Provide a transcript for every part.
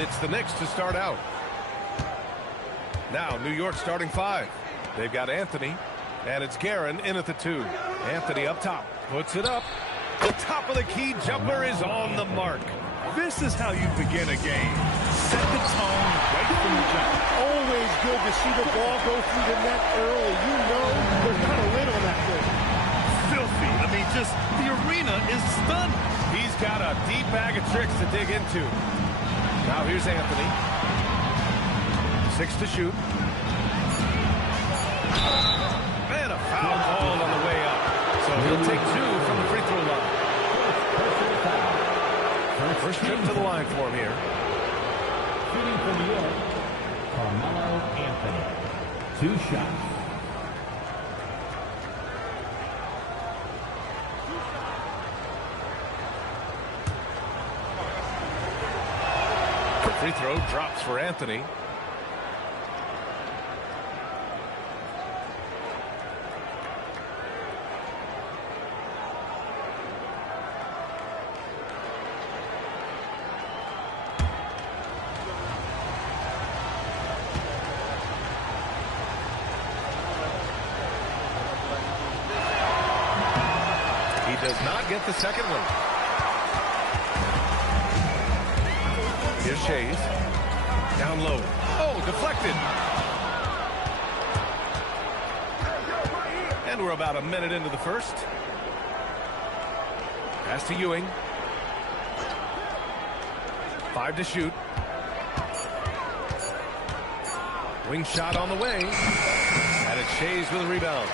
And it's the Knicks to start out. Now, New York starting 5. They've got Anthony, and it's Guerin in at the 2. Anthony up top, puts it up. The top of the key jumper is on the mark. This is how you begin a game. Set the tone right from the jump. Always good to see the ball go through the net early. You know there's not a lid on that thing. Filthy. I mean, just the arena is stunned. He's got a deep bag of tricks to dig into. Now here's Anthony. 6 to shoot. And a foul called on the way up. So he'll take 2 from the free throw line. First trip to the line for him here. Shooting for New York, Carmelo Anthony. 2 shots. Free throw drops for Anthony. He does not get the second one. Here's Shays. Down low. Oh, deflected. And we're about a minute into the first. Pass to Ewing. 5 to shoot. Wing shot on the way. And it's Shays with a rebound.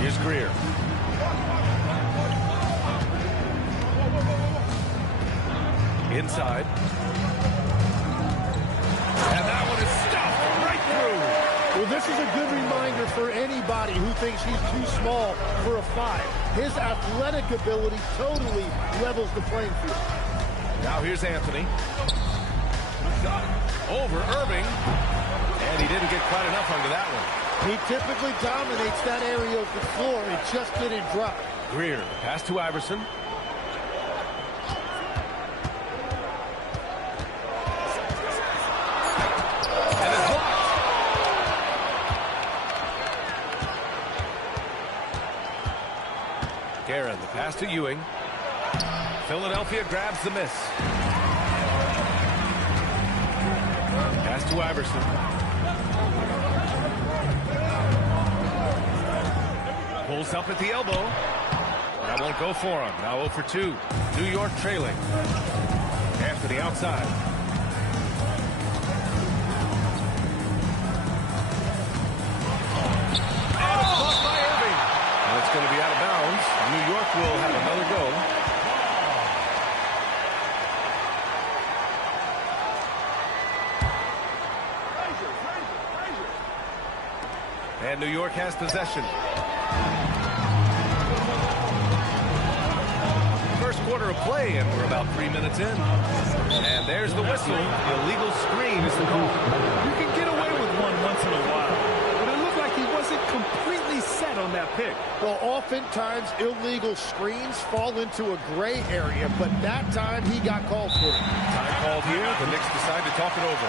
Here's Greer. Inside. And that one is stuffed right through. Well, this is a good reminder for anybody who thinks he's too small for a 5. His athletic ability totally levels the playing field. Now here's Anthony. Over Irving. And he didn't get quite enough under that one. He typically dominates that area of the floor. It just didn't drop. Greer, pass to Iverson. And it's blocked. Guerin, the pass to Ewing. Philadelphia grabs the miss. Pass to Iverson. Pulls up at the elbow. That won't go for him. Now 0 for 2. New York trailing. Anthony outside. And it's blocked by Irving. And it's going to be out of bounds. New York will have another go. And New York has possession. First quarter of play, and we're about 3 minutes in. And there's the whistle. Illegal screen is the call. You can get away with one once in a while, but it looked like he wasn't completely set on that pick. Well, oftentimes illegal screens fall into a gray area, but that time he got called for it. Time called here. The Knicks decide to talk it over.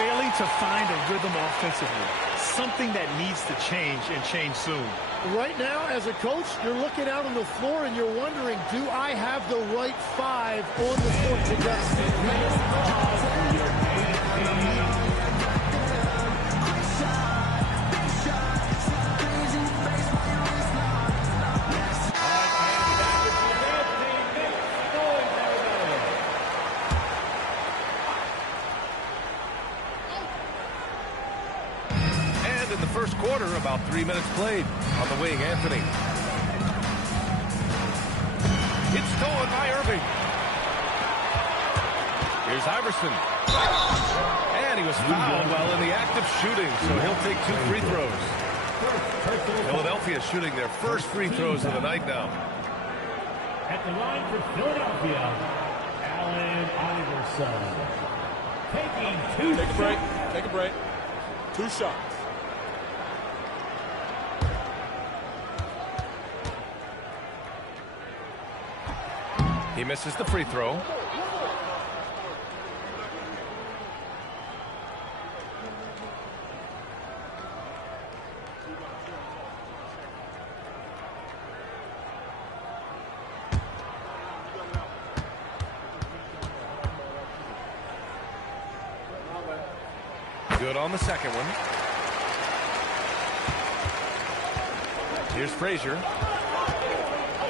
Failing to find a rhythm offensively. Something that needs to change and change soon. Right now, as a coach, you're looking out on the floor and you're wondering, do I have the right 5 on the court today? In the first quarter, about 3 minutes played. On the wing, Anthony. It's stolen by Irving. Here's Iverson. And he was fouled while in the act of shooting, so he'll take 2 free throws. Philadelphia shooting their first free throws of the night now. At the line for Philadelphia, Allen Iverson. Taking 2 Take a break. Take a break. 2 shots. He misses the free throw. Good on the second one. Here's Frazier.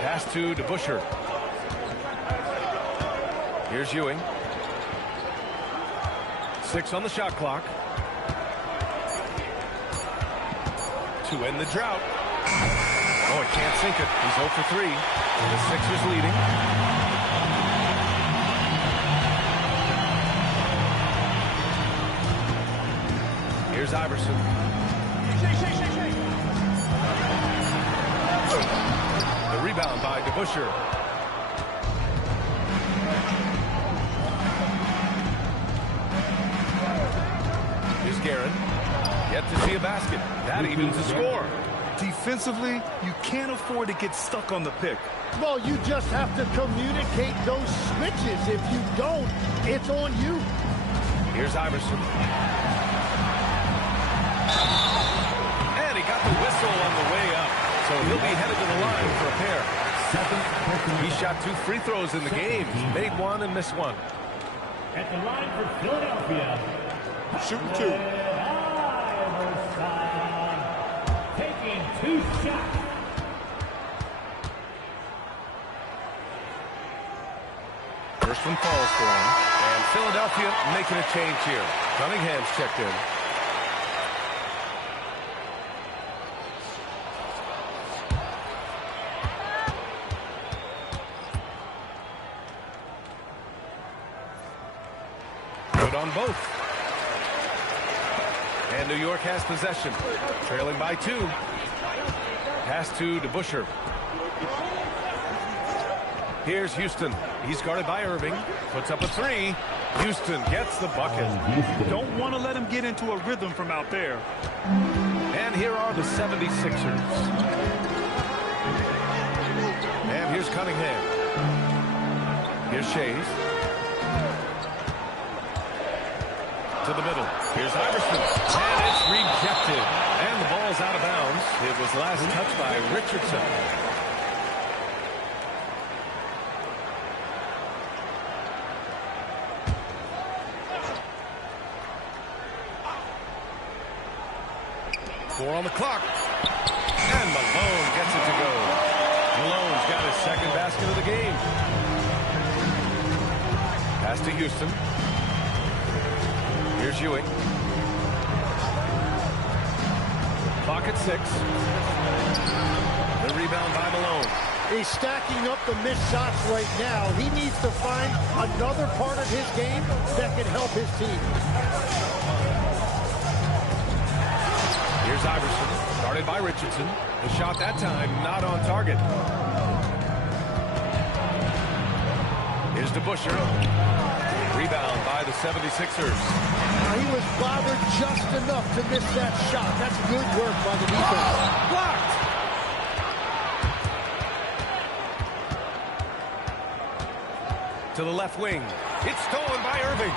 Pass to DeBusschere. Here's Ewing. 6 on the shot clock. To end the drought. Oh, he can't sink it. He's 0 for 3. The Sixers leading. Here's Iverson. The rebound by DeBusschere. Here's Guerin. Yet to see a basket. That evens the score. Defensively, you can't afford to get stuck on the pick. Well, you just have to communicate those switches. If you don't, it's on you. Here's Iverson. And he got the whistle on the way up. So he'll be headed to the line for a pair. He shot 2 free throws in the game. He made 1 and missed 1. At the line for Philadelphia. Shooting 2. Taking 2 shots. First one falls for him. And Philadelphia making a change here. Cunningham's checked in. Good on both. And New York has possession. Trailing by 2. Pass to DeBusschere. Here's Houston. He's guarded by Irving. Puts up a 3. Houston gets the bucket. Don't want to let him get into a rhythm from out there. And here are the 76ers. And here's Cunningham. Here's Shays. To the middle. Here's Iverson. And it's rejected. And the ball's out of bounds. It was last touched by Richardson. Four on the clock. And Malone gets it to go. Malone's got his second basket of the game. Pass to Houston. Here's Ewing. Clock at 6. The rebound by Malone. He's stacking up the missed shots right now. He needs to find another part of his game that can help his team. Here's Iverson, guarded by Richardson. The shot that time not on target. Here's DeBusschere. Rebound by the 76ers. He was bothered just enough to miss that shot. That's good work by the defense. Blocked. To the left wing. It's stolen by Irving.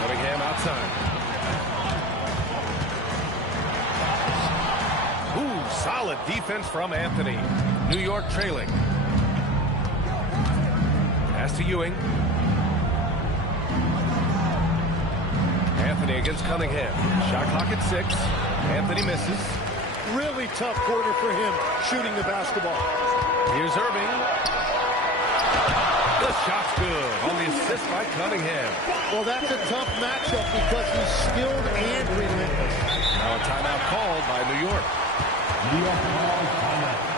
Cunningham outside. Ooh, solid defense from Anthony. New York trailing. Pass to Ewing. Anthony against Cunningham. Shot clock at 6. Anthony misses. Really tough quarter for him shooting the basketball. Here's Irving. The shot's good on the assist by Cunningham. Well, that's a tough matchup because he's skilled and relentless. Now a timeout called by New York. New York timeout.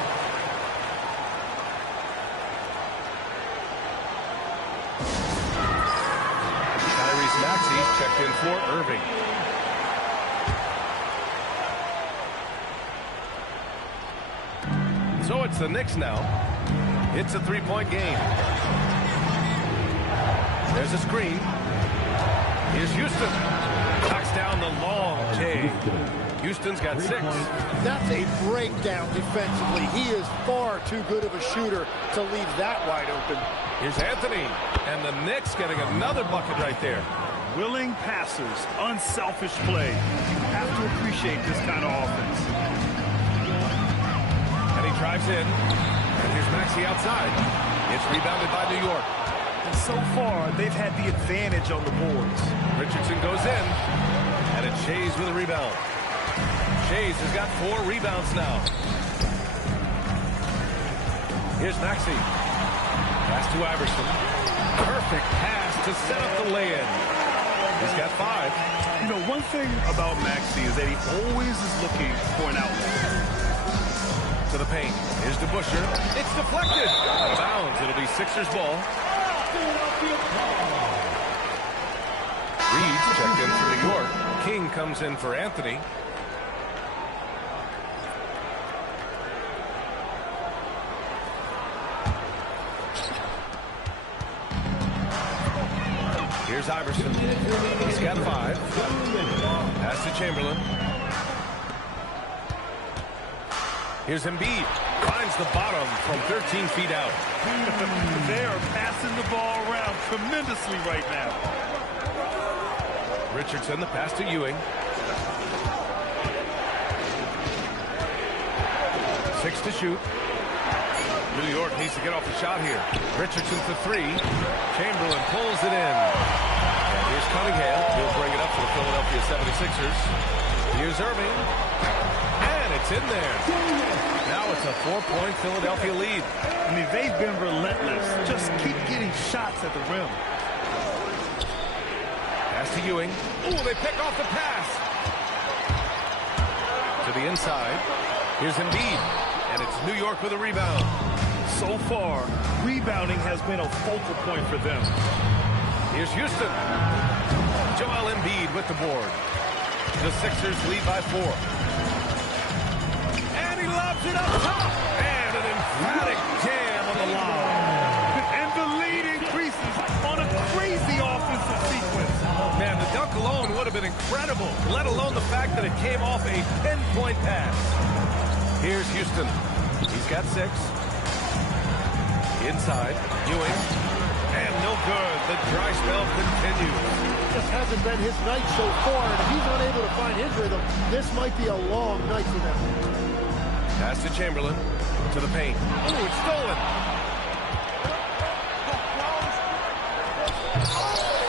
Maxey's checked in for Irving. So it's the Knicks now. It's a 3-point game. There's a screen. Here's Houston. Knocks down the long J. Houston's got 6. That's a breakdown defensively. He is far too good of a shooter to leave that wide open. Here's Anthony. And the Knicks getting another bucket right there. Willing passers, unselfish play. You have to appreciate this kind of offense. And he drives in. And here's Maxey outside. It's rebounded by New York. And so far, they've had the advantage on the boards. Richardson goes in. And And it's Shays with a rebound. Shays has got 4 rebounds now. Here's Maxey. Pass to Iverson. Perfect pass to set up the lay-in. He's got 5. You know, one thing about Maxey is that he always is looking for an outlet. To the paint. Here's DeBuscher. It's deflected. Out of bounds. It'll be Sixers ball. Reed's checked in for New York. King comes in for Anthony. Here's Iverson. He's got 5. Pass to Chamberlain. Here's Embiid. Finds the bottom from 13 feet out. They are passing the ball around tremendously right now. Richardson, the pass to Ewing. 6 to shoot. New York needs to get off the shot here. Richardson for 3. Chamberlain pulls it in. And here's Cunningham. He'll bring it up for the Philadelphia 76ers. Here's Irving. And it's in there. Now it's a 4-point Philadelphia lead. I mean, they've been relentless. Just keep getting shots at the rim. Pass to Ewing. Ooh, they pick off the pass. To the inside. Here's Embiid. And it's New York with a rebound. So far, rebounding has been a focal point for them. Here's Houston. Joel Embiid with the board. The Sixers lead by 4. And he lobs it up top. And an emphatic jam on the lob. And the lead increases on a crazy offensive sequence. Man, the dunk alone would have been incredible, let alone the fact that it came off a 10-point pass. Here's Houston. He's got 6. Inside, Ewing. And no good. The dry spell continues. Just hasn't been his night so far, and if he's unable to find his rhythm, this might be a long night for them. Pass to Chamberlain. To the paint. Ooh, it's stolen.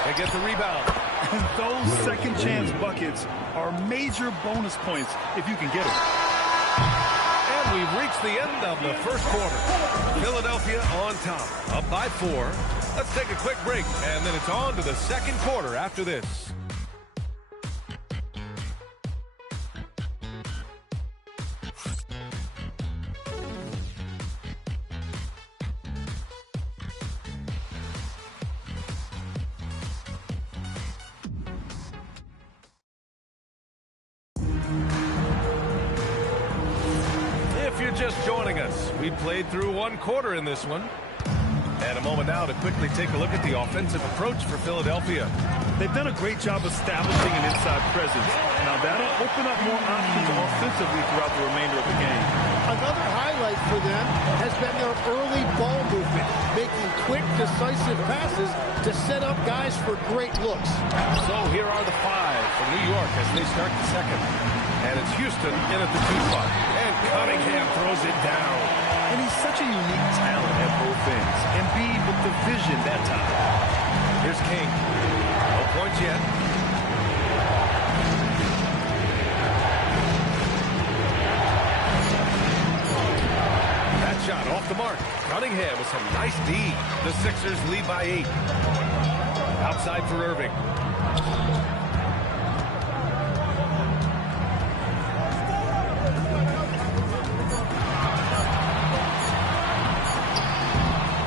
They get the rebound. And those second chance buckets are major bonus points if you can get them. And we've reached the end of the first quarter. Philadelphia on top, up by 4. Let's take a quick break, and then it's on to the second quarter after this. If you're just joining us, we played through 1 quarter in this one. And a moment now to quickly take a look at the offensive approach for Philadelphia. They've done a great job establishing an inside presence. Now that'll open up more options offensively throughout the remainder of the game. Another highlight for them has been their early ball movement, making quick, decisive passes to set up guys for great looks. So here are the 5 for New York as they start the second. And it's Houston in at the 2 spot. And Cunningham throws it down. And he's such a unique talent at both ends. Embiid with the vision that time. Here's King. No points yet. That shot off the mark. Cunningham with some nice D. The Sixers lead by 8. Outside for Irving.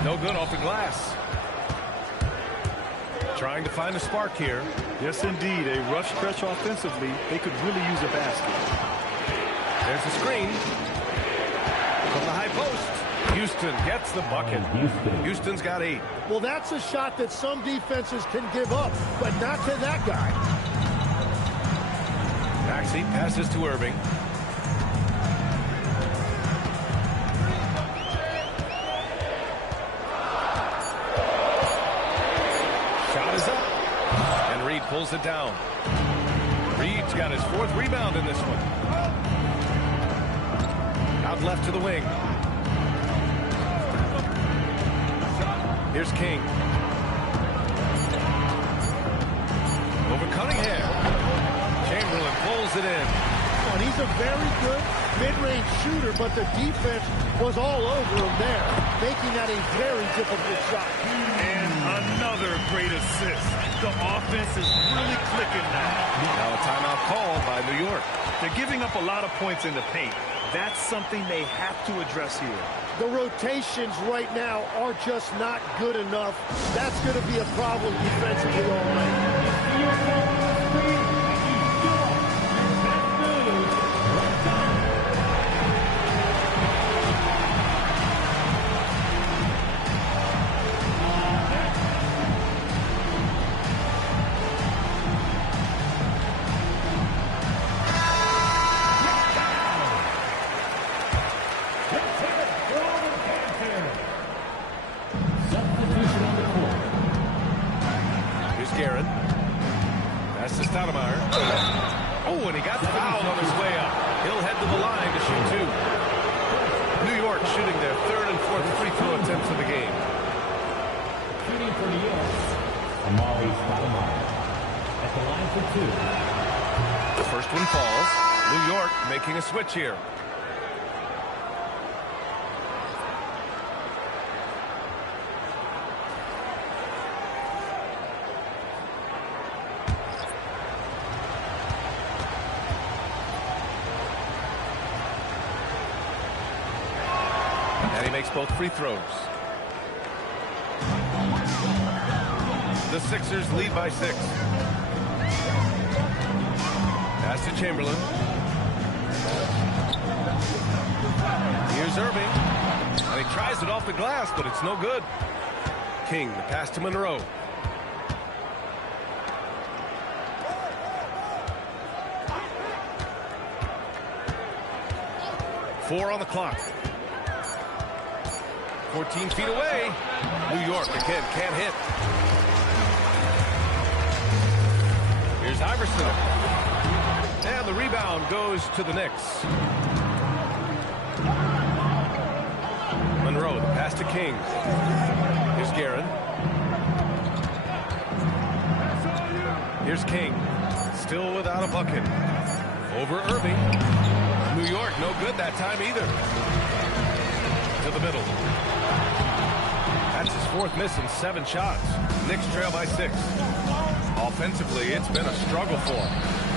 No good off the glass. Trying to find a spark here. Yes, indeed. A rough stretch offensively. They could really use a basket. There's the screen. From the high post. Houston gets the bucket. Houston's got 8. Well, that's a shot that some defenses can give up, but not to that guy. Maxey passes to Irving. Shot is up. And Reed pulls it down. Reed's got his 4th rebound in this one. Out left to the wing. Here's King. Over Cunningham. Chamberlain pulls it in. And he's a very good mid-range shooter, but the defense was all over him there, making that a very difficult shot. And another great assist. The offense is really clicking now. Now a timeout called by New York. They're giving up a lot of points in the paint. That's something they have to address here. The rotations right now are just not good enough. That's going to be a problem defensively all night. Oh, and he got fouled on his way up. He'll head to the line to shoot two. New York shooting their third and fourth free throw attempts of the game. Shooting for New York, Amari Stoudemire at the line for two. The first one falls. New York making a switch here. And he makes both free throws. The Sixers lead by 6. Pass to Chamberlain. Here's Irving. And he tries it off the glass, but it's no good. King, the pass to Monroe. Four on the clock. 14 feet away. New York again can't hit. Here's Iverson. And the rebound goes to the Knicks. Monroe, the pass to King. Here's Guerin. Here's King. Still without a bucket. Over Irving. New York, no good that time either. To the middle. That's his fourth miss in 7 shots. Knicks trail by 6. Offensively, it's been a struggle for him.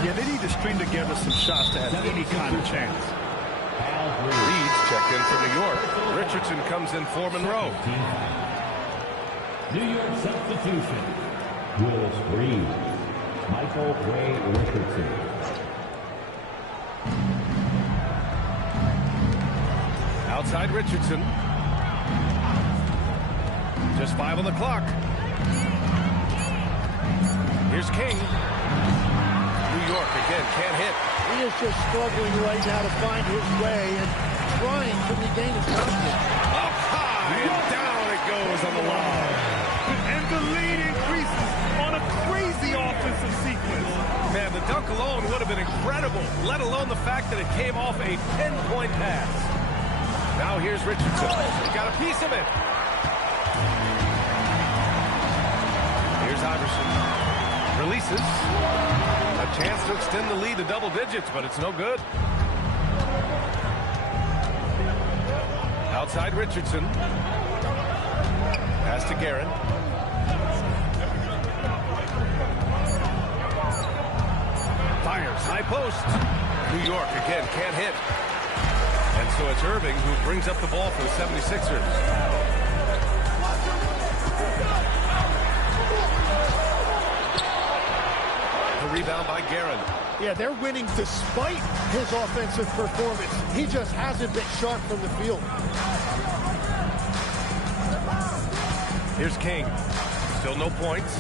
Yeah, they need to string together some shots to have any kind of chance. Reed's checked in for New York. Richardson comes in for Monroe. New York substitution. Willis Reed. Michael Ray Richardson. Outside Richardson. Just 5 on the clock. Here's King. New York again can't hit. He is just struggling right now to find his way and trying to regain his confidence. Up high and down it goes on the line. And the lead increases on a crazy offensive sequence. Man, the dunk alone would have been incredible, let alone the fact that it came off a pinpoint pass. Now here's Richardson. He got a piece of it. Here's Iverson. Releases. A chance to extend the lead to double digits, but it's no good. Outside Richardson. Pass to Guerin. Fires, high post. New York again can't hit. And so it's Irving who brings up the ball for the 76ers. Rebound by Guerin. Yeah, they're winning despite his offensive performance. He just hasn't been sharp from the field. Here's King. Still no points.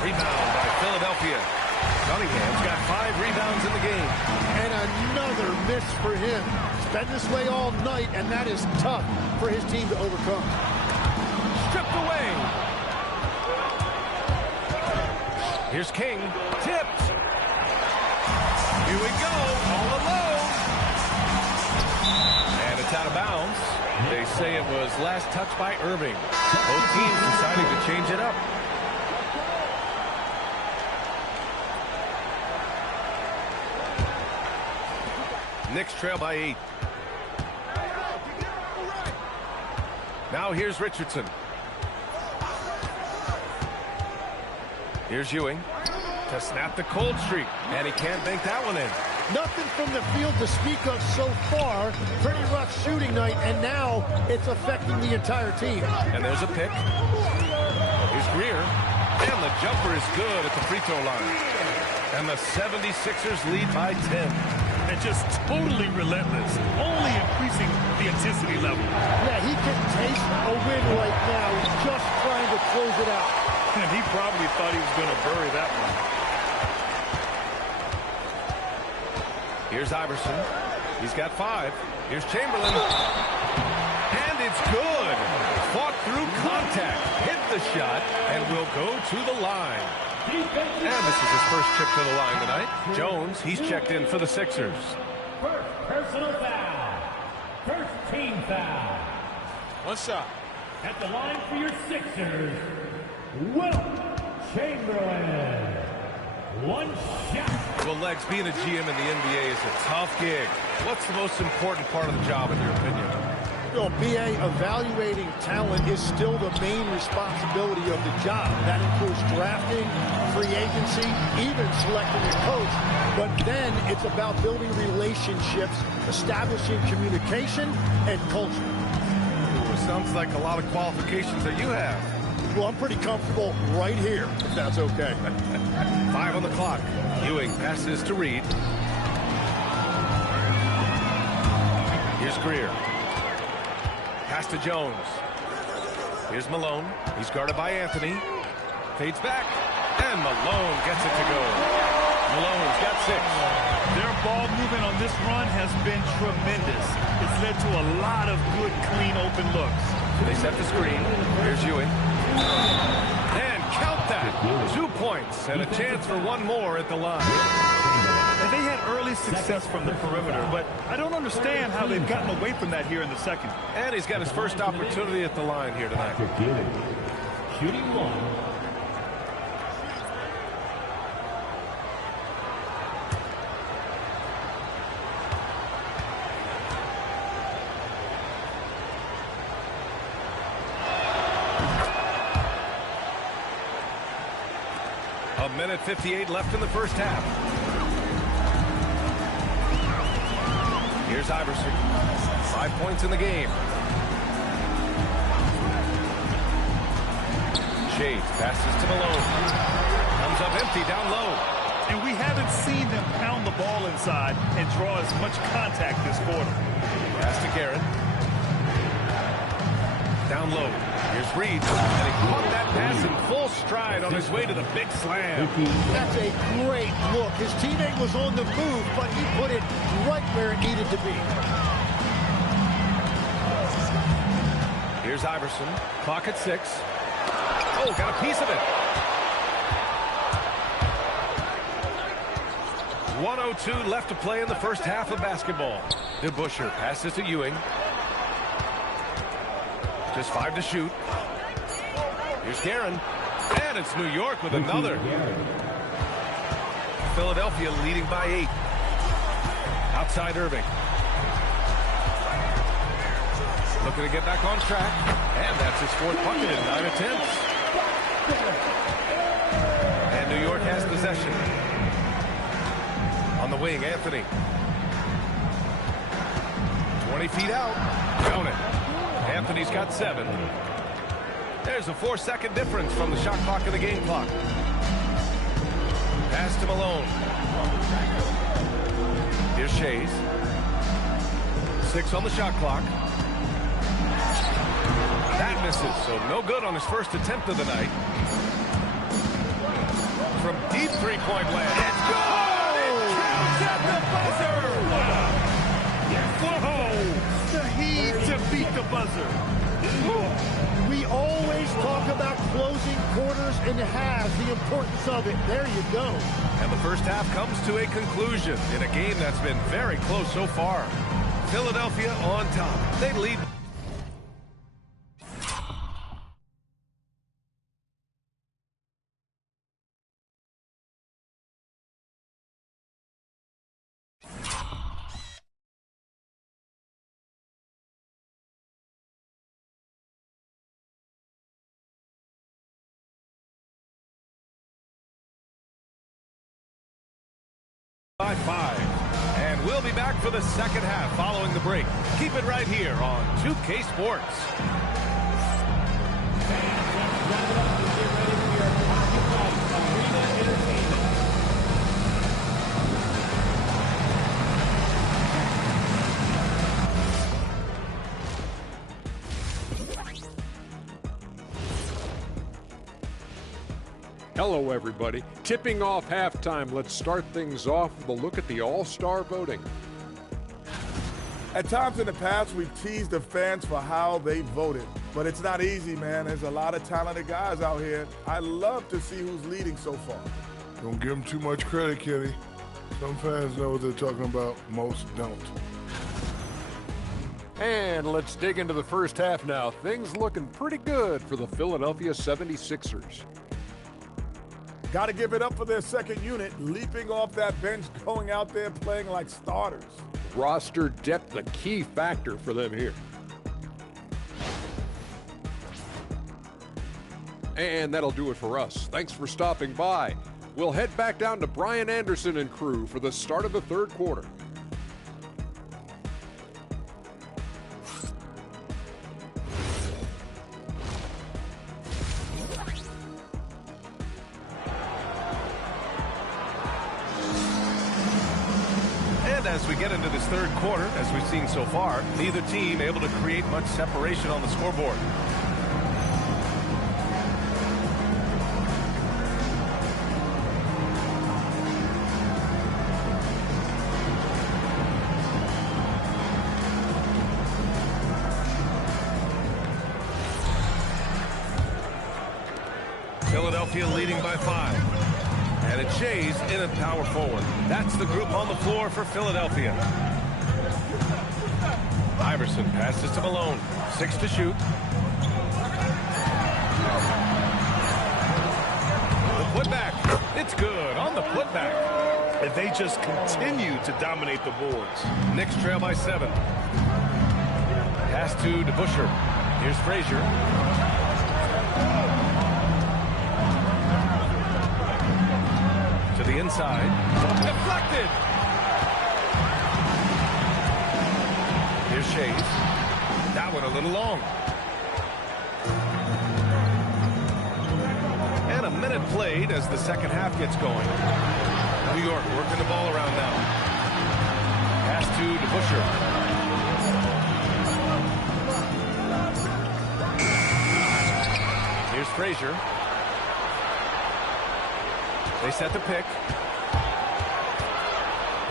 Rebound by Philadelphia. Cunningham's got 5 rebounds in the game. And another miss for him. It's been this way all night, and that is tough for his team to overcome. Stripped away. Here's King. Tipped. Here we go. All alone. And it's out of bounds. They say it was last touched by Irving. Both teams deciding to change it up. Knicks trail by 8. Now here's Richardson. Here's Ewing to snap the cold streak, and he can't bank that one in. Nothing from the field to speak of so far. Pretty rough shooting night, and now it's affecting the entire team. And there's a pick. Here's Greer, and the jumper is good at the free throw line. And the 76ers lead by 10. And just totally relentless, only increasing the intensity level. Yeah, he can taste a win right now. He's just trying to close it out. And he probably thought he was going to bury that one. Here's Iverson. He's got 5. Here's Chamberlain. And it's good. Fought through contact. Hit the shot and will go to the line. And this is his first trip to the line tonight. Jones, he's checked in for the Sixers. First personal foul. First team foul. One shot. At the line for your Sixers, Will Chamberlain. One shot. Well, Legs, being a GM in the NBA is a tough gig. What's the most important part of the job, in your opinion? You know, BA, evaluating talent is still the main responsibility of the job. That includes drafting, free agency, even selecting a coach. But then it's about building relationships, establishing communication, and culture. Ooh, it sounds like a lot of qualifications that you have. Well, I'm pretty comfortable right here, if that's okay. 5 on the clock. Ewing passes to Reed. Here's Greer. Pass to Jones. Here's Malone. He's guarded by Anthony. Fades back. And Malone gets it to go. Malone's got 6. Their ball movement on this run has been tremendous. It's led to a lot of good, clean, open looks. They set the screen. Here's Ewing. And count that. 2 points and a chance for one more at the line. And they had early success from the perimeter, but I don't understand how they've gotten away from that here in the second. And he's got his first opportunity at the line here tonight. Shooting 1. A minute 58 left in the first half. Here's Iverson. 5 points in the game. Shades passes to Malone. Comes up empty down low. And we haven't seen them pound the ball inside and draw as much contact this quarter. Pass to Garrett. Down low. Here's Reed. And he caught that pass in full stride on his way to the big slam. That's a great look. His teammate was on the move, but he put it right where it needed to be. Here's Iverson. Clock at 6. Oh, got a piece of it. 1:02 left to play in the first half of basketball. DeBusschere passes to Ewing. Just 5 to shoot. Here's Guerin. And it's New York with another. Philadelphia leading by 8. Outside Irving. Looking to get back on track. And that's his 4th bucket in 9 attempts. And New York has possession. On the wing, Anthony. 20 feet out. Count it. Anthony's got 7. There's a 4-second difference from the shot clock and the game clock. Pass to Malone. Here's Shays. 6 on the shot clock. That misses, so no good on his first attempt of the night. From deep three-point land. It's good! It counts at the buzzer! Whoa! The heat to beat the buzzer. We always talk about closing quarters and halves, the importance of it. There you go. And the first half comes to a conclusion in a game that's been very close so far. Philadelphia on top. They lead by 5. And we'll be back for the second half following the break. Keep it right here on 2K Sports. Hello, everybody. Tipping off halftime. Let's start things off with a look at the All-Star voting. At times in the past, we've teased the fans for how they voted. But it's not easy, man. There's a lot of talented guys out here. I love to see who's leading so far. Don't give them too much credit, Kenny. Some fans know what they're talking about, most don't. And let's dig into the first half now. Things looking pretty good for the Philadelphia 76ers. Got to give it up for their second unit, leaping off that bench, going out there playing like starters. Roster depth, a key factor for them here. And that'll do it for us. Thanks for stopping by. We'll head back down to Brian Anderson and crew for the start of the third quarter. As we get into this third quarter, as we've seen so far, neither team able to create much separation on the scoreboard. Philadelphia leading by 5. And it's Shays in at power forward. That's the group on the floor for Philadelphia. Iverson passes to Malone. 6 to shoot. The putback. It's good on the putback. And they just continue to dominate the boards. Knicks trail by 7. Pass to DeBusschere. Here's Frazier. To the inside. Deflected. Here's Shays. That one a little long. And a minute played as the second half gets going. New York working the ball around now. Pass to DeBusschere. Here's Frazier. They set the pick.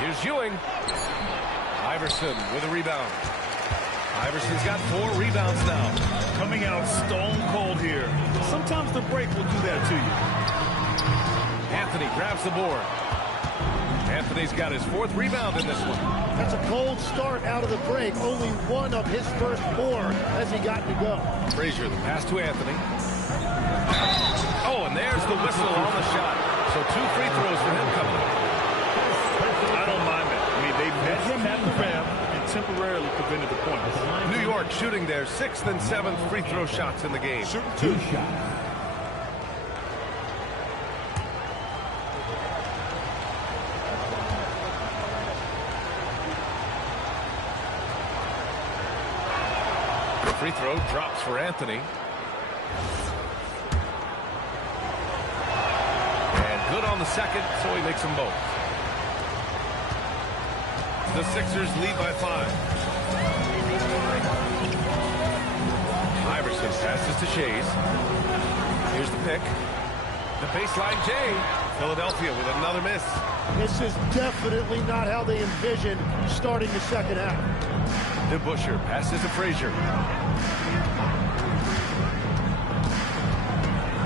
Here's Ewing. Iverson with a rebound. Iverson's got 4 rebounds now. Coming out stone cold here. Sometimes the break will do that to you. Anthony grabs the board. Anthony's got his 4th rebound in this one. That's a cold start out of the break. Only one of his first 4 has he gotten to go. Frazier, the pass to Anthony. Oh, and there's the whistle on the shot. So 2 free throws for him coming up. I don't mind that. I mean, they met him at the rim and temporarily prevented the points. New York shooting their 6th and 7th free throw shots in the game. Shooting 2 shots. Free throw drops for Anthony. And good on the second, so he makes them both. The Sixers lead by 5. Iverson passes to Shays. Here's the pick. The baseline J. Philadelphia with another miss. This is definitely not how they envisioned starting the second half. DeBusschere passes to Frazier.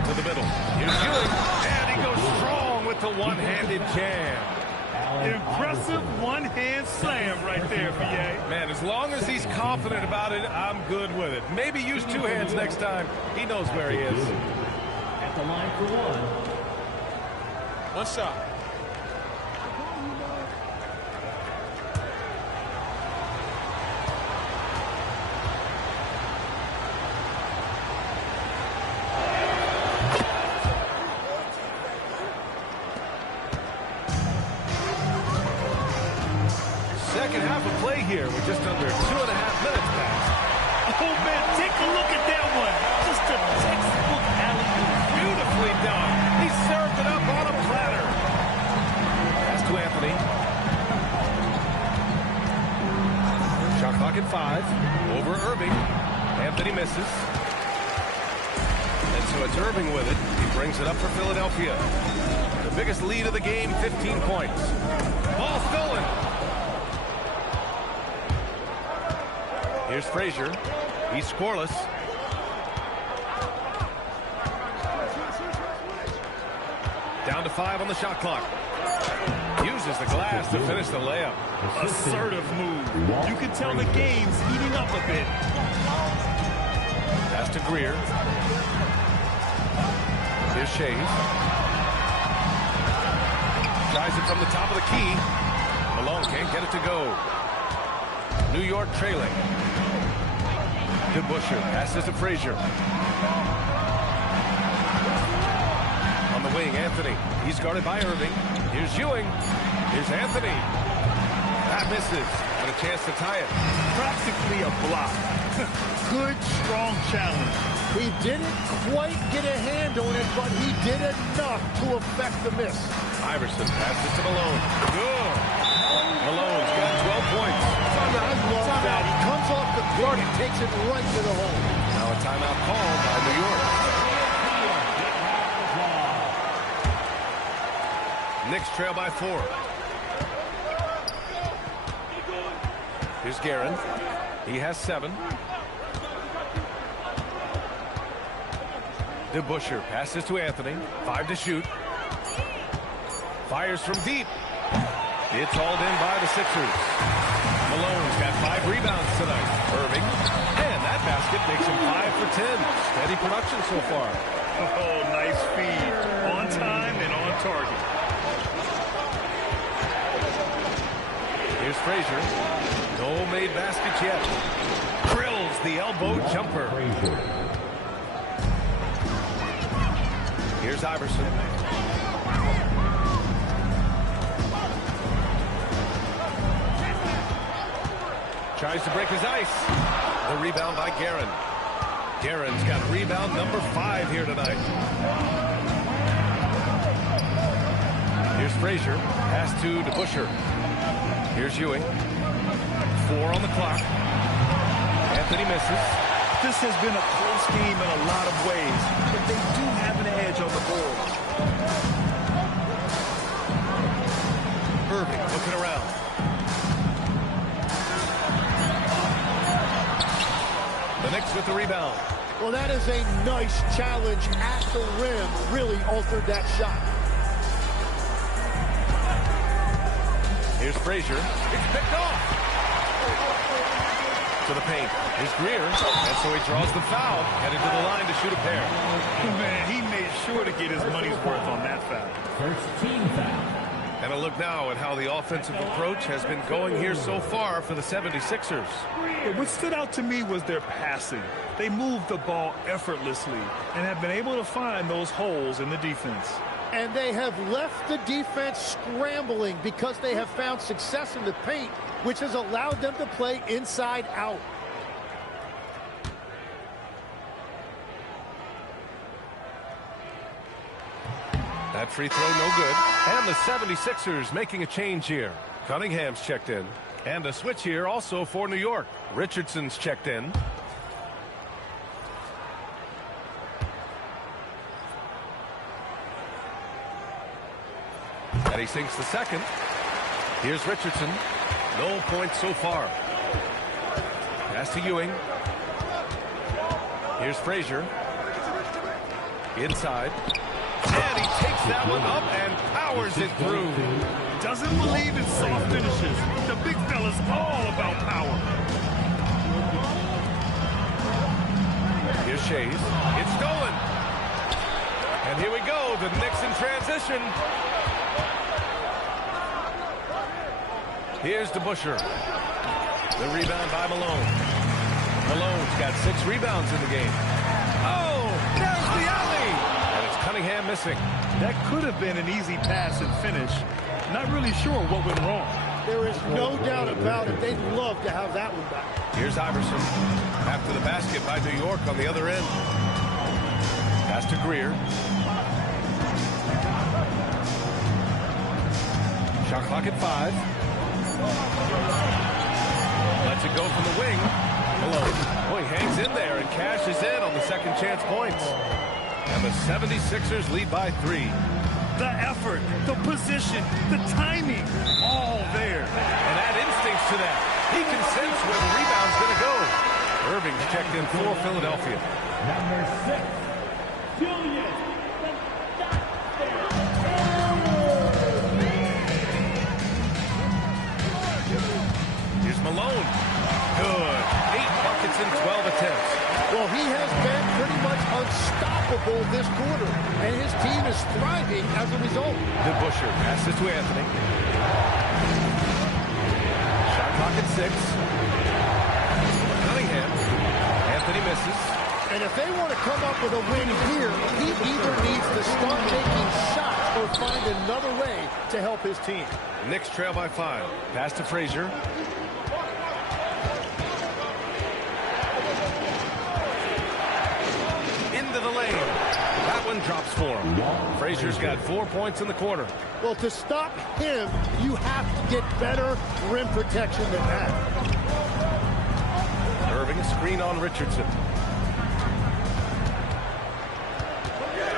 To the middle. Here's Ewing. And he goes strong with the one-handed jam. Impressive one-hand slam right there, B.A. Man, as long as he's confident about it, I'm good with it. Maybe use 2 hands next time. He knows where he is. At the line for 1. One shot. second half of play here. We're just under 2.5 minutes past. Oh, man, take a look at that one. Just a textbook alley-oop. Beautifully done. He served it up on a platter. Pass to Anthony. Shot clock at 5. Over Irving. Anthony misses. And so it's Irving with it. He brings it up for Philadelphia. The biggest lead of the game, 15 points. Ball stolen. Here's Frazier. He's scoreless. Down to 5 on the shot clock. Uses the glass to finish the layup. Assertive move. You can tell the game's heating up a bit. Pass to Greer. Here's Shays. Tries it from the top of the key. Malone can't get it to go. New York trailing. DeBusschere passes to Frazier. On the wing, Anthony. He's guarded by Irving. Here's Ewing. Here's Anthony. That misses. And a chance to tie it. Practically a block. Good, strong challenge. He didn't quite get a hand on it, but he did enough to affect the miss. Iverson passes to Malone. Good. Malone's got 12 points. I love that. He comes off the guard and takes it right to the hole. Now a timeout called by New York. Knicks trail by 4. Here's Guerin. He has 7. DeBusschere passes to Anthony. 5 to shoot. Fires from deep. It's hauled in by the Sixers. Malone's got 5 rebounds tonight. Irving. And that basket makes him 5 for 10. Steady production so far. Oh, nice feed. On time and on target. Here's Frazier. No made baskets yet. Drills the elbow jumper. Here's Iverson. Tries to break his ice. The rebound by Guerin. Guerin's got rebound number 5 here tonight. Here's Frazier. Pass to DeBusschere. Here's Ewing. 4 on the clock. Anthony misses. This has been a close game in a lot of ways, but they do have an edge on the board. Irving looking around. The Knicks with the rebound. Well, that is a nice challenge at the rim. Really altered that shot. Here's Frazier. It's picked off. To the paint. Here's Greer. And so he draws the foul. Headed to the line to shoot a pair. Man, he made sure to get his money's worth on that foul. First team foul. And a look now at how the offensive approach has been going here so far for the 76ers. But what stood out to me was their passing. They moved the ball effortlessly and have been able to find those holes in the defense. And they have left the defense scrambling because they have found success in the paint, which has allowed them to play inside out. That free throw no good. And the 76ers making a change here. Cunningham's checked in. And a switch here also for New York. Richardson's checked in. And he sinks the second. Here's Richardson. No points so far. Pass to Ewing. Here's Frazier. Inside. And he takes that one up and powers it through. Doesn't believe in soft finishes. The big fella's all about power. Here's Shays. It's stolen. And here we go. The Knicks in transition. Here's DeBusschere. The rebound by Malone. Malone's got 6 rebounds in the game. Oh, there's the alley. And it's Cunningham missing. That could have been an easy pass and finish. Not really sure what went wrong. There is no doubt about it. They'd love to have that one back. Here's Iverson. After the basket by New York on the other end. Pass to Greer. Shot clock at 5. Lets it go from the wing. Malone. Oh, he hangs in there and cashes in on the second chance points. And the 76ers lead by 3. The effort, the position, the timing, all there. And add instincts to that. He can sense where the rebound's going to go. Irving's checked in for Philadelphia. Number 6, Julius. Here's Malone. Good. 8 buckets in 12 attempts. Well, he has been pretty much unstoppable this quarter, and his team is thriving as a result. The Busher passes to Anthony. Shot clock at 6. Cunningham. Anthony misses. And if they want to come up with a win here, he either needs to start taking shots or find another way to help his team. Knicks trail by 5. Pass to Frazier. Into the lane. That one drops for him. Frazier's got 4 points in the quarter. Well, to stop him, you have to get better rim protection than that. Irving, screen on Richardson.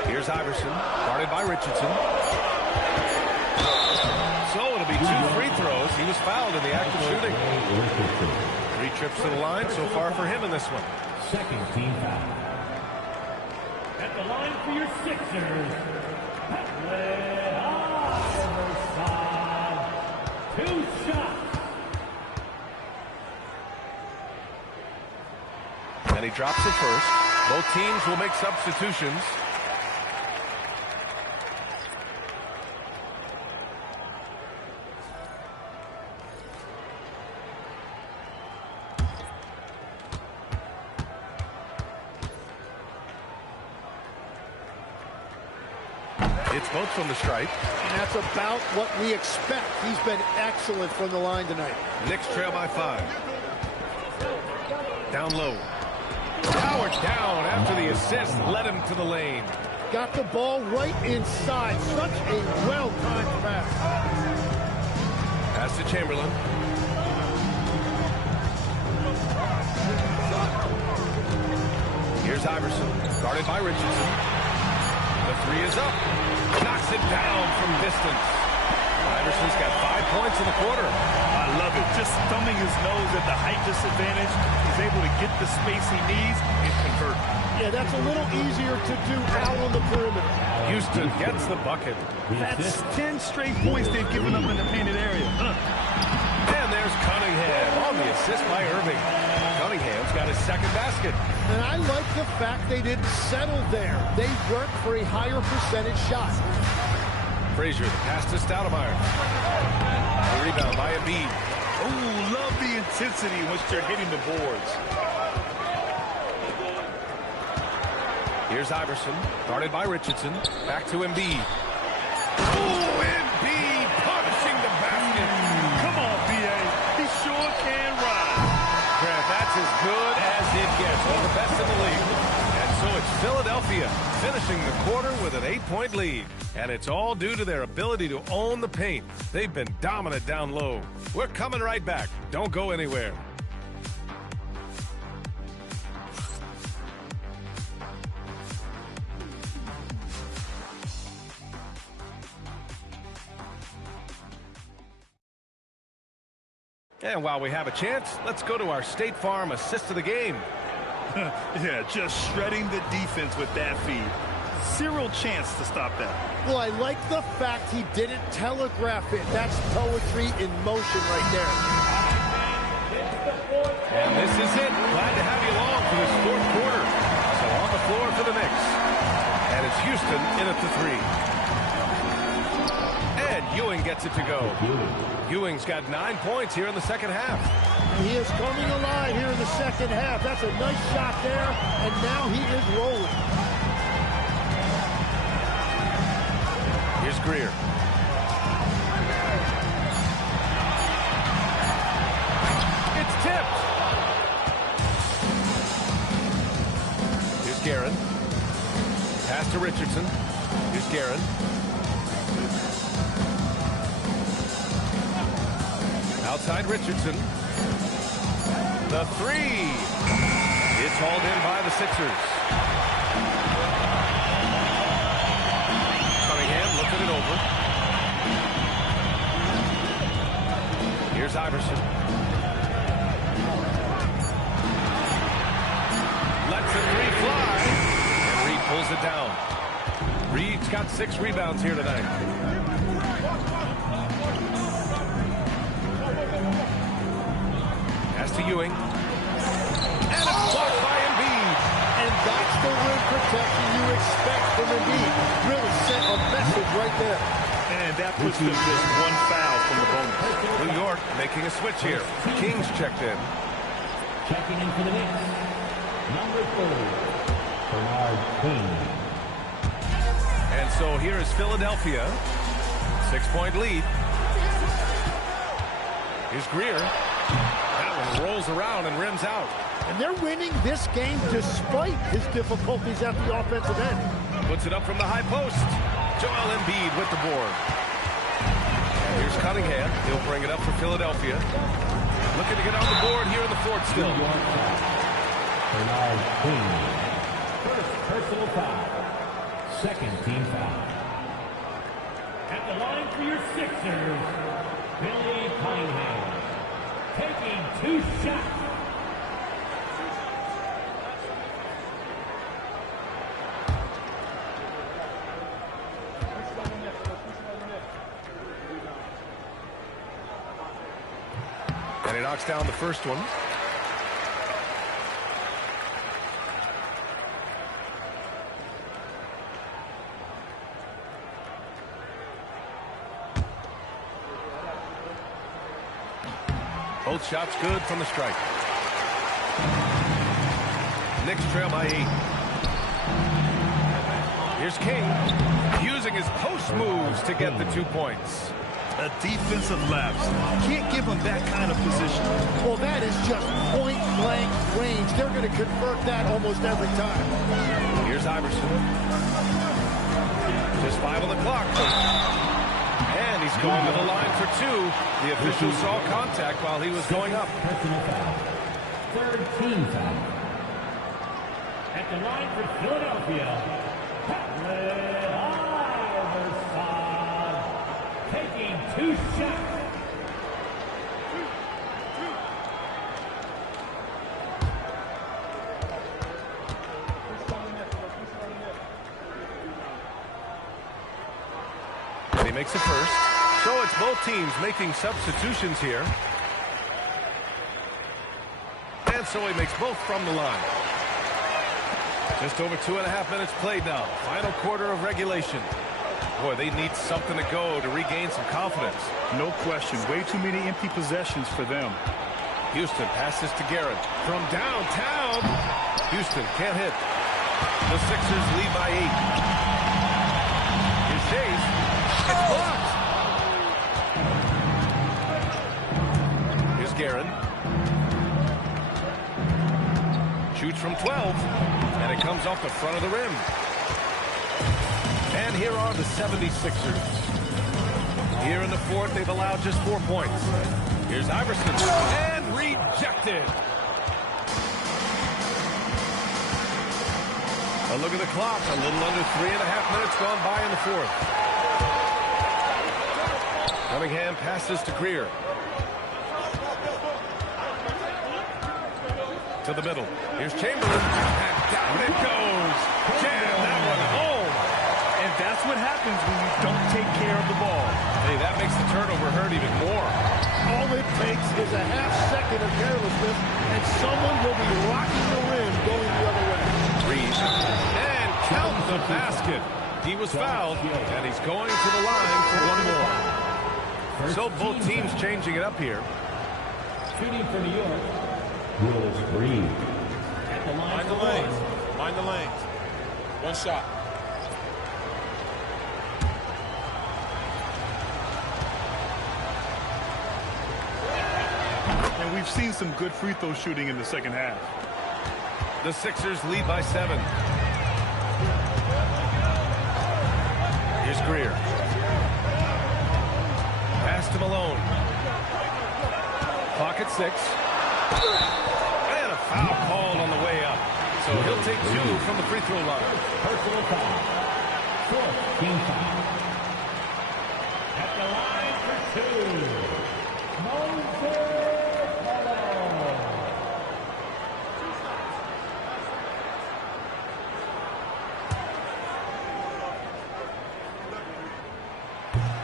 Here's Iverson, guarded by Richardson. So it'll be 2 free throws. He was fouled in the act of shooting. 3 trips to the line so far for him in this one. Second team foul. At the line for your Sixers, Patrick Iverson. 2 shots. And he drops it first. Both teams will make substitutions. It's both from the stripe. And that's about what we expect. He's been excellent from the line tonight. Knicks trail by 5. Down low. Howard down after the assist. Led him to the lane. Got the ball right inside. Such a well-timed pass. Pass to Chamberlain. Here's Iverson, guarded by Richardson. The 3 is up. Knocks it down from distance. Iverson's got 5 points in the quarter. I love it. Just thumbing his nose at the height disadvantage. He's able to get the space he needs and convert. Yeah, that's a little easier to do out on the perimeter. Houston gets the bucket. That's 10 straight points they've given up in the painted area. And there's Cunningham on the assist by Irving. Cunningham's got his second basket. And I like the fact they didn't settle there. They worked for a higher percentage shot. Frazier, the pass to Stoudemire. The rebound by Embiid. Oh, love the intensity in which they're hitting the boards. Here's Iverson, guarded by Richardson. Back to Embiid. Oh, Embiid punishing the basket. Come on, B.A. He sure can ride. Grant, that's as good as it gets. One of the best in the league. And so it's Philadelphia finishing the quarter with an 8-point lead. And it's all due to their ability to own the paint. They've been dominant down low. We're coming right back. Don't go anywhere. And while we have a chance, let's go to our State Farm assist of the game. Yeah, just shredding the defense with that feed. Zero chance to stop that. Well, I like the fact he didn't telegraph it. That's poetry in motion right there. And this is it. Glad to have you along for this 4th quarter. So on the floor for the Knicks. And it's Houston in at the 3. And Ewing gets it to go. Ewing's got 9 points here in the second half. He is coming alive here in the second half. That's a nice shot there, and now he is rolling. Here's Greer. to Richardson. Here's Guerin. Outside Richardson. The three. It's hauled in by the Sixers. Cunningham looking it over. Here's Iverson. Lets the three fly. And Reed pulls it down. Reed's got 6 rebounds here tonight. Pass to Ewing. And it's blocked by Embiid. And that's the rim protection you expect from Embiid. Really sent a message right there. And that puts them just 1 foul from the bonus. New York making a switch here. Kings checked in. Checking in for the Knicks, number 30, Bernard King. And so here is Philadelphia. 6-point lead. Here's Greer. That one rolls around and rims out. And they're winning this game despite his difficulties at the offensive end. Puts it up from the high post. Joel Embiid with the board. And here's Cunningham. He'll bring it up for Philadelphia. Looking to get on the board here in the fourth still. Bernard King. First personal foul. Second team foul. At the line for your Sixers, Billy Cunningham. Taking 2 shots. And he knocks down the first one. Both shots good from the strike. Knicks trail by 8. Here's King using his post moves to get the 2 points. A defensive lapse. Can't give them that kind of position. Well, that is just point-blank range. They're going to convert that almost every time. Here's Iverson. Just 5 on the clock. And he's going to the line for 2. The official saw contact while he was going up. Personal foul. Third team foul. At the line for Philadelphia, Iverson. Taking 2 shots. And he makes it first. So it's both teams making substitutions here. And so he makes both from the line. Just over 2.5 minutes played now. Final quarter of regulation. Boy, they need something to go to regain some confidence. No question. Way too many empty possessions for them. Houston passes to Garrett from downtown. Houston can't hit. The Sixers lead by 8. Here's Shays. It's blocked. Here's Guerin. Shoots from 12. And it comes off the front of the rim. And here are the 76ers. Here in the fourth, they've allowed just 4 points. Here's Iverson. And rejected. A look at the clock. A little under 3.5 minutes gone by in the fourth. Cunningham passes to Greer. To the middle. Here's Chamberlain. And down it goes. Jam that one home. And that's what happens when you don't take care of the ball. Hey, that makes the turnover hurt even more. All it takes is a half second of carelessness, and someone will be rocking the rim going the other way. Reed. And count the basket. He was fouled, and he's going to the line for one more. So both teams changing it up here. Shooting for New York, Willis Reed. At the line Mind the for lanes. Mind the lanes. 1 shot. And we've seen some good free throw shooting in the second half. The Sixers lead by 7. Here's Greer. Pass to Malone. Clock at 6. And a foul called on the way up. So he'll take 2 from the free throw line. Personal foul. 4th team foul. At the line for 2.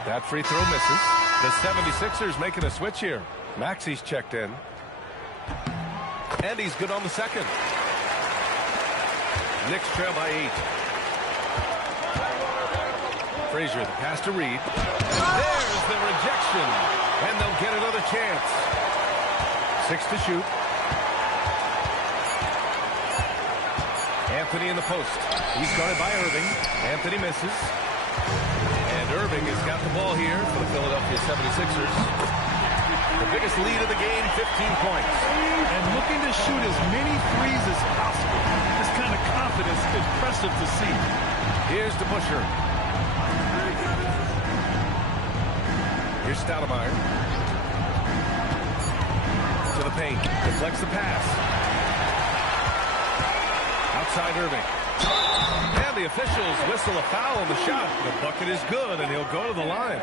That free throw misses. The 76ers making a switch here. Maxi's checked in. And he's good on the second. Knicks trail by 8. Frazier, the pass to Reed. And there's the rejection. And they'll get another chance. 6 to shoot. Anthony in the post. He's guarded by Irving. Anthony misses. And Irving has got the ball here for the Philadelphia 76ers. The biggest lead of the game, 15 points. And looking to shoot as many threes as possible. This kind of confidence is impressive to see. Here's DeBusschere. Here's Stoudemire. To the paint. Deflects the pass. Outside Irving. And the officials whistle a foul on the shot. The bucket is good, and he'll go to the line.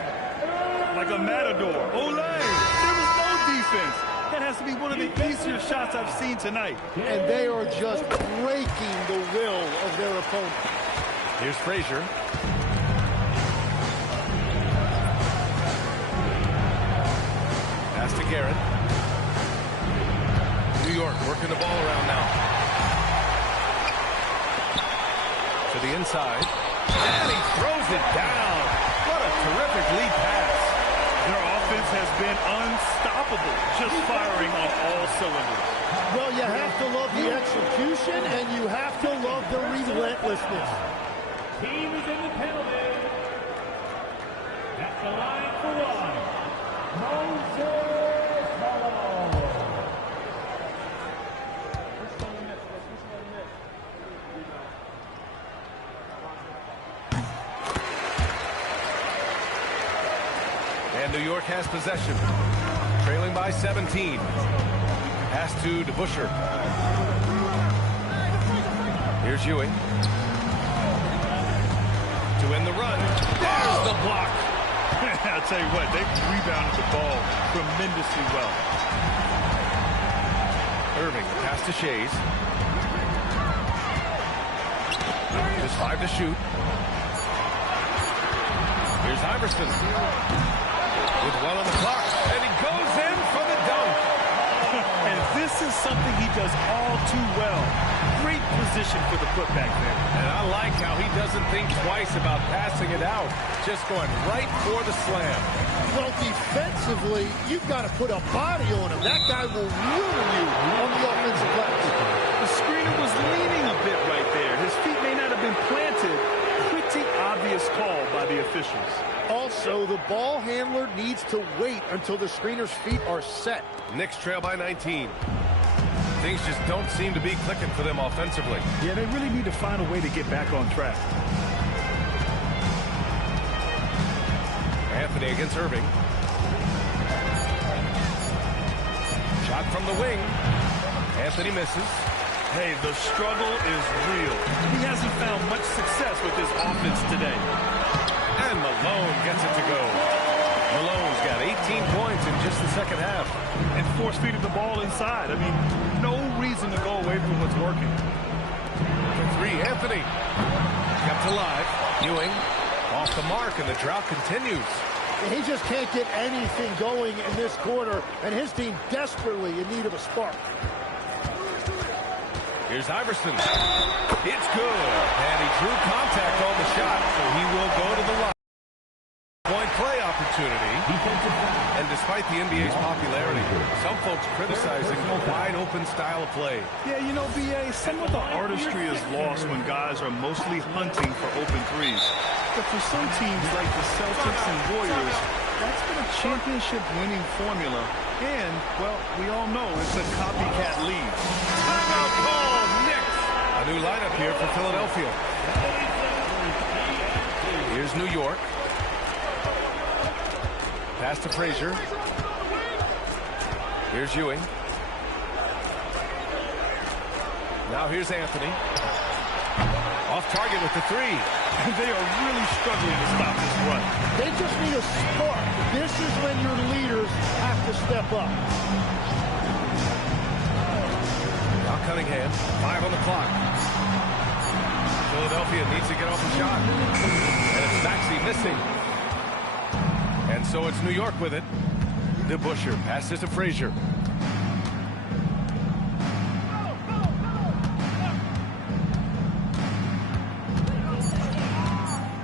Like a matador. Olay! There was no defense. That has to be one of the easier shots I've seen tonight. And they are just breaking the will of their opponent. Here's Frazier. Pass to Garrett. New York working the ball around now. To the inside. And he throws it down. What a terrific lead pass. Their offense has been unstoppable, just firing on all cylinders. Well, you have to love the execution, and you have to love the relentlessness. Team is in the penalty. At the line for 1. Moses Malone. And New York has possession. Trailing by 17. Pass to DeBusschere. Here's Ewing. To win the run. There's the block. I'll tell you what, they rebounded the ball tremendously well. Irving, pass to Shays. Just 5 to shoot. Here's Iverson. With 1 on the clock. And he goes in for the dunk. And this is something he does all too well. Great position for the putback there. And I like how he doesn't think twice about passing it out. Just going right for the slam. Well, defensively, you've got to put a body on him. That guy will ruin you on the offensive glass. The screener was leaning a bit right there. His feet may not have been planted. Pretty obvious call by the officials. Also, the ball handler needs to wait until the screener's feet are set. Knicks trail by 19. Things just don't seem to be clicking for them offensively. Yeah, they really need to find a way to get back on track. Anthony against Irving. Shot from the wing. Anthony misses. Hey, the struggle is real. He hasn't found much success with his offense today. And Malone gets it to go. Malone's got 18 points in just the second half. And force-feeding the ball inside. I mean, no reason to go away from what's working. For 3, Anthony. Kept alive. Ewing off the mark, and the drought continues. He just can't get anything going in this quarter, and his team desperately in need of a spark. Here's Iverson. It's good. And he drew contact on the shot, so he will go to the line. Point play opportunity. And despite the NBA's popularity, some folks criticizing the wide-open style of play. Yeah, you know, B.A., some of the artistry is lost when guys are mostly hunting for open threes. But for some teams like the Celtics and Warriors, that's been a championship-winning formula. And, well, we all know it's a copycat league. Timeout call, Knicks. A new lineup here for Philadelphia. Here's New York. Pass to Frazier. Here's Ewing. Now here's Anthony. Off target with the three. They are really struggling to stop this run. They just need a spark. This is when your leaders have to step up. Now Cunningham, 5 on the clock. Philadelphia needs to get off the shot. And it's Maxey missing. And so it's New York with it. DeBusschere passes to Frazier.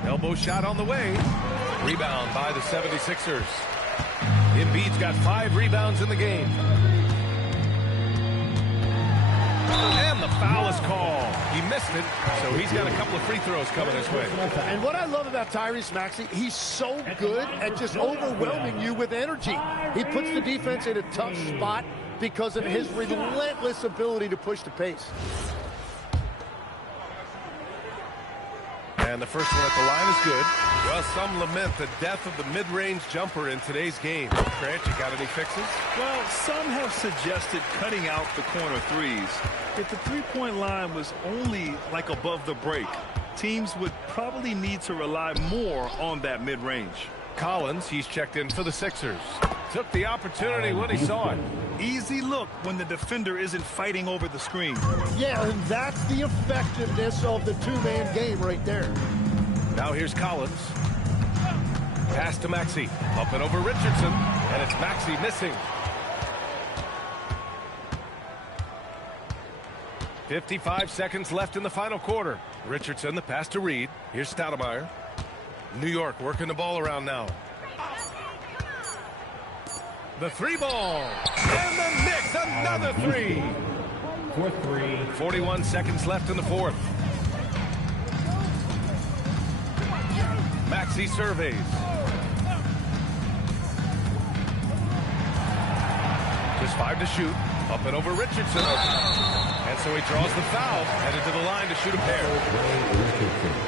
Elbow shot on the way. Rebound by the 76ers. Embiid's got 5 rebounds in the game. And the foul is called. He missed it, so he's got a couple of free throws coming his way. And what I love about Tyrese Maxey, he's so good at just overwhelming you with energy. He puts the defense in a tough spot because of his relentless ability to push the pace. And the first one at the line is good. Well, some lament the death of the mid-range jumper in today's game. Grant, you got any fixes? Well, some have suggested cutting out the corner threes. If the three-point line was only like above the break, teams would probably need to rely more on that mid-range. Collins, he's checked in for the Sixers. Took the opportunity when he saw it. Easy look when the defender isn't fighting over the screen. Yeah, and that's the effectiveness of the two-man game right there. Now here's Collins. Pass to Maxey. Up and over Richardson. And it's Maxey missing. 55 seconds left in the final quarter. Richardson, the pass to Reed. Here's Stoudemire. New York working the ball around now. The 3-ball. And the Knicks, another 3. 41 seconds left in the fourth. Maxey surveys. Just 5 to shoot. Up and over Richardson. And so he draws the foul. Headed to the line to shoot a pair.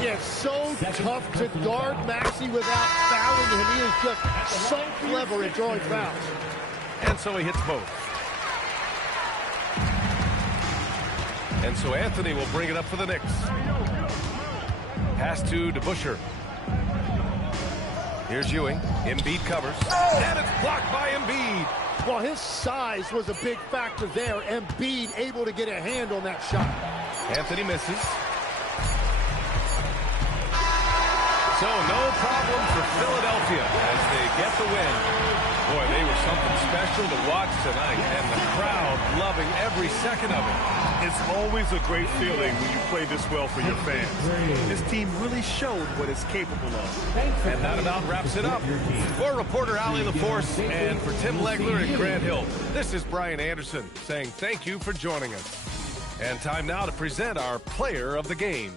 Yeah, it's so tough to guard Maxey without fouling him. He is just so clever at drawing fouls. And so he hits both. And so Anthony will bring it up for the Knicks. Pass to DeBusschere. Here's Ewing. Embiid covers. And it's blocked by Embiid. Well, his size was a big factor there. Embiid able to get a hand on that shot. Anthony misses. So no problem for Philadelphia as they get the win. Boy, they were something special to watch tonight, and the crowd loving every second of it. It's always a great feeling when you play this well for your fans. This team really showed what it's capable of. And that about wraps it up. For reporter Allie LaForce and for Tim Legler and Grant Hill, this is Brian Anderson saying thank you for joining us. And time now to present our player of the game.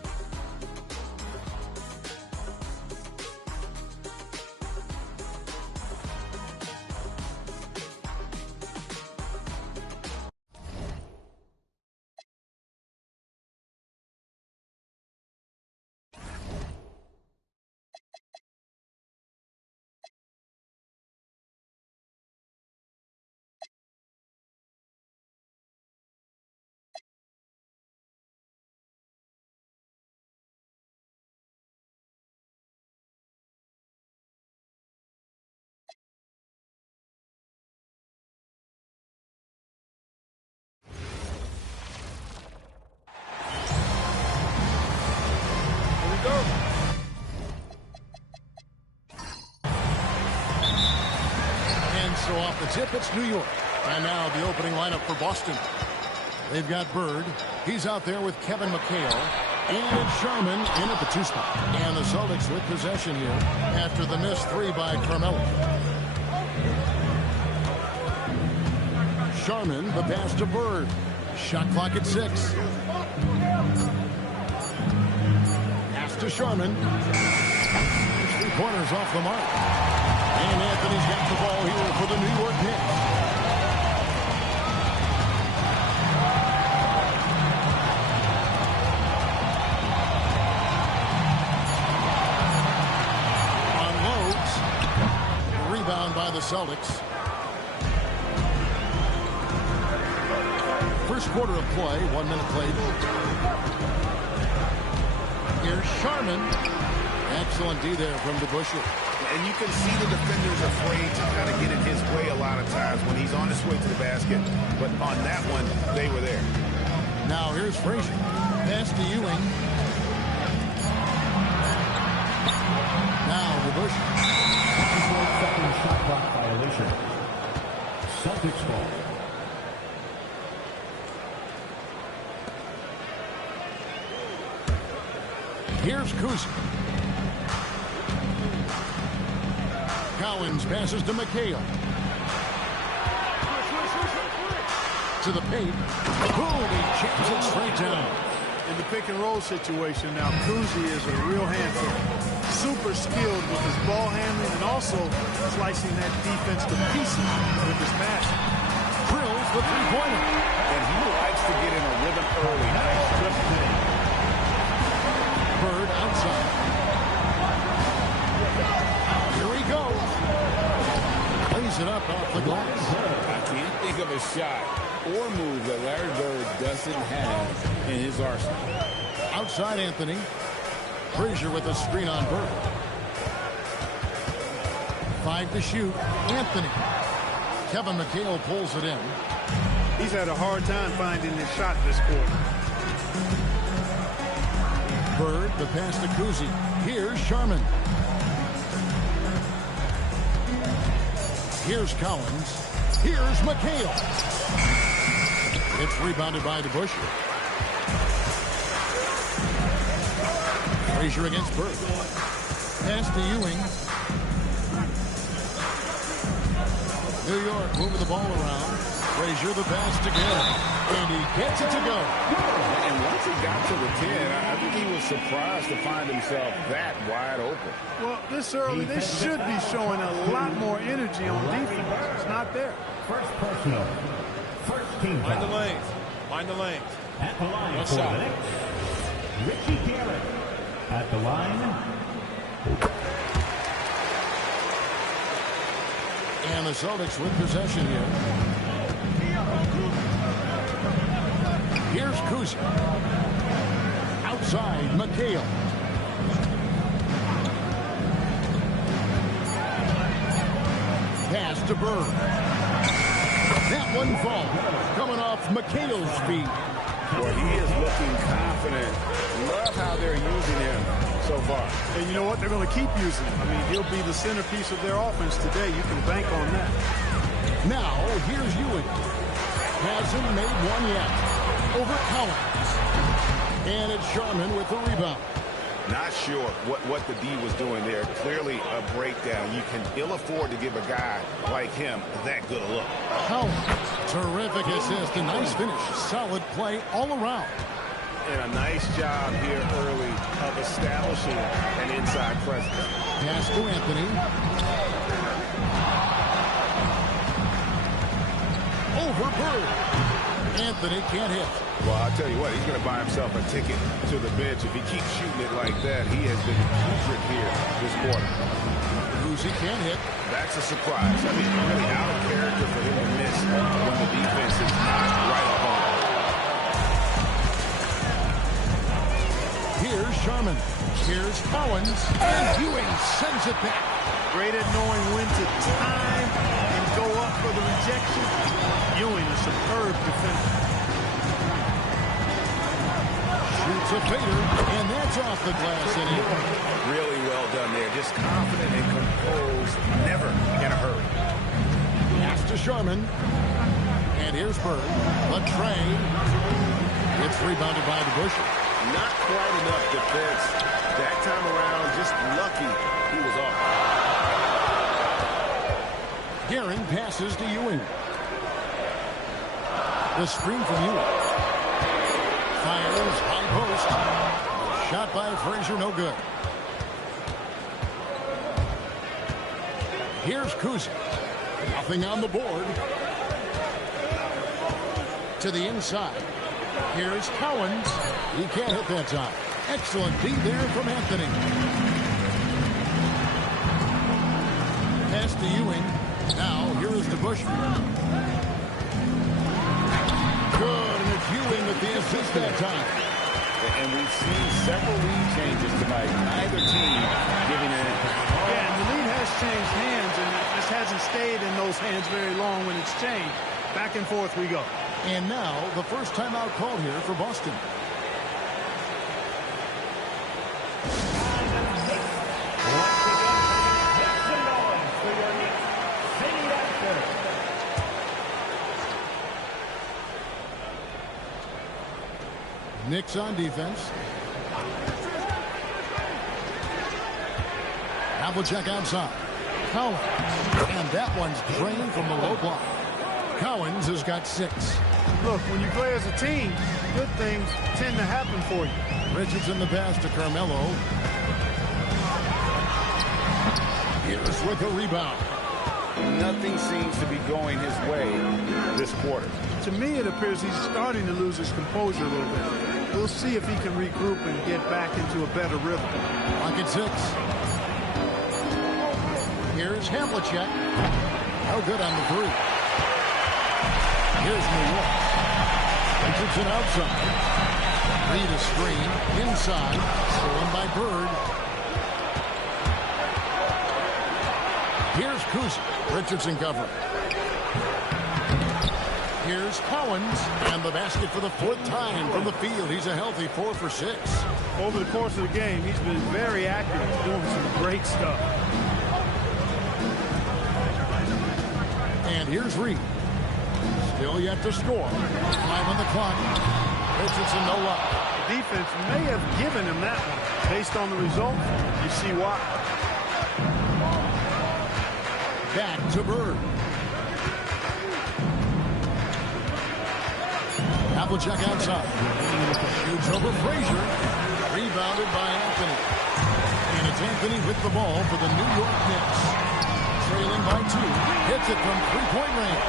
So off the tip, it's New York. And now the opening lineup for Boston. They've got Bird. He's out there with Kevin McHale. And Sharman in at the 2 spot. And the Celtics with possession here after the missed 3 by Carmelo. Sharman, the pass to Bird. Shot clock at 6. Pass to Sharman. 3-pointers off the mark. And Anthony's got the ball here for the New York Knicks. the Celtics. First quarter of play, 1 minute played. Here's Sharman. Excellent D there from DeBusschere. And you can see the defenders afraid to kind of get in his way a lot of times when he's on his way to the basket. But on that one, they were there. Now here's Frazier. Pass to Ewing. Now DeBusschere. 54-second shot clock violation. Celtics ball. Here's Kuzma. Cowens passes to McHale. To the paint. Boom, he jams it straight down. In the pick and roll situation now, Kuzi is a real handful. Super skilled with his ball handling and also slicing that defense to pieces with his passing. Drills the three-pointer. And he likes to get in a rhythm early. Nice trip today. Bird outside. Here he goes. Lays it up off the glass. I can't think of a shot or move that Larry Bird doesn't have in his arsenal. Outside Anthony. Frazier with a screen on Bird. 5 to shoot. Anthony. Kevin McHale pulls it in. He's had a hard time finding his shot this quarter. Bird, the pass to Kuzi. Here's Sharman. Here's Cowens. Here's McHale. It's rebounded by DeBusschere. Frazier against Bird. Pass to Ewing. New York moving the ball around. Frazier the pass to Gill. And he gets it to go. And once he got to the 10, I think he was surprised to find himself that wide open. Well, this early, they should be showing a lot more energy on defense. It's not there. First personal. First team Mind foul. the lanes. Mind the lanes. At the line One for shot. the Knicks, Richie Garrett. At the line. And the Celtics with possession here. Here's Kuzma. Outside, McHale. Pass to Bird. That one falls. Coming off McHale's feet. Boy, he is looking confident. Love how they're using him so far. And you know what? They're going to keep using him. I mean, he'll be the centerpiece of their offense today. You can bank on that. Now, here's Ewing. Hasn't made one yet. Over Cowens. And it's Sharman with the rebound. Not sure what the D was doing there. Clearly a breakdown. You can ill afford to give a guy like him that good a look. Cowens. Terrific assist. A nice finish. Solid play all around. And a nice job here early of establishing an inside presence. Pass to Anthony. Over Bird. Anthony can't hit. Well, I'll tell you what, he's going to buy himself a ticket to the bench. If he keeps shooting it like that, he has been putrid here this quarter. Kuzi can't hit. That's a surprise. I mean, really out of character for him to miss when the defense is not right up on him. Here's Sharman. Here's Cowens. And Ewing sends it back. Great at knowing when to time and go up for the rejection. Ewing, a superb defender. Shoots a fader, and that's off the glass and in. Really well done there. Just confident and composed, never in a hurry. Pass to Sharman. And here's Bird. A trade. It's rebounded by DeBusschere. Not quite enough defense. That time around, just lucky he was off. Guerin passes to Ewing. The screen from Ewing. Fires high post. Shot by Frazier, no good. Here's Kuzma. Nothing on the board. To the inside. Here's Cowens. He can't hit that time. Excellent D there from Anthony. Pass to Ewing. Bush. Good, and it's Ewing with the assist that time. And we've seen several lead changes tonight. Neither team giving in. Yeah, and the lead has changed hands, and it just hasn't stayed in those hands very long when it's changed. Back and forth we go. And now the first timeout called here for Boston. Knicks on defense. Havlicek outside. Collins. And that one's drained from the low block. Collins has got 6. Look, when you play as a team, good things tend to happen for you. Richardson the pass to Carmelo. Here's with the rebound. Nothing seems to be going his way this quarter. To me, it appears he's starting to lose his composure a little bit. We'll see if he can regroup and get back into a better rhythm. Pocket 6. Here's Havlicek. No good on the 3. Here's New York. Richardson outside. Reed a screen. Inside. Stolen by Bird. Here's Kuzma. Richardson covering. Here's Collins, and the basket for the 4th time from the field. He's a healthy 4 for 6. Over the course of the game, he's been very active, doing some great stuff. And here's Reed. Still yet to score. 5 on the clock. Richardson no luck. The defense may have given him that one. Based on the result, you see why. Back to Bird. Havlicek outside. Shoots over Frazier. Rebounded by Anthony. And it's Anthony with the ball for the New York Knicks. Trailing by 2. Hits it from 3-point range.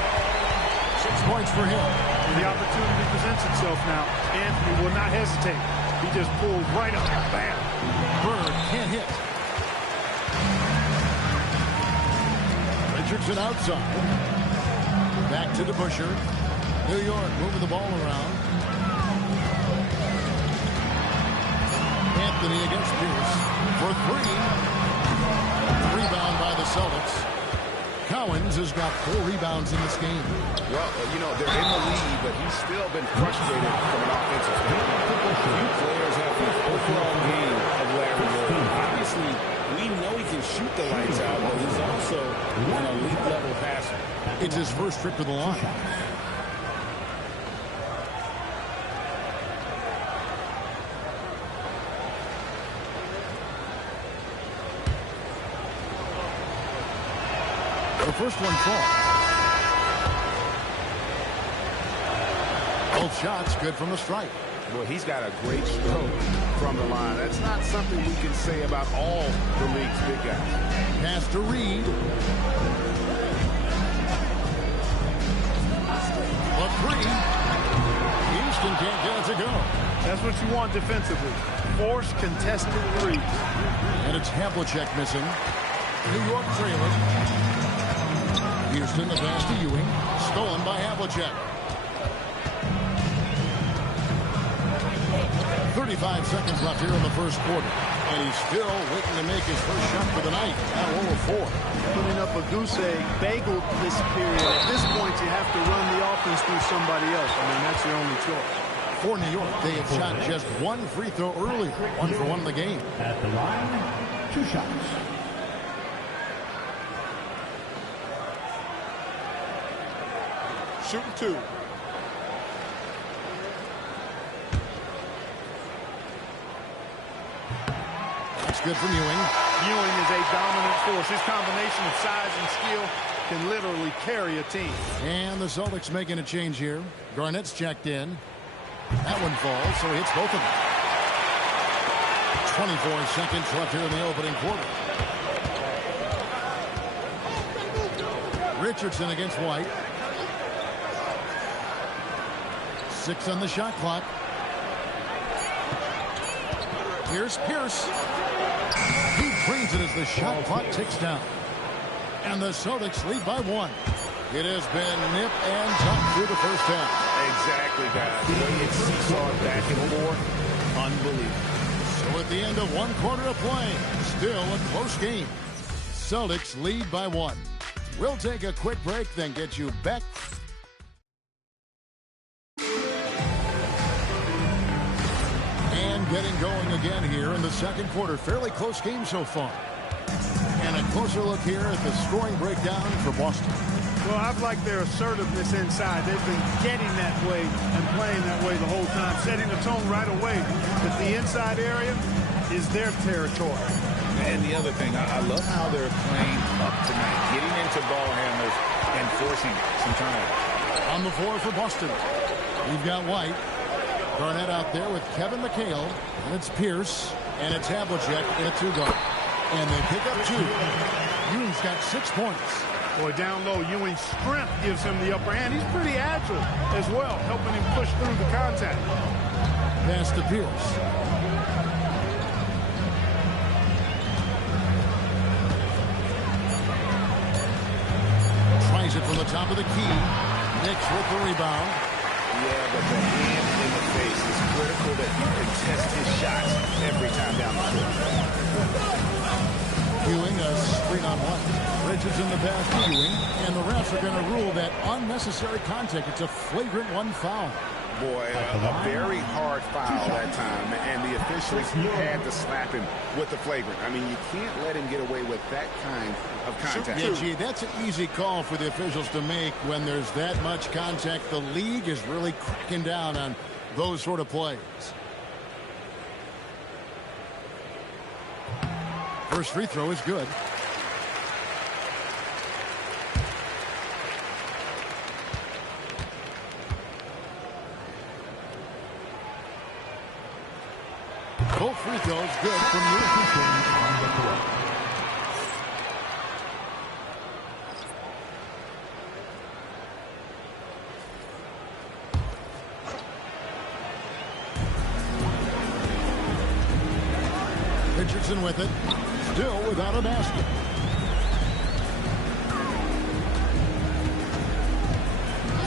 6 points for him. When the opportunity presents itself now, Anthony will not hesitate. He just pulled right up. Bam. Bird can't hit. Richardson outside. Back to DeBusschere. New York moving the ball around. Anthony against Pierce for 3. Rebound by the Celtics. Collins has got 4 rebounds in this game. Well, you know, they're in the lead, but he's still been frustrated from an offensive standpoint. Few players have the overall game of Larry Bird. Obviously, we know he can shoot the lights out, but he's also an elite level passer. It's his first trip to the line. The first one falls. Both shots good from the strike. Well, he's got a great stroke from the line. That's not something we can say about all the league's big guys. Pass to Reed. A 3. Houston can't get it to go. That's what you want defensively. Force contested threes. And it's Havlicek missing. New York trailing. Houston the pass to Ewing. Stolen by Havlicek. 35 seconds left here in the first quarter. And he's still waiting to make his first shot for the night. Now 0-4. Putting up a goose egg, bageled this period. At this point, you have to run the offense through somebody else. I mean, that's your only choice. For New York, they have shot just 1 free throw earlier. 1 for 1 in the game. At the line, 2 shots. Shooting 2. That's good from Ewing. Ewing is a dominant force. His combination of size and skill can literally carry a team. And the Celtics making a change here. Garnett's checked in. That one falls, so he hits both of them. 24 seconds left here in the opening quarter. Richardson against White. 6 on the shot clock. Here's Pierce. He drains it as the shot clock ticks down. And the Celtics lead by 1. It has been nip and tuck through the first half. Exactly, guys. The way it's seesawed back and forth, unbelievable. So at the end of one quarter of play, still a close game. Celtics lead by 1. We'll take a quick break, then get you back. And getting going again here in the second quarter. Fairly close game so far. And a closer look here at the scoring breakdown for Boston. Well, I've liked their assertiveness inside. They've been getting that way and playing that way the whole time, setting the tone right away. But the inside area is their territory. And the other thing, I love how they're playing up tonight, getting into ball handlers and forcing some turnovers. On the floor for Boston, we've got White. Garnett out there with Kevin McHale. And it's Pierce. And it's Havlicek in a 2-guard. And they pick up 2. Ewing's got 6 points. Boy, down low, Ewing's strength gives him the upper hand. He's pretty agile as well, helping him push through the contact. Pass to Pierce. Tries it from the top of the key. Knicks with the rebound. Yeah, but the hand in the face is critical that you can test his shots every time down the court. Ewing a screen on White. Richardson the pass to Ewing, and the refs are going to rule that unnecessary contact. It's a flagrant 1 foul. Boy, a very hard foul that time, and the officials had to slap him with the flagrant. I mean, you can't let him get away with that kind of contact. Yeah, gee, that's an easy call for the officials to make when there's that much contact. The league is really cracking down on those sort of plays. First free throw is good. Both free throws good from Richardson on the court. Richardson with it. Still without a basket.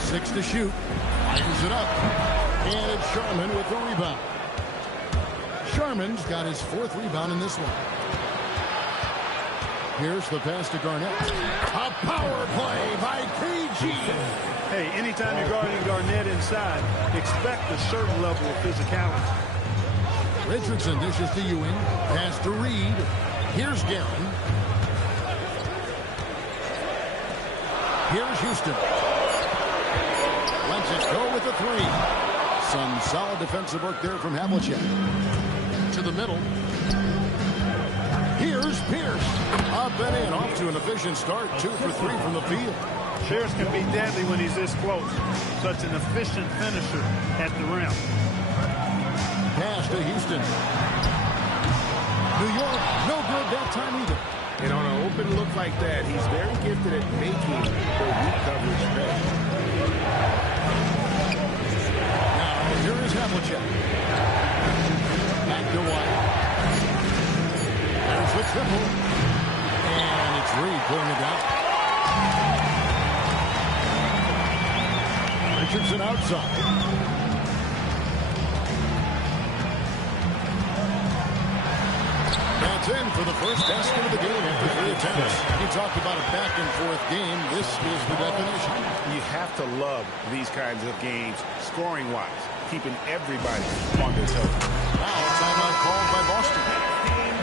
Six to shoot. Fires it up. And it's Sharman with the rebound. Sharman's got his 4th rebound in this one. Here's the pass to Garnett. A power play by KG. Hey, anytime you're guarding Garnett inside, expect a certain level of physicality. Richardson dishes to Ewing. Pass to Reed. Here's Guerin. Here's Houston. Lets it go with the 3. Some solid defensive work there from Havlicek. To the middle. Here's Pierce. Up and in. Off to an efficient start. 2 for 3 from the field. Pierce can be deadly when he's this close. Such an efficient finisher at the rim. Pass to Houston. New York, no good that time either. And on an open look like that, he's very gifted at making the weak coverage pay. Now, here is Havlicek. Back to White. There's the triple. And it's Reed pulling it down. Richardson outside. That's in for the first basket of the game after 3 attempts. You talked about a back-and-forth game. This is the definition. You have to love these kinds of games, scoring-wise, keeping everybody on their toes. Now a timeout called by Boston.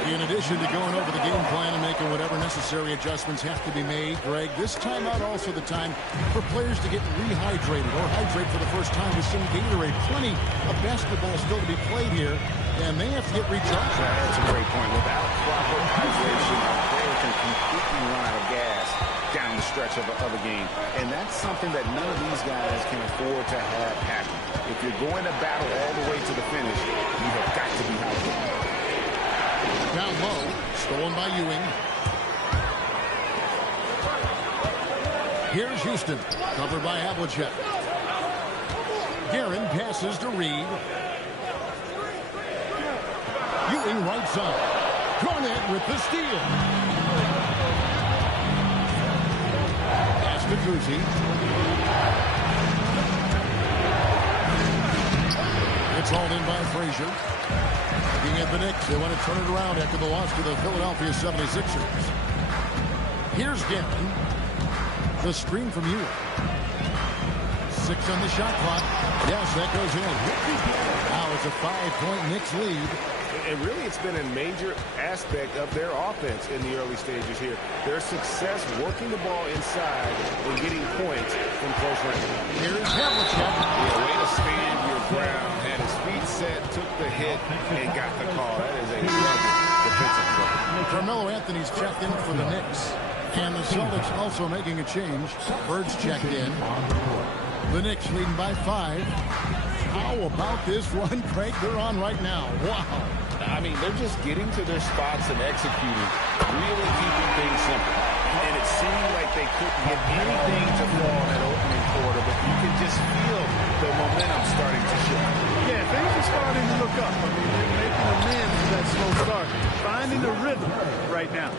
In addition to going over the game plan and making whatever necessary adjustments have to be made, Greg, this timeout also the time for players to get rehydrated or hydrate for the first time with some Gatorade. Plenty of basketball still to be played here, and they have to get recharged. That's a great point. Without proper hydration, a player can completely run out of gas down the stretch of a game, and that's something that none of these guys can afford to have happen. If you're going to battle all the way to the finish, you have got to be hydrated. Down low, stolen by Ewing. Here's Houston, covered by Havlicek. Guerin passes to Reed. Ewing right side. Garnett with the steal. Pass to Kuzi. It's hauled in by Frazier. Looking at the Knicks, they want to turn it around after the loss to the Philadelphia 76ers. Here's Ginn. The screen from Ewing. 6 on the shot clock. Yes, that goes in. Now it's a 5-point Knicks lead. And really, it's been a major aspect of their offense in the early stages here. Their success working the ball inside and getting points from close range. Here's Havlicek. Yeah, way to stand your ground. Had his feet set, took the hit, and got the call. That is a rugged defensive play. Carmelo Anthony's checked in for the Knicks. And the Celtics also making a change. Bird's checked in. The Knicks leading by 5. How about this run, Craig, they're on right now? Wow. I mean, they're just getting to their spots and executing, really keeping things simple. And it seemed like they couldn't get anything to fall in that opening quarter, but you can just feel the momentum starting to shift. Yeah, things are starting to look up. I mean, they're making amends for that slow start. Finding a rhythm right now.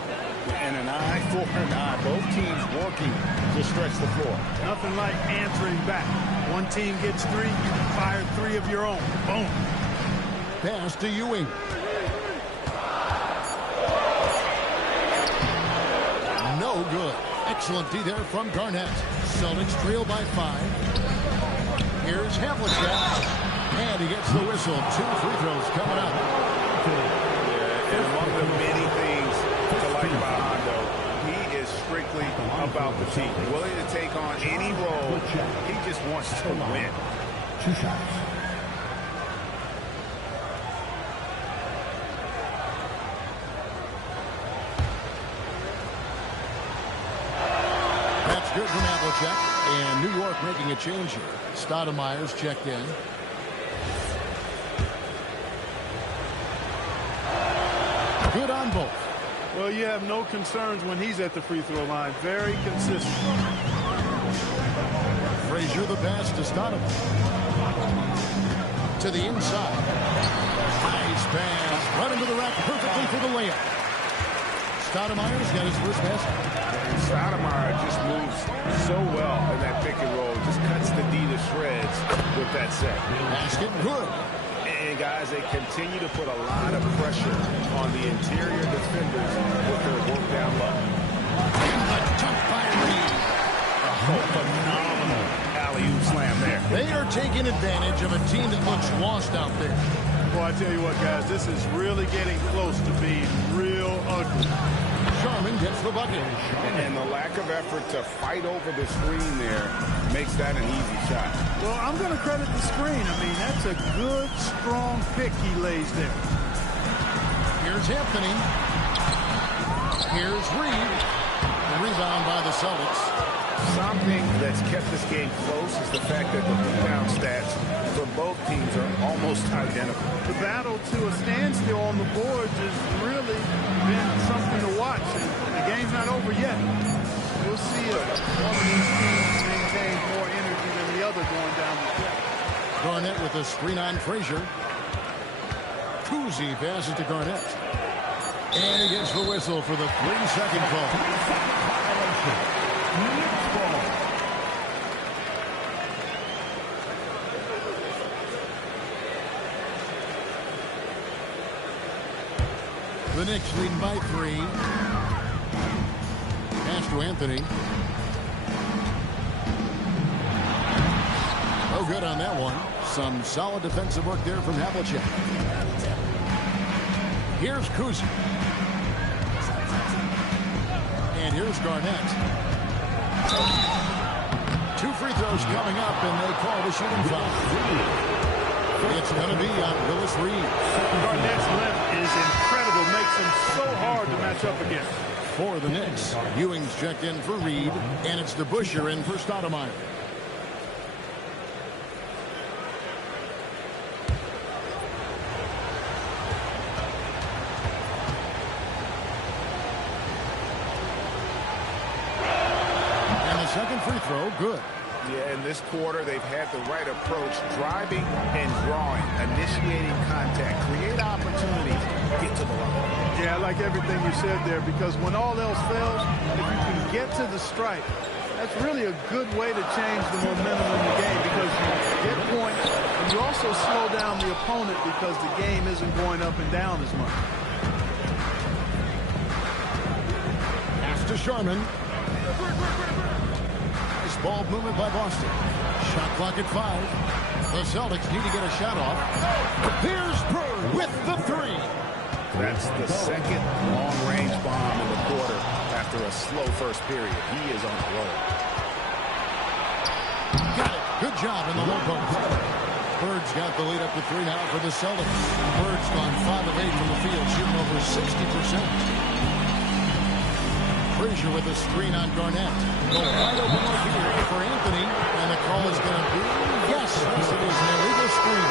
And an eye for an eye. Both teams working to stretch the floor. Nothing like answering back. One team gets 3, you fire 3 of your own. Boom. Pass to Ewing. No good. Excellent D there from Garnett. Celtics trail by 5. Here's Havlicek. And he gets the whistle. 2 free throws coming up. Yeah, and among the many things to like about Hondo, he is strictly about the team. Willing to take on any role. He just wants to win. 2 shots. That's good from Havlicek. And New York making a change here. Stoudemire's checked in. Good on both. Well, you have no concerns when he's at the free throw line. Very consistent. Frazier the pass to Stoudemire. To the inside. Nice pass. Right into the rack perfectly for the layup. Stoudemire's got his first basket. And Stoudemire just moves so well in that pick and roll. Just cuts the D to shreds with that set. Basket good. And guys, they continue to put a lot of pressure on the interior defenders with their work down low. A tough by Reed. Oh, phenomenal alley-oop slam there. They are taking advantage of a team that looks lost out there. Boy, I tell you what, guys, this is really getting close to being real ugly. Sharman gets the bucket. And the lack of effort to fight over the screen there makes that an easy shot. Well, I'm going to credit the screen. I mean, that's a good, strong pick he lays there. Here's Anthony. Here's Reed. The rebound by the Celtics. Something that's kept this game close is the fact that the rebound stats for both teams are almost identical. The battle to a standstill on the boards has really been something to watch. And the game's not over yet. We'll see if one of these teams maintains more energy than the other going down the stretch. Garnett with a screen on Frazier. Kuzi passes to Garnett. And he gets the whistle for the 3-second call. The Knicks leading by 3. Pass to Anthony. No good on that one. Some solid defensive work there from Havlicek. Here's Kuzi. And here's Garnett. 2 free throws coming up, and they call the shooting foul. It's going to be on Willis Reed. Garnett's length is incredible. Makes him so hard to match up against. For the Knicks, Ewing's checked in for Reed, and it's DeBusschere in for Stoudemire. And the second free throw, good. Yeah, in this quarter, they've had the right approach, driving and drawing, initiating contact, create opportunities, get to the line. Yeah, I like everything you said there, because when all else fails, if you can get to the stripe, That's really a good way to change the momentum in the game because you get points and you also slow down the opponent because the game isn't going up and down as much. Pass to Sherman. Nice ball movement by Boston. Shot clock at 5. The Celtics need to get a shot off. Here's Bird with the 3. That's the second long-range bomb in the quarter after a slow first period. He is on a roll. Got it. Good job in the low post. Bird's got the lead up to 3 now for the Celtics. Bird's gone 5 of 8 from the field, shooting over 60%. Frazier with a screen on Garnett. Go wide open up here for Anthony, and the call is going to be yes, it is an illegal screen.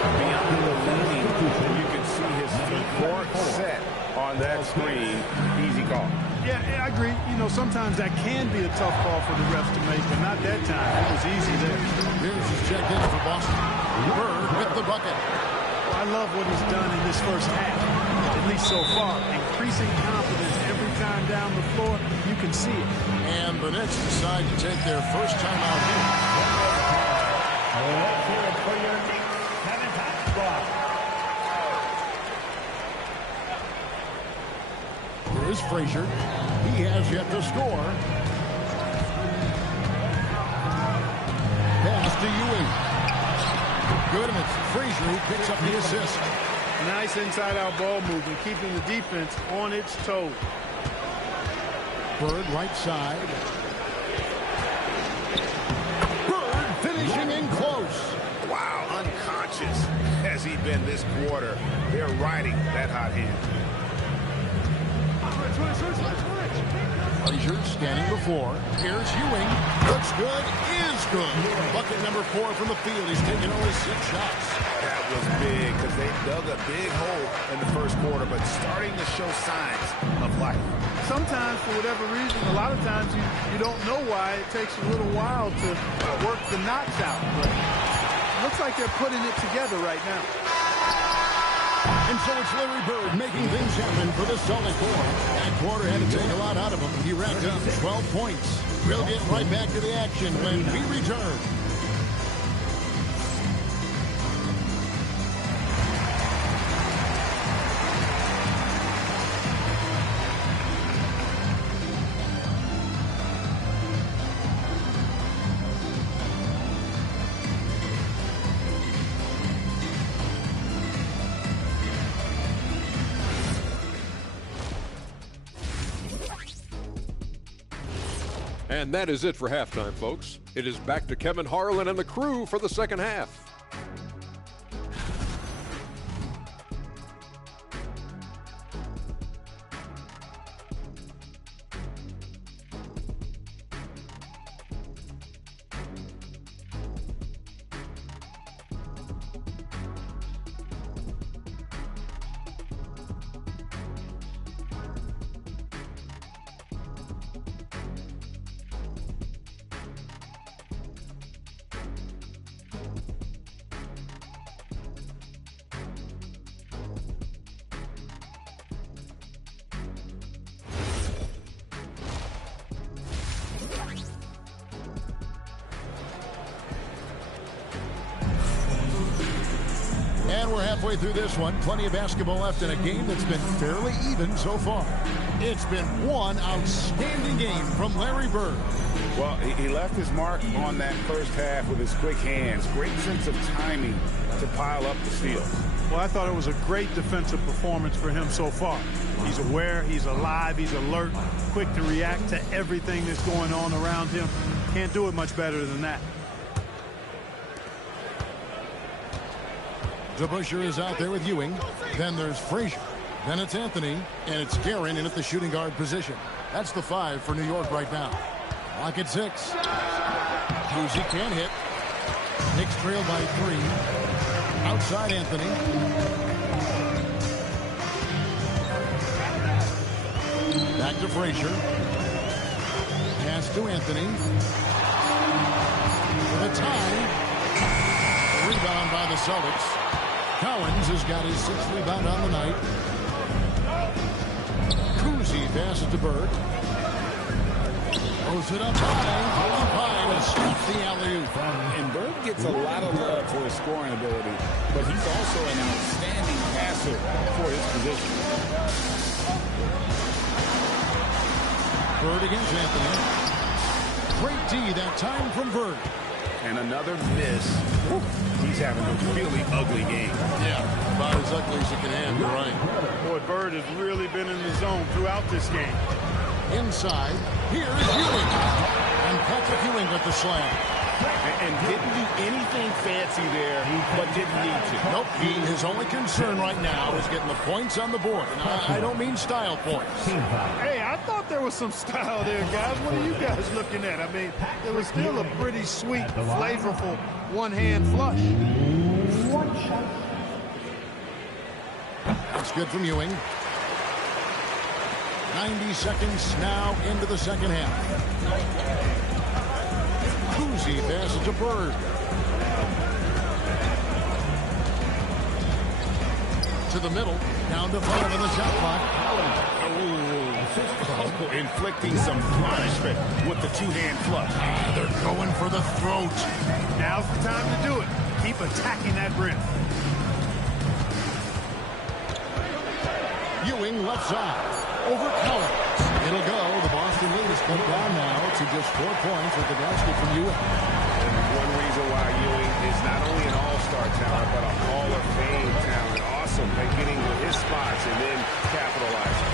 Beyond the leaning, you can see his feet weren't set on that screen. Easy call. Yeah, I agree. You know, sometimes that can be a tough call for the refs to make, but not that time. It was easy there. Here's his check in for Boston. Bird with the bucket. Well, I love what he's done in this first half, at least so far. Increasing confidence every time down the floor. You can see it. And the Knicks decide to take their first time out here. Let's hear it for your Knicks 7-time squad. Here is Frazier. He has yet to score. Pass to Ewing. Good, and it's Frazier who picks up the assist. Nice inside-out ball movement, keeping the defense on its toes. Bird right side. Bird finishing in close. Wow, unconscious has he been this quarter. They're riding that hot hand. Frazier standing before. Here's Ewing. Looks good. Is good. Bucket number 4 from the field. He's taken only 6 shots. That was big because they dug a big hole in the first quarter, but starting to show signs of life. Sometimes, for whatever reason, a lot of times you don't know why. It takes a little while to work the knots out. But it looks like they're putting it together right now. And so it's Larry Bird making things happen for the Celtic board. That quarter had to take a lot out of him. He racked up 12 points. We'll get right back to the action when we return. And that is it for halftime, folks. It is back to Kevin Harlan and the crew for the second half. And we're halfway through this one. Plenty of basketball left in a game that's been fairly even so far. It's been one outstanding game from Larry Bird. Well, he left his mark on that first half with his quick hands. Great sense of timing to pile up the steals. Well, I thought it was a great defensive performance for him so far. He's aware, he's alive, he's alert, quick to react to everything that's going on around him. Can't do it much better than that. DeBusschere is out there with Ewing. Then there's Frazier. Then it's Anthony. And it's Guerin in at the shooting guard position. That's the 5 for New York right now. Clock at 6. Cousy can't hit. Knicks trail by 3. Outside Anthony. Back to Frazier. Pass to Anthony. For the tie. Rebound by the Celtics. Collins has got his 6th rebound on the night. Cousy passes to Bird. Throws it up high to stop the alley-oop. And Bird gets a lot of love for his scoring ability, but he's also an outstanding passer for his position. Bird against Anthony. Great D that time from Bird. And another miss. Woo. He's having a really ugly game. Yeah, about as ugly as you can have, you're right. Boy, Bird has really been in the zone throughout this game. Inside, here's Ewing. And Patrick Ewing with the slam. And didn't do anything fancy there, but didn't need to. Nope, his only concern right now is getting the points on the board. And I don't mean style points. Hey, I thought there was some style there, guys. What are you guys looking at? I mean, it was still a pretty sweet, flavorful one-hand flush. That's good from Ewing. 90 seconds now into the second half. Cousy passes to Bird. To the middle. Down to 5 on the shot clock. Oh, inflicting some punishment with the two-hand flush. They're going for the throat. Now's the time to do it. Keep attacking that rim. Ewing left side. Over Collins. It'll go. The Boston lead is cut down now to just 4 points with the basket from Ewing. And one reason why Ewing is not only an all-star talent, but a Hall of Fame talent. Awesome at getting to his spots and then capitalizing.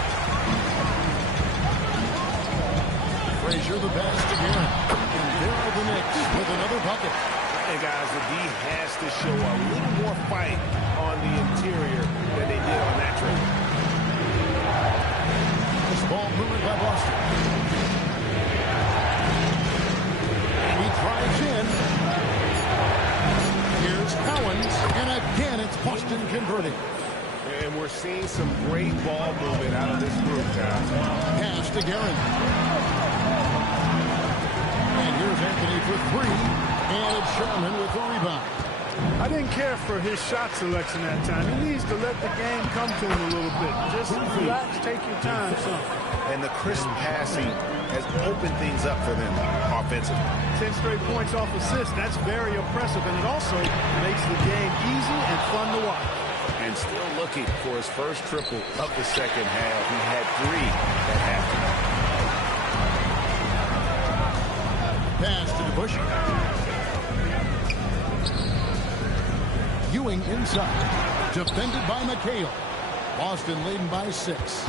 Frazier the pass to Garrett. And there are the Knicks with another bucket. And guys, the D has to show a little more fight on the interior than they did on that trip. This ball moved by Boston. And he drives in. Here's Collins. And again, it's Boston converting. And we're seeing some great ball movement out of this group, guys. Pass to Garrett. And here's Anthony for 3. And it's Sherman with the rebound. I didn't care for his shot selection that time. He needs to let the game come to him a little bit. Just relax, take your time, son. And the crisp passing has opened things up for them offensively. 10 straight points off assists. That's very impressive, and it also makes the game easy and fun to watch. And still looking for his first triple of the second half. He had 3 at halftime. Pass to the Bush. Ewing inside. Defended by McHale. Boston leading by 6.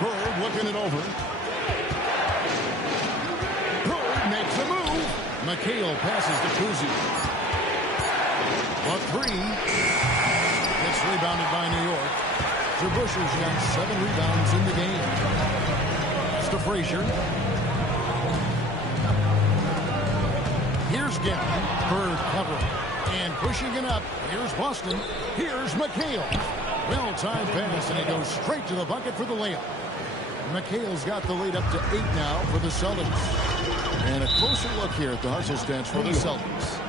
Bird looking it over. Bird makes a move. McHale passes to Cousy. A 3. It's rebounded by New York. Busher's got 7 rebounds in the game. It's to Frazier. Here's Gavin. Bird covering. And pushing it up. Here's Boston. Here's McHale. Well-timed pass, and he goes straight to the bucket for the layup. McHale's got the lead up to 8 now for the Celtics. And a closer look here at the hustle stats for the Celtics.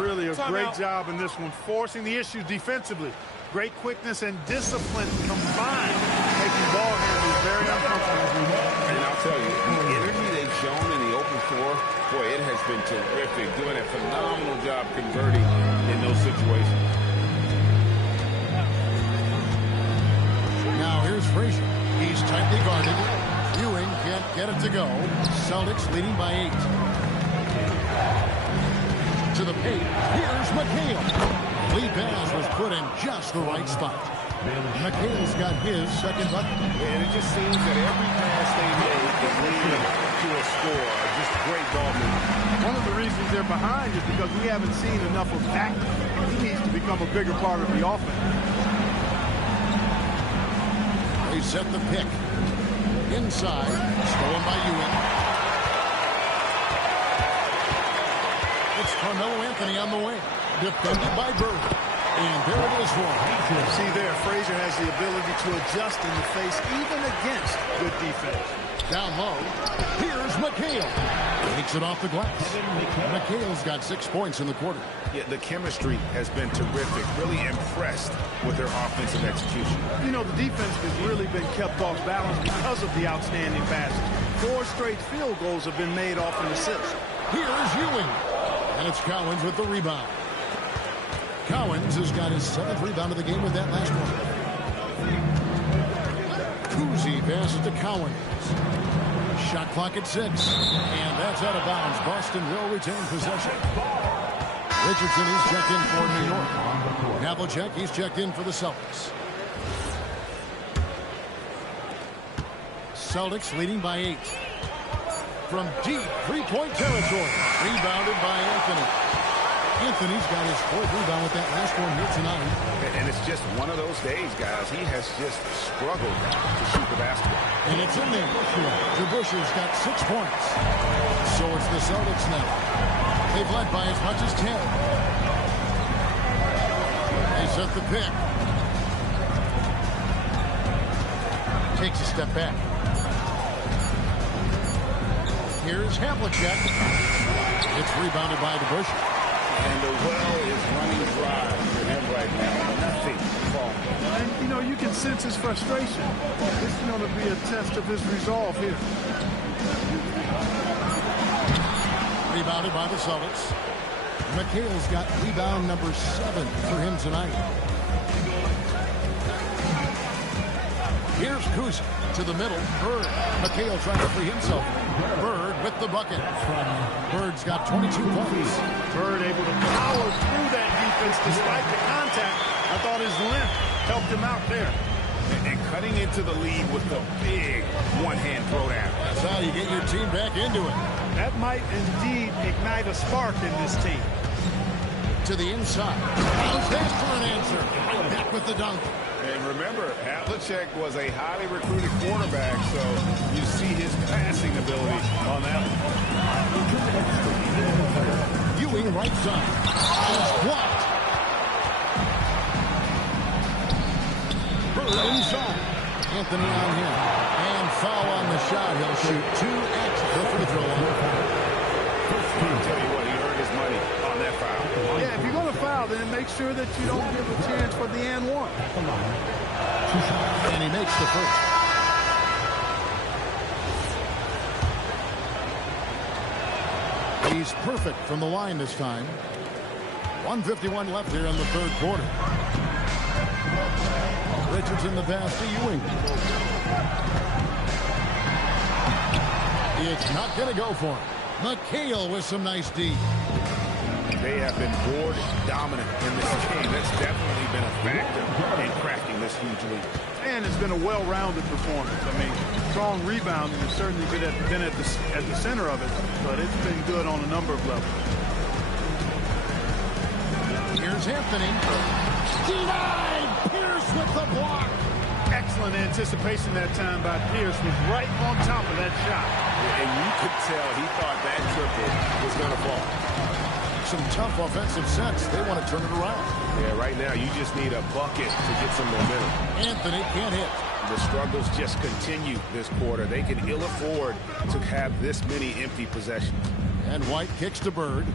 Really a great job in this one, forcing the issues defensively. Great quickness and discipline combined, making ball handlers very uncomfortable. And I'll tell you, the energy they've shown in the open floor, boy, it has been terrific. Doing a phenomenal job converting in those situations. Now here's Frazier. He's tightly guarded. Ewing can't get it to go. Celtics leading by 8. To the paint. Here's McHale. Lead pass was put in just the right spot. McHale's got his second bucket. And it just seems that every pass they make is leading to a score. Just great ball movement. One of the reasons they're behind is because we haven't seen enough of that. He needs to become a bigger part of the offense. They set the pick. Inside. Stolen by Ewing. It's Carmelo Anthony on the wing. Defended by Bird. And there it is for him. See there, Frazier has the ability to adjust in the face even against good defense. Down low. Here's McHale. Takes it off the glass. McHale's got 6 points in the quarter. Yeah, the chemistry has been terrific. Really impressed with their offensive execution. You know, the defense has really been kept off balance because of the outstanding passes. 4 straight field goals have been made off an assist. Here's Ewing. And it's Cowens with the rebound. Cowens has got his 7th rebound of the game with that last one. Kuzi passes to Cowens. Shot clock at 6. And that's out of bounds. Boston will retain possession. Richardson, he's checked in for New York. Havlicek, he's checked in for the Celtics. Celtics leading by 8. From deep three-point territory. Rebounded by Anthony. Anthony's got his 4th rebound with that last one here tonight. And it's just one of those days, guys. He has just struggled to shoot the basketball. And it's in there. Jabusha's got 6 points. So it's the Celtics now. They've led by as much as 10. They set the pick. Takes a step back. Here's Havlicek. It's rebounded by Jabusha. And the well is running dry for him right now. Nothing falling. And, you know, you can sense his frustration. This is going to be a test of his resolve here. Rebounded by the Celtics. McHale's got rebound number 7 for him tonight. Here's Kuzi to the middle. Bird. McHale trying to free himself. Bird with the bucket. Bird's got 22 points. Bird able to power through that defense despite the contact. I thought his length helped him out there. And cutting into the lead with the big one-hand throwdown. That's how you get your team back into it. That might indeed ignite a spark in this team. To the inside. How's that for an answer? Right back with the dunk. And remember, Havlicek was a highly recruited quarterback, so you see his passing ability on that one. Ewing right side. It's blocked. Bird inside. Anthony on him. And foul on the shot. He'll shoot 2 at the free throw line. I'll tell you what, he earned his money on that foul. Yeah, if you're going to foul, then make sure that you don't give a chance for the and one. And he makes the first. He's perfect from the line this time. 1:51 left here in the 3rd quarter. Richardson the pass to Ewing. It's not going to go for him. McHale with some nice D. They have been board dominant in this game. That's definitely been a factor in cracking this huge lead. And it's been a well-rounded performance. I mean, strong rebounding has certainly been at the center of it, but it's been good on a number of levels. Here's Anthony. Denied! Pierce with the block. Excellent anticipation that time by Pierce. Was right on top of that shot. And you could tell he thought that triple was going to fall. Some tough offensive sets. They want to turn it around. Yeah, right now you just need a bucket to get some momentum. Anthony can't hit. The struggles just continue this quarter. They can ill afford to have this many empty possessions. And White kicks to Bird.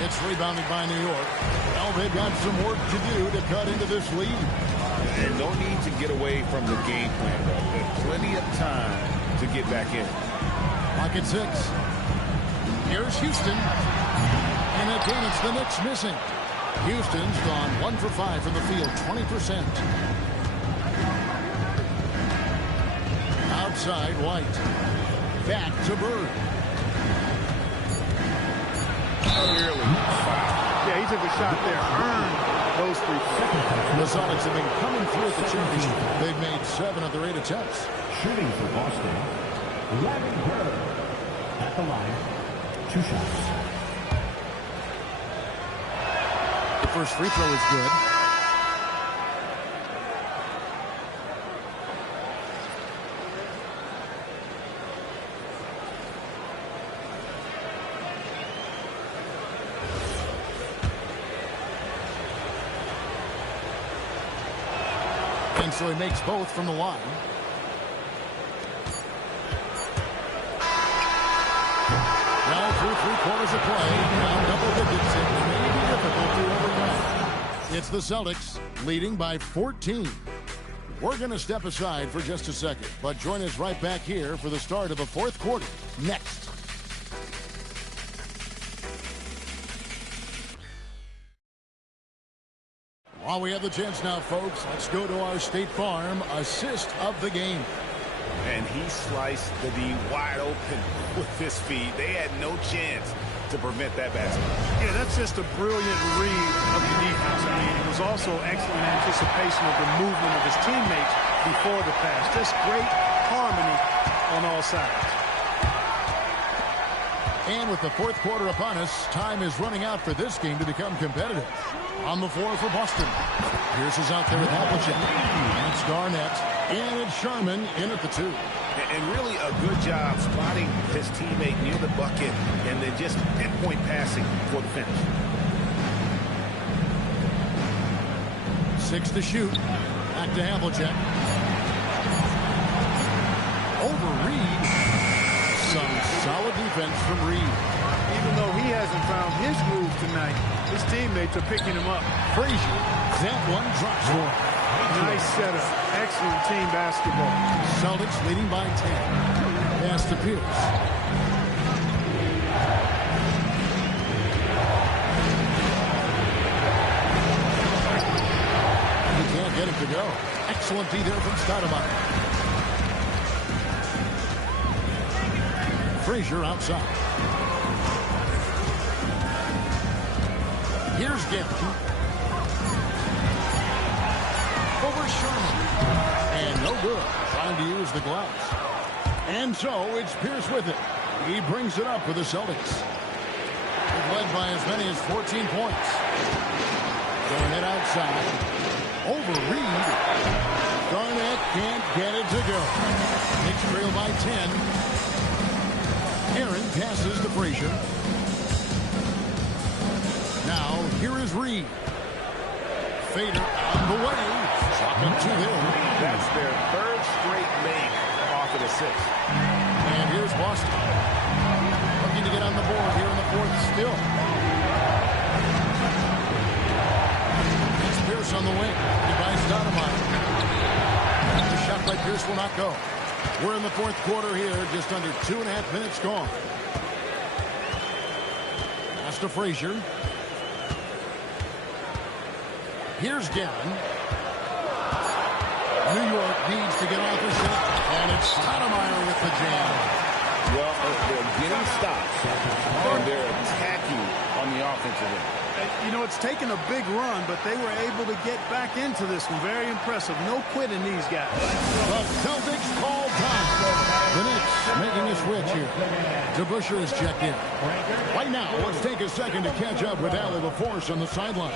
It's rebounded by New York. Well, they've got some work to do to cut into this lead. And no need to get away from the game plan, though. There's plenty of time to get back in. Lock at 6. Here's Houston. And again, it's the Knicks missing. Houston's gone 1 for 5 from the field, 20%. Outside, White. Back to Bird. Yeah, he took a shot there. Earned those 3 points. The Celtics have been coming through at the championship. They've made 7 of their 8 attempts. Shooting for Boston, Larry Bird at the line. 2 shots. The first free throw is good. And so he makes both from the line. Now through 3 quarters of play, down double digits, it may be difficult to overcome. It's the Celtics leading by 14. We're going to step aside for just a second, but join us right back here for the start of the 4th quarter next. While we have the chance now, folks, let's go to our State Farm assist of the game. And he sliced the D wide open with his feet. They had no chance to prevent that basket. Yeah, that's just a brilliant read of the defense. I mean, it was also excellent anticipation of the movement of his teammates before the pass. Just great harmony on all sides. And with the 4th quarter upon us, time is running out for this game to become competitive. On the floor for Boston. Pierce is out there with Havlicek. It's Garnett. And it's Sherman in at the 2. And really a good job spotting his teammate near the bucket and then just pinpoint passing for the finish. 6 to shoot. Back to Havlicek. Over Reed. Some solid defense from Reed. Even though he hasn't found his groove tonight, his teammates are picking him up. Frazier. That one drops one. Nice setup. Excellent team basketball. Celtics leading by 10. Pass to Pierce. He can't get him to go. Excellent D there from Stoudemire. Frazier outside. Here's Gibson. Over Sherman. And no good. Trying to use the glass. And so it's Pierce with it. He brings it up for the Celtics. They've led by as many as 14 points. Garnett outside. Over Reed. Garnett can't get it to go. Knicks trail by 10. Aaron passes to Frazier. Now, here is Reed. Fader on the way. Shot up to him. That's their 3rd straight make off of the 6th. And here's Boston. Looking to get on the board here in the 4th still. It's Pierce on the wing. By Stoudemire. The shot by Pierce will not go. We're in the 4th quarter here. Just under 2.5 minutes gone. Pass to Frazier. Here's Gavin. New York needs to get off the shot. And it's Stoudemire with the jam. Well, they're getting stops. And they're attacking on the offensive end. You know, it's taken a big run, but they were able to get back into this one. Very impressive. No quitting these guys. The Celtics call time. The Knicks making a switch here. DeBusschere is checked in. Right now, let's take a second to catch up with Allie LaForce on the sideline.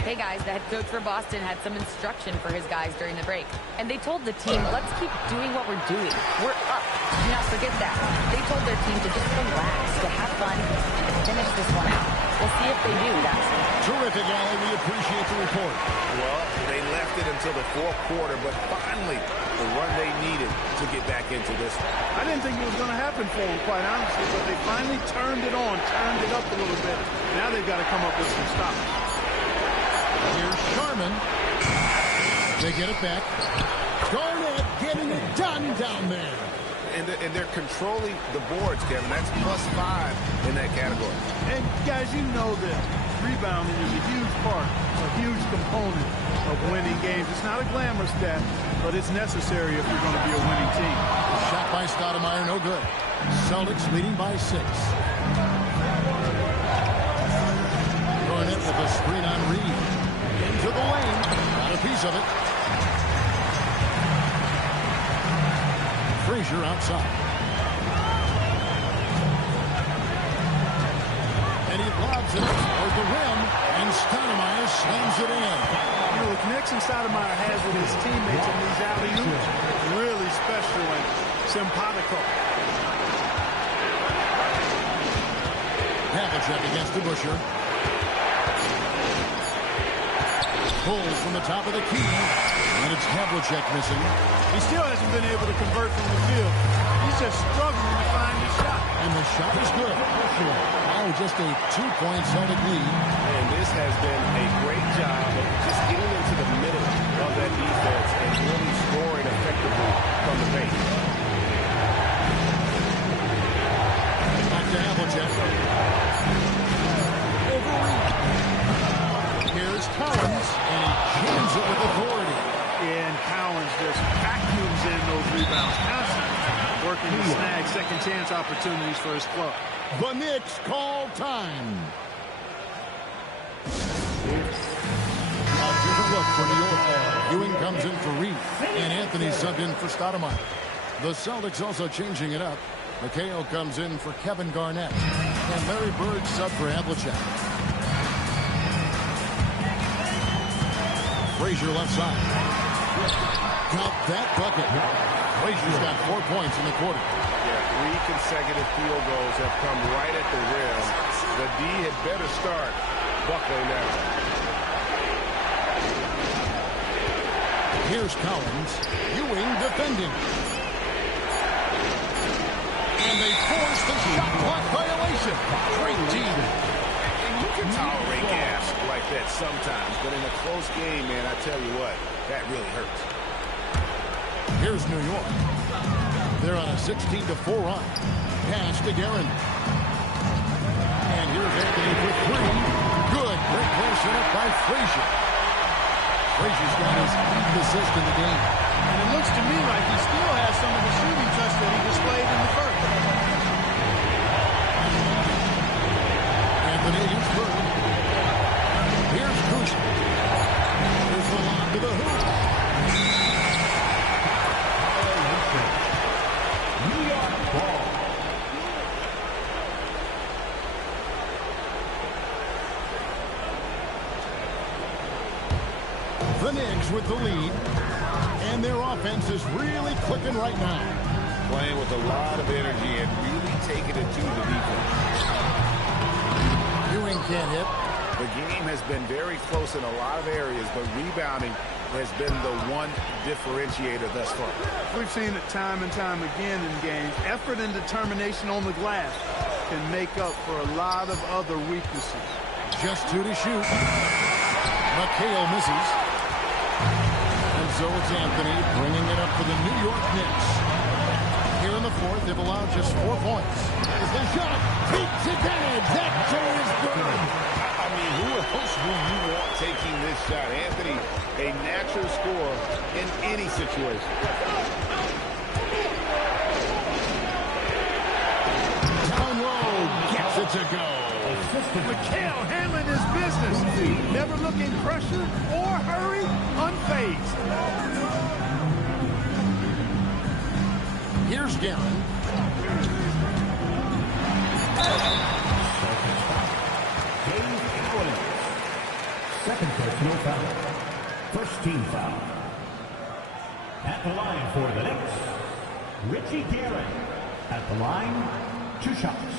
Hey guys, the head coach for Boston had some instruction for his guys during the break. And they told the team, let's keep doing what we're doing. We're up. Do not forget that. They told their team to just relax, to have fun, and to finish this one out. We'll see if they do, guys. Terrific, Allie. We appreciate the report. Well, they left it until the 4th quarter, but finally the run they needed to get back into this one. I didn't think it was going to happen for them, quite honestly, but they finally turned it on, turned it up a little bit. Now they've got to come up with some stops. Here's Sherman. They get it back. Garnett getting it done down there. And they're controlling the boards, Kevin. That's +5 in that category. And guys, you know that rebounding is a huge part, a huge component of winning games. It's not a glamorous stat, but it's necessary if you're going to be a winning team. Shot by Stoudemire, no good. Celtics leading by 6. Garnett with a screen on Reed. Into the lane. Got a piece of it. Frazier outside. And he lobs it toward the rim, and Stoudemire slams it in. You know, the connection Stoudemire has with his teammates in these alley-oops is really special and simpatico. Havlicek against DeBusschere. Pulls from the top of the key. And it's Havlicek missing. He still hasn't been able to convert from the field. He's just struggling to find his shot. And the shot is good. Now just a 2-point Celtic lead. And this has been a great job of just getting into the middle of that defense and really scoring effectively from the paint. Back to Havlicek. Overreach. Here's Collins, and he jams it with authority. And Collins just vacuums in those rebounds constantly, working to snag second chance opportunities for his club. The Knicks call time. A different look for New York. Ewing comes in for Reed, and Anthony subbed in for Stoudemire. The Celtics also changing it up. McHale comes in for Kevin Garnett, and Larry Bird sub for Havlicek. Frazier left side. Got that bucket. Frazier's got 4 points in the quarter. Yeah, 3 consecutive field goals have come right at the rim. The D had better start buckling now. Here's Collins. Ewing defending. And they force the shot clock violation. Great team. You can tolerate gas like that sometimes, but in a close game, man, I tell you what, that really hurts. Here's New York. They're on a 16-4 run. Pass to Guerin. And here's Anthony for 3. Good. Great play set up by Frazier. Frazier's got his 8th assist in the game. And it looks to me like he still has some of the shooting touch that he displayed in the first. Anthony is third. Here's Kuzma. Here's the lob to the hoop. New York ball. The Knicks with the lead. And their offense is really clicking right now. Playing with a lot of energy and really taking it to the defense. Ewing can't hit. The game has been very close in a lot of areas, but rebounding has been the one differentiator thus far. We've seen it time and time again in games. Effort and determination on the glass can make up for a lot of other weaknesses. Just 2 to shoot. McHale misses. And so it's Anthony bringing it up for the New York Knicks. Here in the fourth, they've allowed just 4 points. As the shot takes advantage. That shot is good. I mean, who else will you want taking this shot? Anthony, a natural scorer in any situation. Down low, gets it to go. McHale handling his business. Never looking pressure or hurry, unfazed. Here's Guerin. Second personal foul. First team foul. At the line for the Knicks, Richie Guerin. At the line, 2 shots.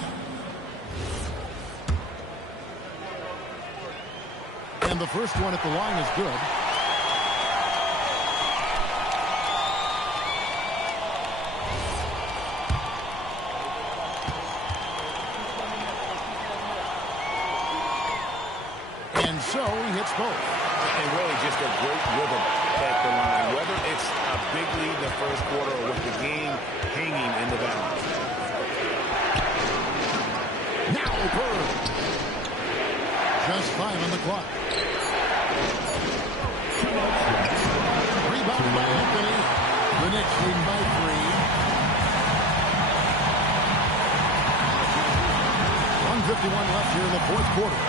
And the first one at the line is good. And so he hits both. And really just a great rhythm at the line, whether it's a big lead in the first quarter or with the game hanging in the balance. Now Bird. Just 5 on the clock. Rebound by Anthony. The Knicks lead by 3. 1:51 left here in the fourth quarter.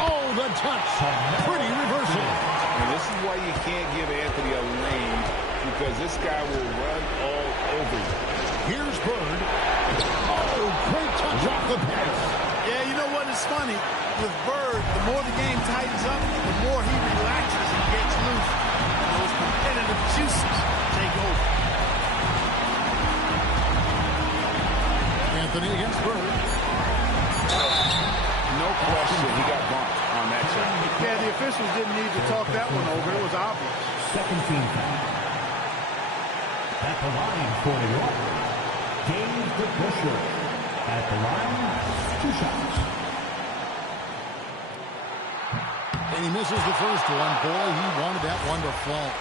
Oh, the touch. Pretty reversal. And this is why you can't give Anthony a lane, because this guy will run all over you. Here's Bird. Oh, great touch off the pass. Yeah, you know what is funny? With Bird, the more the game tightens up, the more he relaxes and gets loose. And those competitive juices take over. Anthony against Bird. No question, he got bumped. on that shot. Yeah, the officials didn't need to talk that one over. It was obvious. Second team foul. At the line, 41. James DeBusschere. At the line, 2 shots. And he misses the first one. Boy, he wanted that one to fall.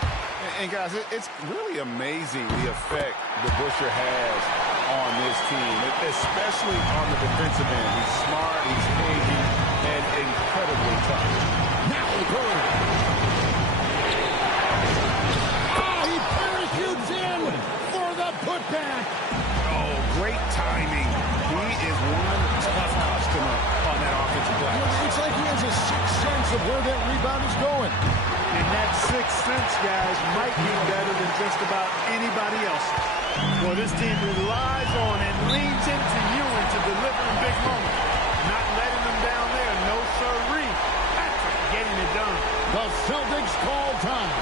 And guys, it's really amazing the effect DeBusschere has on this team, especially on the defensive end. He's smart, he's cagey, and incredibly tough. Now Bird. Oh, he parachutes in for the putback. Oh, great timing. He is one tough customer on that offensive play. It's like he has a sixth sense of where that rebound is going. And that sixth sense, guys, might be better than just about anybody else. Well, this team relies on and leans into Ewing to deliver in big moments. Not letting them down there. No sirree. Patrick getting it done. The Celtics call time.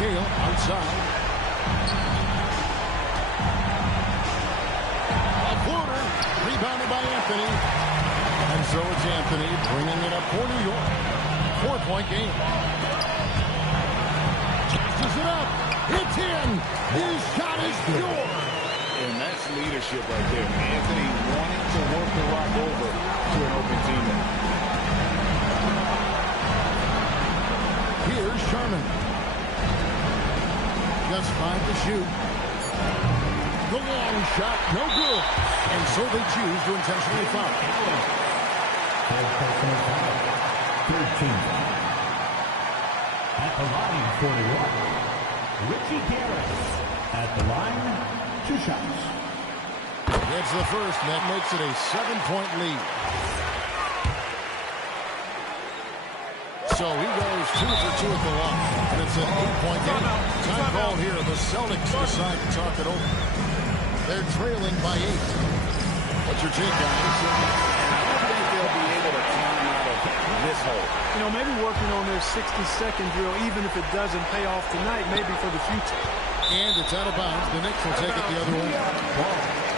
Outside. A floater, rebounded by Anthony. And so it's Anthony bringing it up for New York. 4-point game. Tosses it up. It's in. His shot is pure. And that's leadership right there. Anthony wanting to work the rock over to an open teammate. Here's Sherman. Just 5 to shoot. The long shot, no good. And so they choose to intentionally foul. Third personal foul. Third team foul. At the line, 41. Richie Garrett. At the line, 2 shots. It's the first, and that makes it a 7-point lead. So he goes 2 for 2 at the line, and it's an 8-point game. Time call here. The Celtics decide to talk it over. They're trailing by 8. What's your take, guys? I don't think they'll be able to climb out of this hole. You know, maybe working on their 60-second drill, even if it doesn't pay off tonight, maybe for the future. And it's out of bounds. The Knicks will take it the other way. Ball.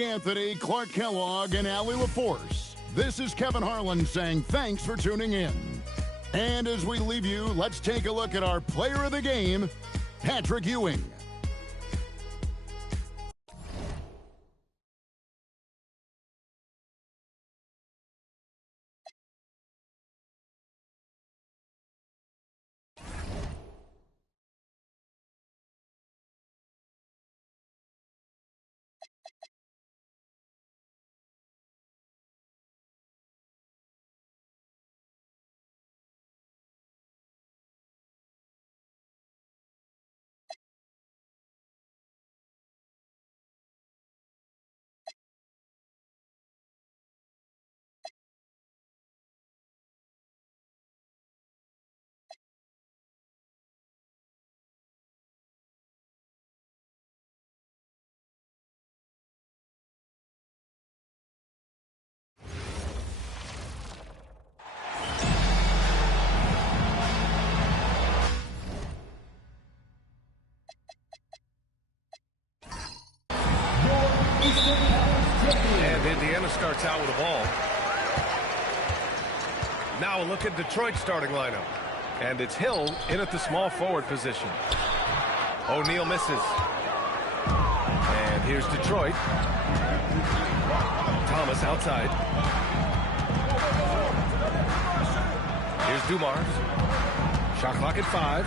Anthony, Clark Kellogg, and Allie LaForce. This is Kevin Harlan saying thanks for tuning in. And as we leave you, let's take a look at our player of the game, Patrick Ewing. And Indiana starts out with the ball. Now a look at Detroit's starting lineup. And it's Hill in at the small forward position. O'Neal misses. here's Detroit. Thomas outside. Here's Dumars. Shot clock at 5.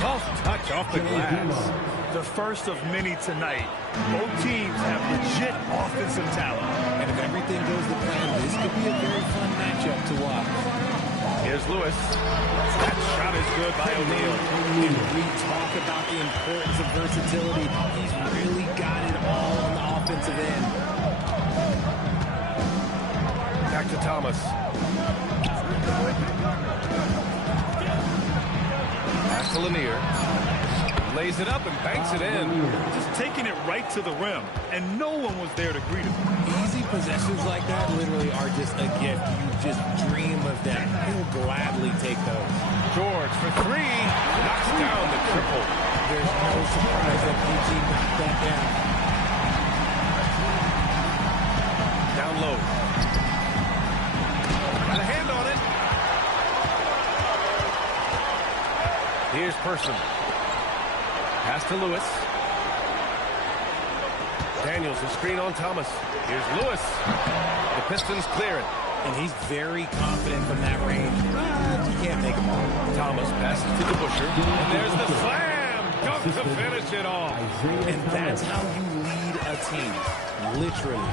Soft touch off the glass. The first of many tonight. Both teams have legit offensive talent. And if everything goes to plan, this could be a very fun matchup to watch. Here's Lewis. That shot is good by O'Neal. And we talk about the importance of versatility. He's really got it all on the offensive end. Back to Thomas. Pass to Lanier. Lays it up and banks it in. Just taking it right to the rim, and no one was there to greet him. Easy possessions like that literally are just a gift. You just dream of them. He'll gladly take those. George for 3. Knocks down the triple. There's no surprise that PG knocked that down. Down low. Got a hand on it. Here's Person. Pass to Lewis. Daniels, a screen on Thomas. Here's Lewis. The Pistons clear it. And he's very confident from that range. But you can't make him all. Thomas passes to DeBusschere. And there's the slam. Dunk to finish it off. And that's how you lead a team. Literally.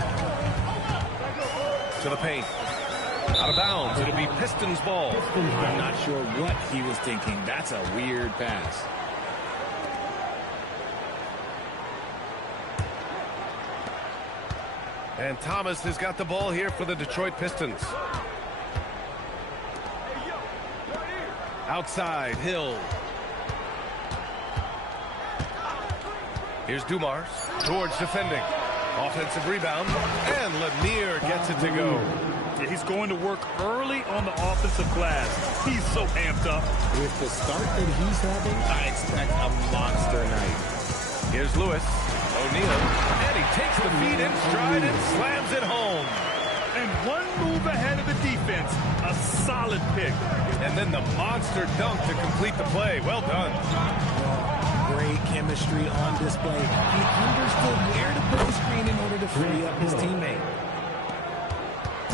To the paint. Out of bounds. It'll be Pistons ball. I'm not sure what he was thinking. That's a weird pass. And Thomas has got the ball here for the Detroit Pistons. Outside, Hill. Here's Dumars. George defending. Offensive rebound. And Lanier gets it to go. Yeah, he's going to work early on the offensive glass. He's so amped up. With the start that he's having, I expect a monster night. Here's Lewis. O'Neal, and he takes the feed in stride and slams it home. And one move ahead of the defense, a solid pick. And then the monster dunk to complete the play. Well done. Great chemistry on display. He understood where to put the screen in order to free up his teammate.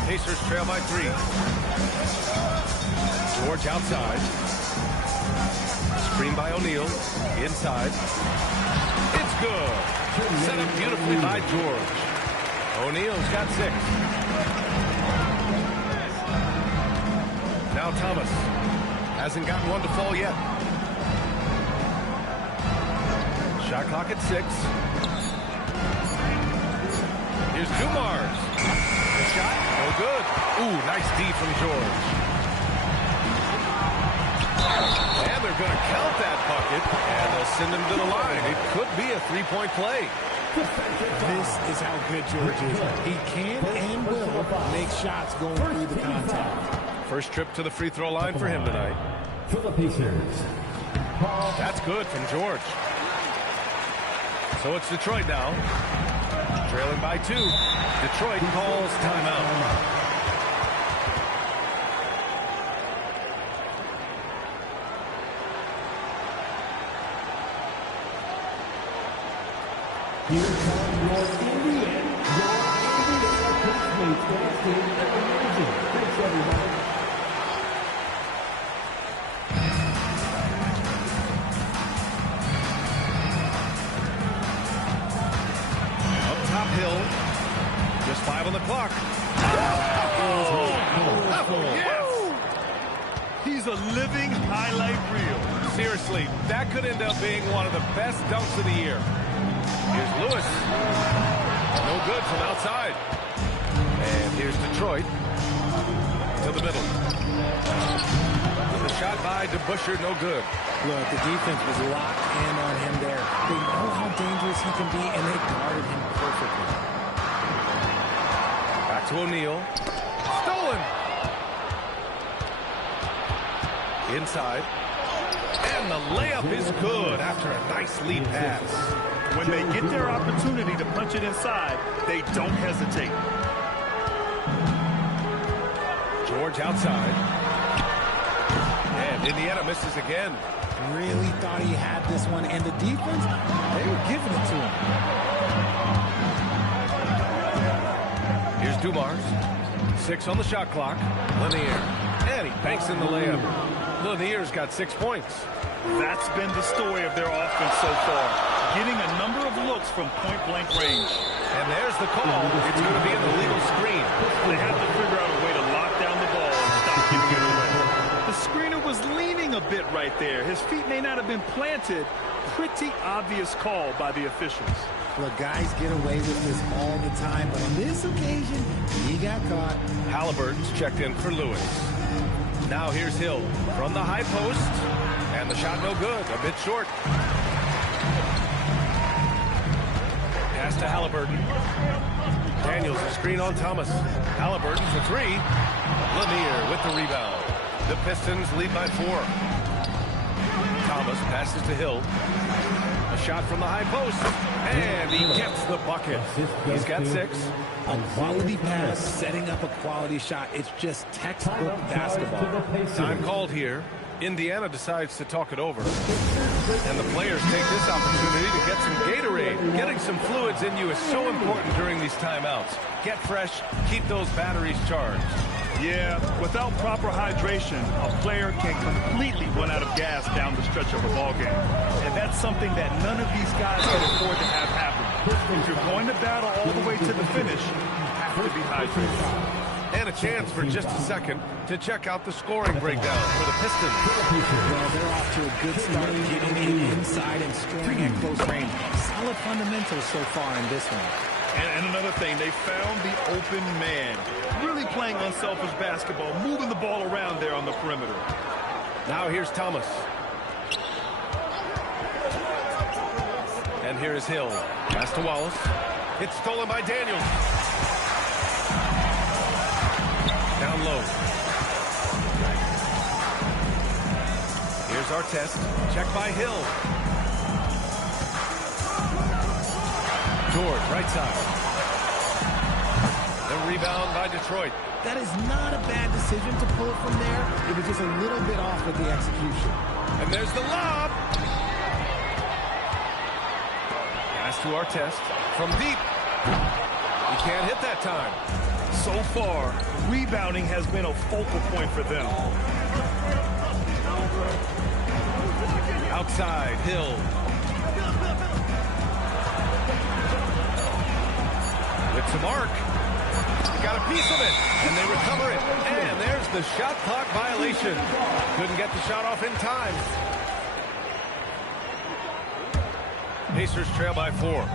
Pacers trail by 3. George outside. Screen by O'Neal. Inside. It's good. Set up beautifully by George. O'Neal's got 6. Now Thomas. Hasn't gotten one to fall yet. Shot clock at 6. Here's Dumars. The shot, no good. Ooh, nice D from George. And they're going to count that bucket, and they'll send him to the line. It could be a 3-point play. This is how good George is. He can and will make shots going through the contact. First trip to the free throw line for him tonight. For the Pacers. That's good from George. So it's Detroit now. Trailing by 2. Detroit calls timeout. Here come your Indiana Pacemates dancing at the Magic. Thanks, everybody. Up top, Hill. Just 5 on the clock. Yes! He's a living highlight reel. Seriously, that could end up being one of the best dunks of the year. Here's Lewis. No good from outside. And here's Detroit. To the middle. The shot by DeBusschere, no good. Look, the defense was locked in on him there. They know how dangerous he can be, and they guarded him perfectly. Back to O'Neal. Stolen. Inside. And the layup is good after a nice lead pass. When they get their opportunity to punch it inside, they don't hesitate. George outside. And Indiana misses again. Really thought he had this one, and the defense, they were giving it to him. Here's Dumars. 6 on the shot clock. Lanier. And he banks in the layup. Lanier's got 6 points. That's been the story of their offense so far. Getting a number of looks from point-blank range. And there's the call. It's going to be an illegal screen. They have to figure out a way to lock down the ball and stop giving it away. The screener was leaning a bit right there. His feet may not have been planted. Pretty obvious call by the officials. Look, guys get away with this all the time, but on this occasion, he got caught. Halliburton's checked in for Lewis. Now here's Hill from the high post. And the shot no good, a bit short. Pass to Halliburton. Daniels a screen on Thomas. Halliburton for 3. Lanier with the rebound. The Pistons lead by 4. Thomas passes to Hill. A shot from the high post. And he gets the bucket. He's got 6. A quality pass, setting up a quality shot. It's just textbook basketball. Time called here. Indiana decides to talk it over. And the players take this opportunity to get some Gatorade. Getting some fluids in you is so important during these timeouts. Get fresh, keep those batteries charged. Yeah, without proper hydration, a player can completely run out of gas down the stretch of a ball game. And that's something that none of these guys can afford to have happen. If you're going to battle all the way to the finish, you have to be hydrated. And a chance for just a second to check out the scoring breakdown for the Pistons. Well, they're off to a good start, getting in inside and scoring at close range. Solid fundamentals so far in this one. And another thing, they found the open man. Really playing unselfish basketball, moving the ball around there on the perimeter. Now here's Thomas. And here is Hill. Pass to Wallace. It's stolen by Daniels. Down low. Here's Artest. Check by Hill. George, right side. The rebound by Detroit. That is not a bad decision to pull it from there. It was just a little bit off with the execution. And there's the lob. Pass to Artest from deep. He can't hit that time. So far, rebounding has been a focal point for them. Outside, Hill. With some arc. Got a piece of it, and they recover it. And there's the shot clock violation. Couldn't get the shot off in time. Pacers trail by 4.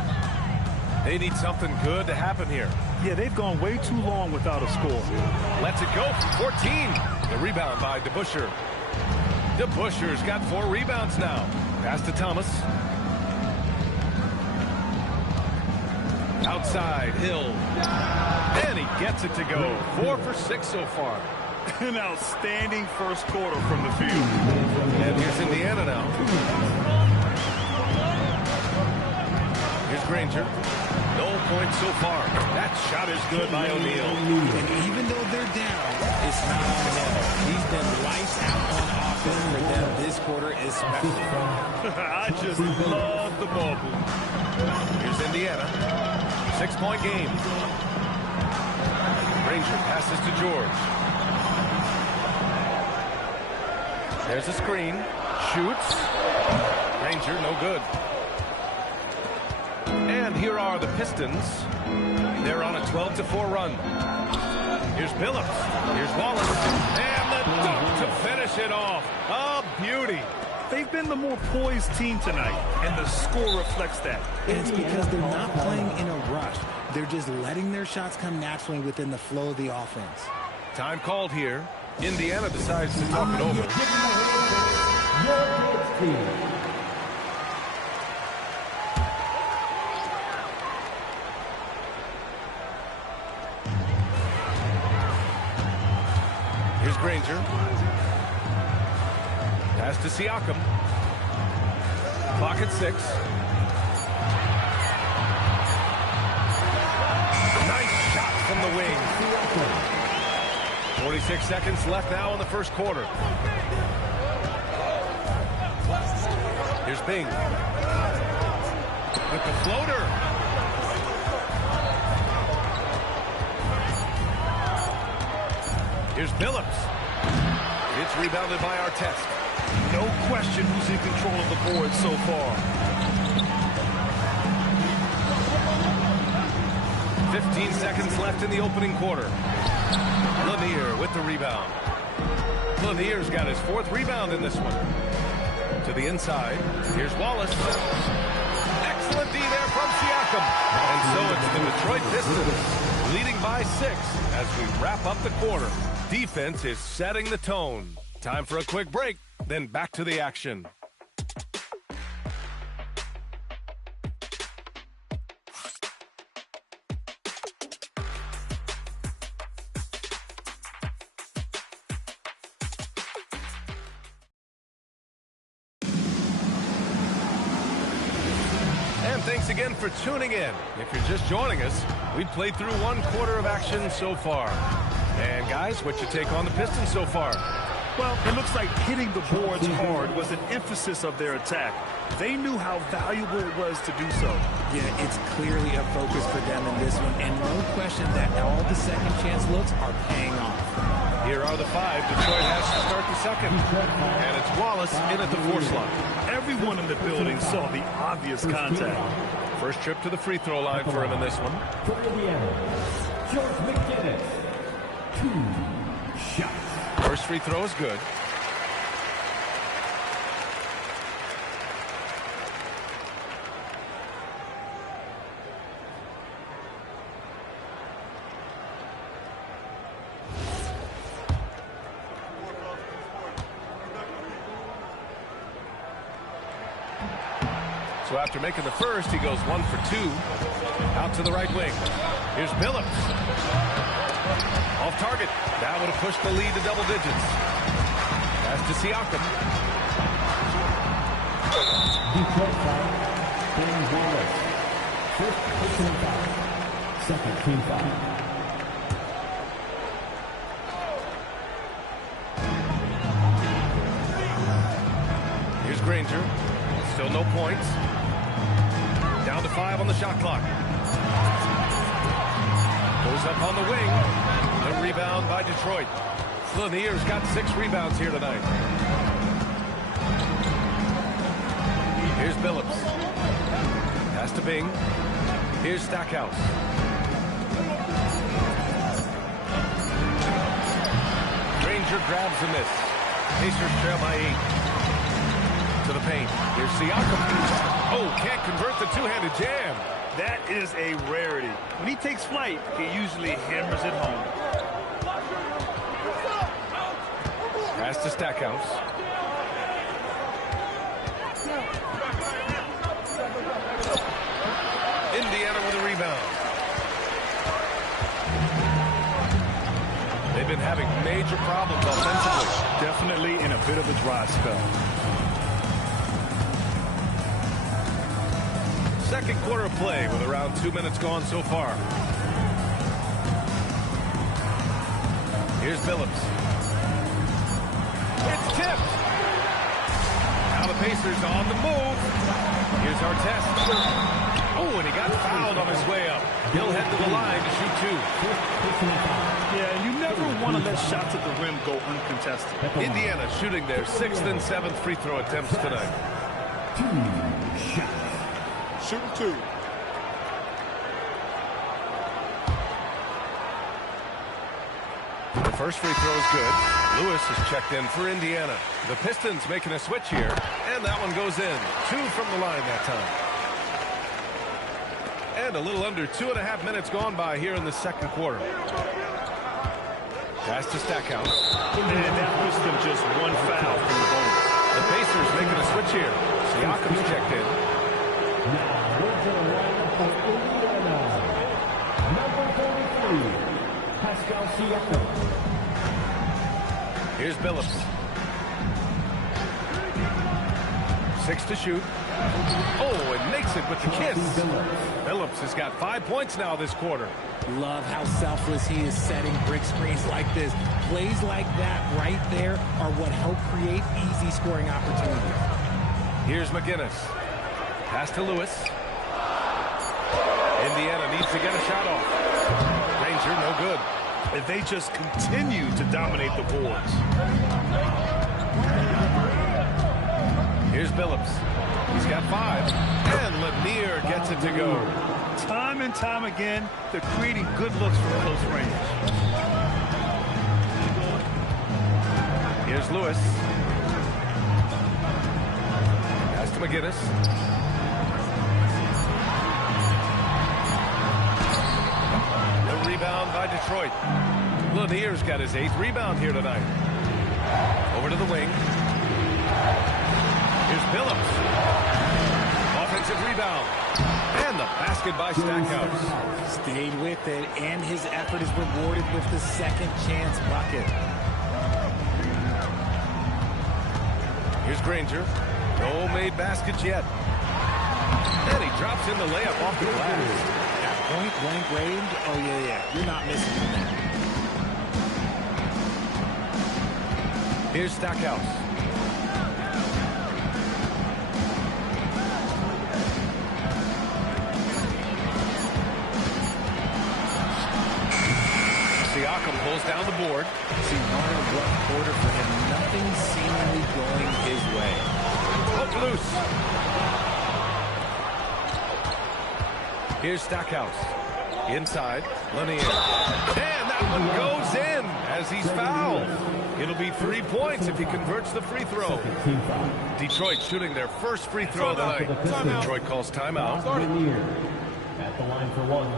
They need something good to happen here. Yeah, they've gone way too long without a score. Lets it go from 14. The rebound by DeBusschere. DeBusschere's got 4 rebounds now. Pass to Thomas. Outside, Hill. And he gets it to go. 4 for 6 so far. An outstanding first quarter from the field. And here's Indiana now. Here's Granger. No points so far. That shot is good by O'Neal. And even though they're down, it's not on him. He's been lights out on offense for them this quarter especially. I just love the ball. Here's Indiana. 6-point game. Granger passes to George. There's a screen. Shoots. Granger, no good. And here are the Pistons. They're on a 12-4 run. Here's Billups. Here's Wallace. And the dunk to finish it off. A beauty. They've been the more poised team tonight, and the score reflects that. And it's because they're not playing in a rush. They're just letting their shots come naturally within the flow of the offense. Time called here. Indiana decides to talk it over. Here's Granger. Pass to Siakam. Clock at 6. Nice shot from the wing. 46 seconds left now in the first quarter. Here's Bing. With the floater. Here's Billups. It's rebounded by Artest. No question who's in control of the board so far. 15 seconds left in the opening quarter. Lanier with the rebound. Lanier's got his 4th rebound in this one. To the inside. Here's Wallace. Excellent D there from Siakam. And so it's the Detroit Pistons leading by 6 as we wrap up the quarter. Defense is setting the tone. Time for a quick break, then back to the action. Thanks again for tuning in. If you're just joining us, we played through 1 quarter of action so far. And guys, what's your take on the Pistons so far? Well, it looks like hitting the boards hard was an emphasis of their attack. They knew how valuable it was to do so. Yeah, it's clearly a focus for them in this one, and no question that all the second chance looks are paying off. Here are the 5. Detroit has to start the second. And it's Wallace in at the 4 slot. Everyone in the building saw the obvious contact. First trip to the free throw line for him in this one. For Indiana, George McGinnis. 2 shots. First free throw is good. So after making the first, he goes 1 for 2. Out to the right wing. Here's Billups. Off target. That would have pushed the lead to double digits. Pass to Siakam. Detroit foul. Ben Wallace. First personal foul. Second team foul. Here's Granger. Still no points. Down to 5 on the shot clock. Goes up on the wing. The rebound by Detroit. Lanier's got 6 rebounds here tonight. Here's Billups. Pass to Bing. Here's Stackhouse. Granger grabs the miss. Pacers trail by 8. To the paint. Here's Siakam. Oh, can't convert the two-handed jam. That is a rarity. When he takes flight, he usually hammers it home. Pass to Stackhouse. Indiana with a rebound. They've been having major problems offensively. Definitely in a bit of a dry spell. Second quarter of play with around 2 minutes gone so far. Here's Billups. It's tipped. Now the Pacers on the move. Here's Artest. Oh, and he got fouled on his way up. He'll head to the line to shoot 2. Yeah, you never want to let shots at the rim go uncontested. Indiana shooting their 6th and 7th free throw attempts tonight. 2 shots. Shooting 2. The first free throw is good. Lewis is checked in for Indiana. The Pistons making a switch here, and that one goes in. 2 from the line that time. And a little under 2.5 minutes gone by here in the second quarter. Pass to Stackhouse. And that puts them just 1 foul from the bonus. The Pacers making a switch here. Siakam's checked in. Now, where's the line for Indiana? Number 33, Pascal Siakam. Here's Billups. 6 to shoot. Oh, and makes it with the kiss. Billups has got 5 points now this quarter. Love how selfless he is setting brick screens like this. Plays like that right there are what help create easy scoring opportunities. Here's McGinnis. Pass to Lewis. Indiana needs to get a shot off. Granger, no good. If they just continue to dominate the boards. Here's Billups. He's got 5. And Lanier gets it to go. Time and time again, they're creating good looks from close range. Here's Lewis. Pass to McGinnis. The rebound by Detroit. Lanier's got his 8th rebound here tonight. Over to the wing. Here's Billups. Offensive rebound. And the basket by Stackhouse. Stayed with it, and his effort is rewarded with the second chance bucket. Here's Granger. No made baskets yet. And he drops in the layup off the glass. At point blank range, oh yeah. You're not missing from that. Here's Stackhouse. Siakam pulls down the board. See, what a rough quarter for him. Nothing seemingly going his way. Hook loose. Here's Stackhouse. Inside. Lanier. And that one goes in as he's fouled. It'll be 3 points if he converts the free throw. Detroit shooting their first free throw of the night. Detroit calls timeout. Lanier at the line for 1.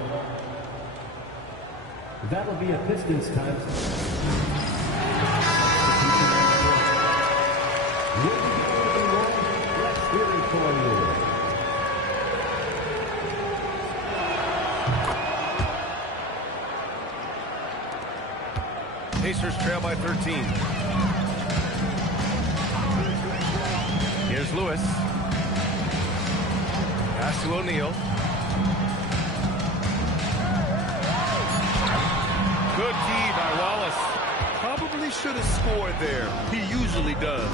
That'll be a Pistons time. Let's hear it for you. Pacers trail by 13. Here's Lewis. Pass to O'Neal. Good D by Wallace. Probably should have scored there. He usually does.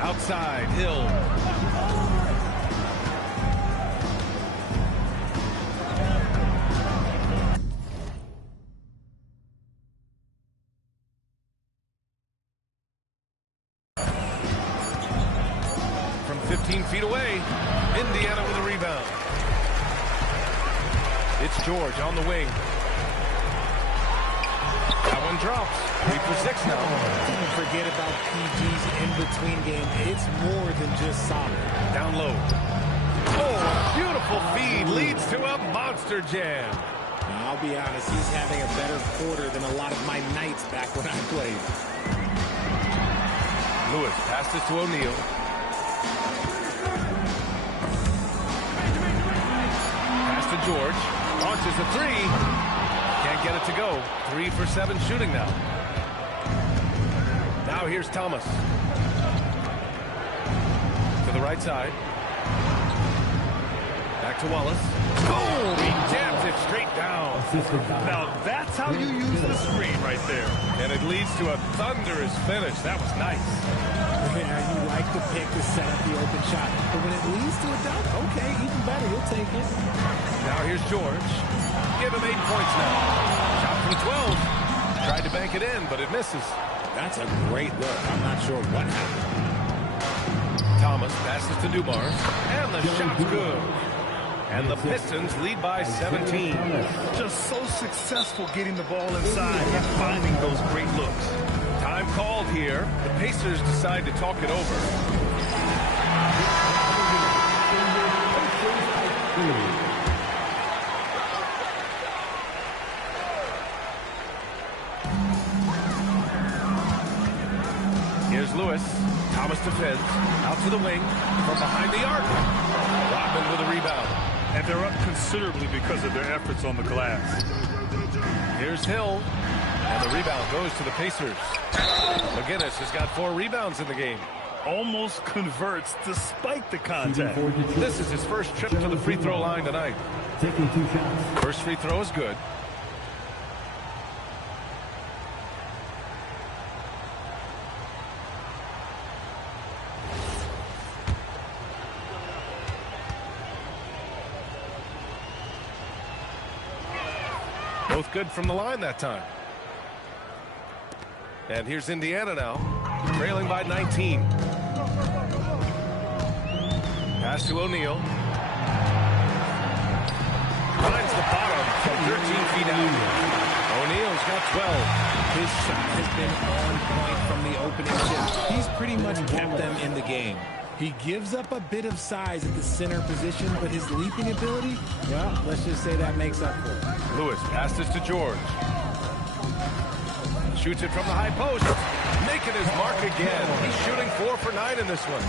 Outside, Hill. From 15 feet away, Indiana with a rebound. It's George on the wing. That one drops. 3 for 6 now. Don't forget about PG's in-between game. It's more than just solid. Down low. Oh, a beautiful feed leads to a monster jam. Now, I'll be honest, he's having a better quarter than a lot of my nights back when I played. Lewis passes to O'Neal. Pass to George. Launches a 3. Can't get it to go. 3 for 7 shooting now. Now here's Thomas. To the right side. Back to Wallace. Oh, he jams it straight down. Now that's how you use the screen right there. And it leads to a thunderous finish. That was nice. Yeah, you like the pick to set up the open shot. But when it leads to a dunk, okay, even better. You'll take it. Now here's George. Give him 8 points now. Shot from 12. Tried to bank it in, but it misses. That's a great look. I'm not sure what happened. Thomas passes to Dumars. And the shot's good. And the Pistons lead by 17. Just so successful getting the ball inside and finding those great looks. Time called here. The Pacers decide to talk it over. Here's Lewis. Thomas defends. Out to the wing. From behind the arc. Rodman with a rebound. And they're up considerably because of their efforts on the glass. Here's Hill. And the rebound goes to the Pacers. McGinnis has got 4 rebounds in the game. Almost converts despite the contact. This is his first trip to the free throw line tonight. Taking 2 shots. First free throw is good. Both good from the line that time. And here's Indiana now, trailing by 19. Pass to O'Neal. Finds the bottom from 13 feet out. O'Neal's got 12. His shot has been on point from the opening tip. He's pretty much kept them in the game. He gives up a bit of size at the center position, but his leaping ability, well, let's just say that makes up for it. Lewis passes to George. Shoots it from the high post. Making his mark again. He's shooting 4 for 9 in this one.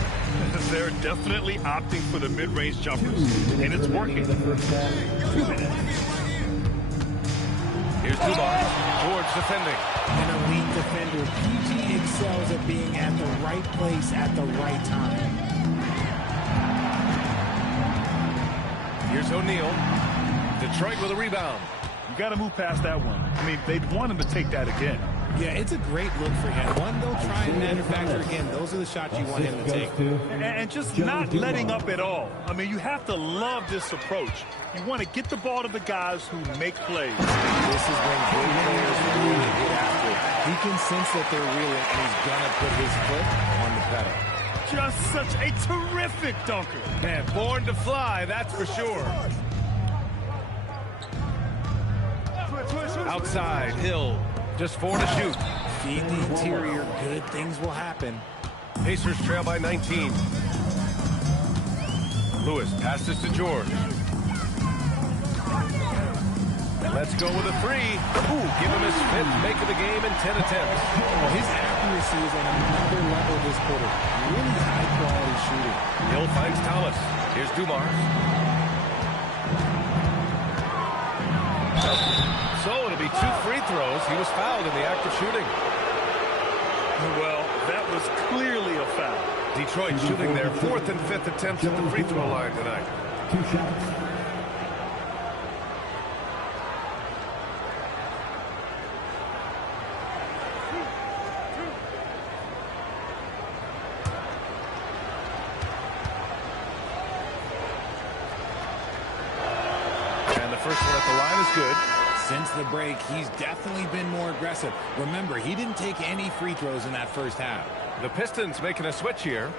They're definitely opting for the mid-range jumpers, and it's working. Here's Dumars. George defending. An elite defender. PG excels at being at the right place at the right time. Here's O'Neal. Detroit with a rebound. You got to move past that one. I mean, they'd want him to take that again. Yeah, it's a great look for him. One, they'll try and manufacture again. Those are the shots you want him to take. And just not letting up at all. I mean, you have to love this approach. You want to get the ball to the guys who make plays. This is when good players really get after it. He can sense that they're reeling, and he's going to put his foot on the pedal. Just such a terrific dunker. Man, born to fly, that's for sure. Outside, Hill. Just 4 to shoot. Feed the interior. Good things will happen. Pacers trail by 19. Lewis passes to George. Let's go with a 3. Ooh, give him his 5th make of the game in 10 attempts. Well, his accuracy is at another level this quarter. Really high-quality shooting. Hill finds Thomas. Here's Dumars. So it'll be 2 free throws. He was fouled in the act of shooting. Well, that was clearly a foul. Detroit shooting their 4th and 5th attempts at the free throw line tonight. 2 shots. And the first one at the line is good. Since the break, he's definitely been more aggressive. Remember, he didn't take any free throws in that first half. The Pistons making a switch here.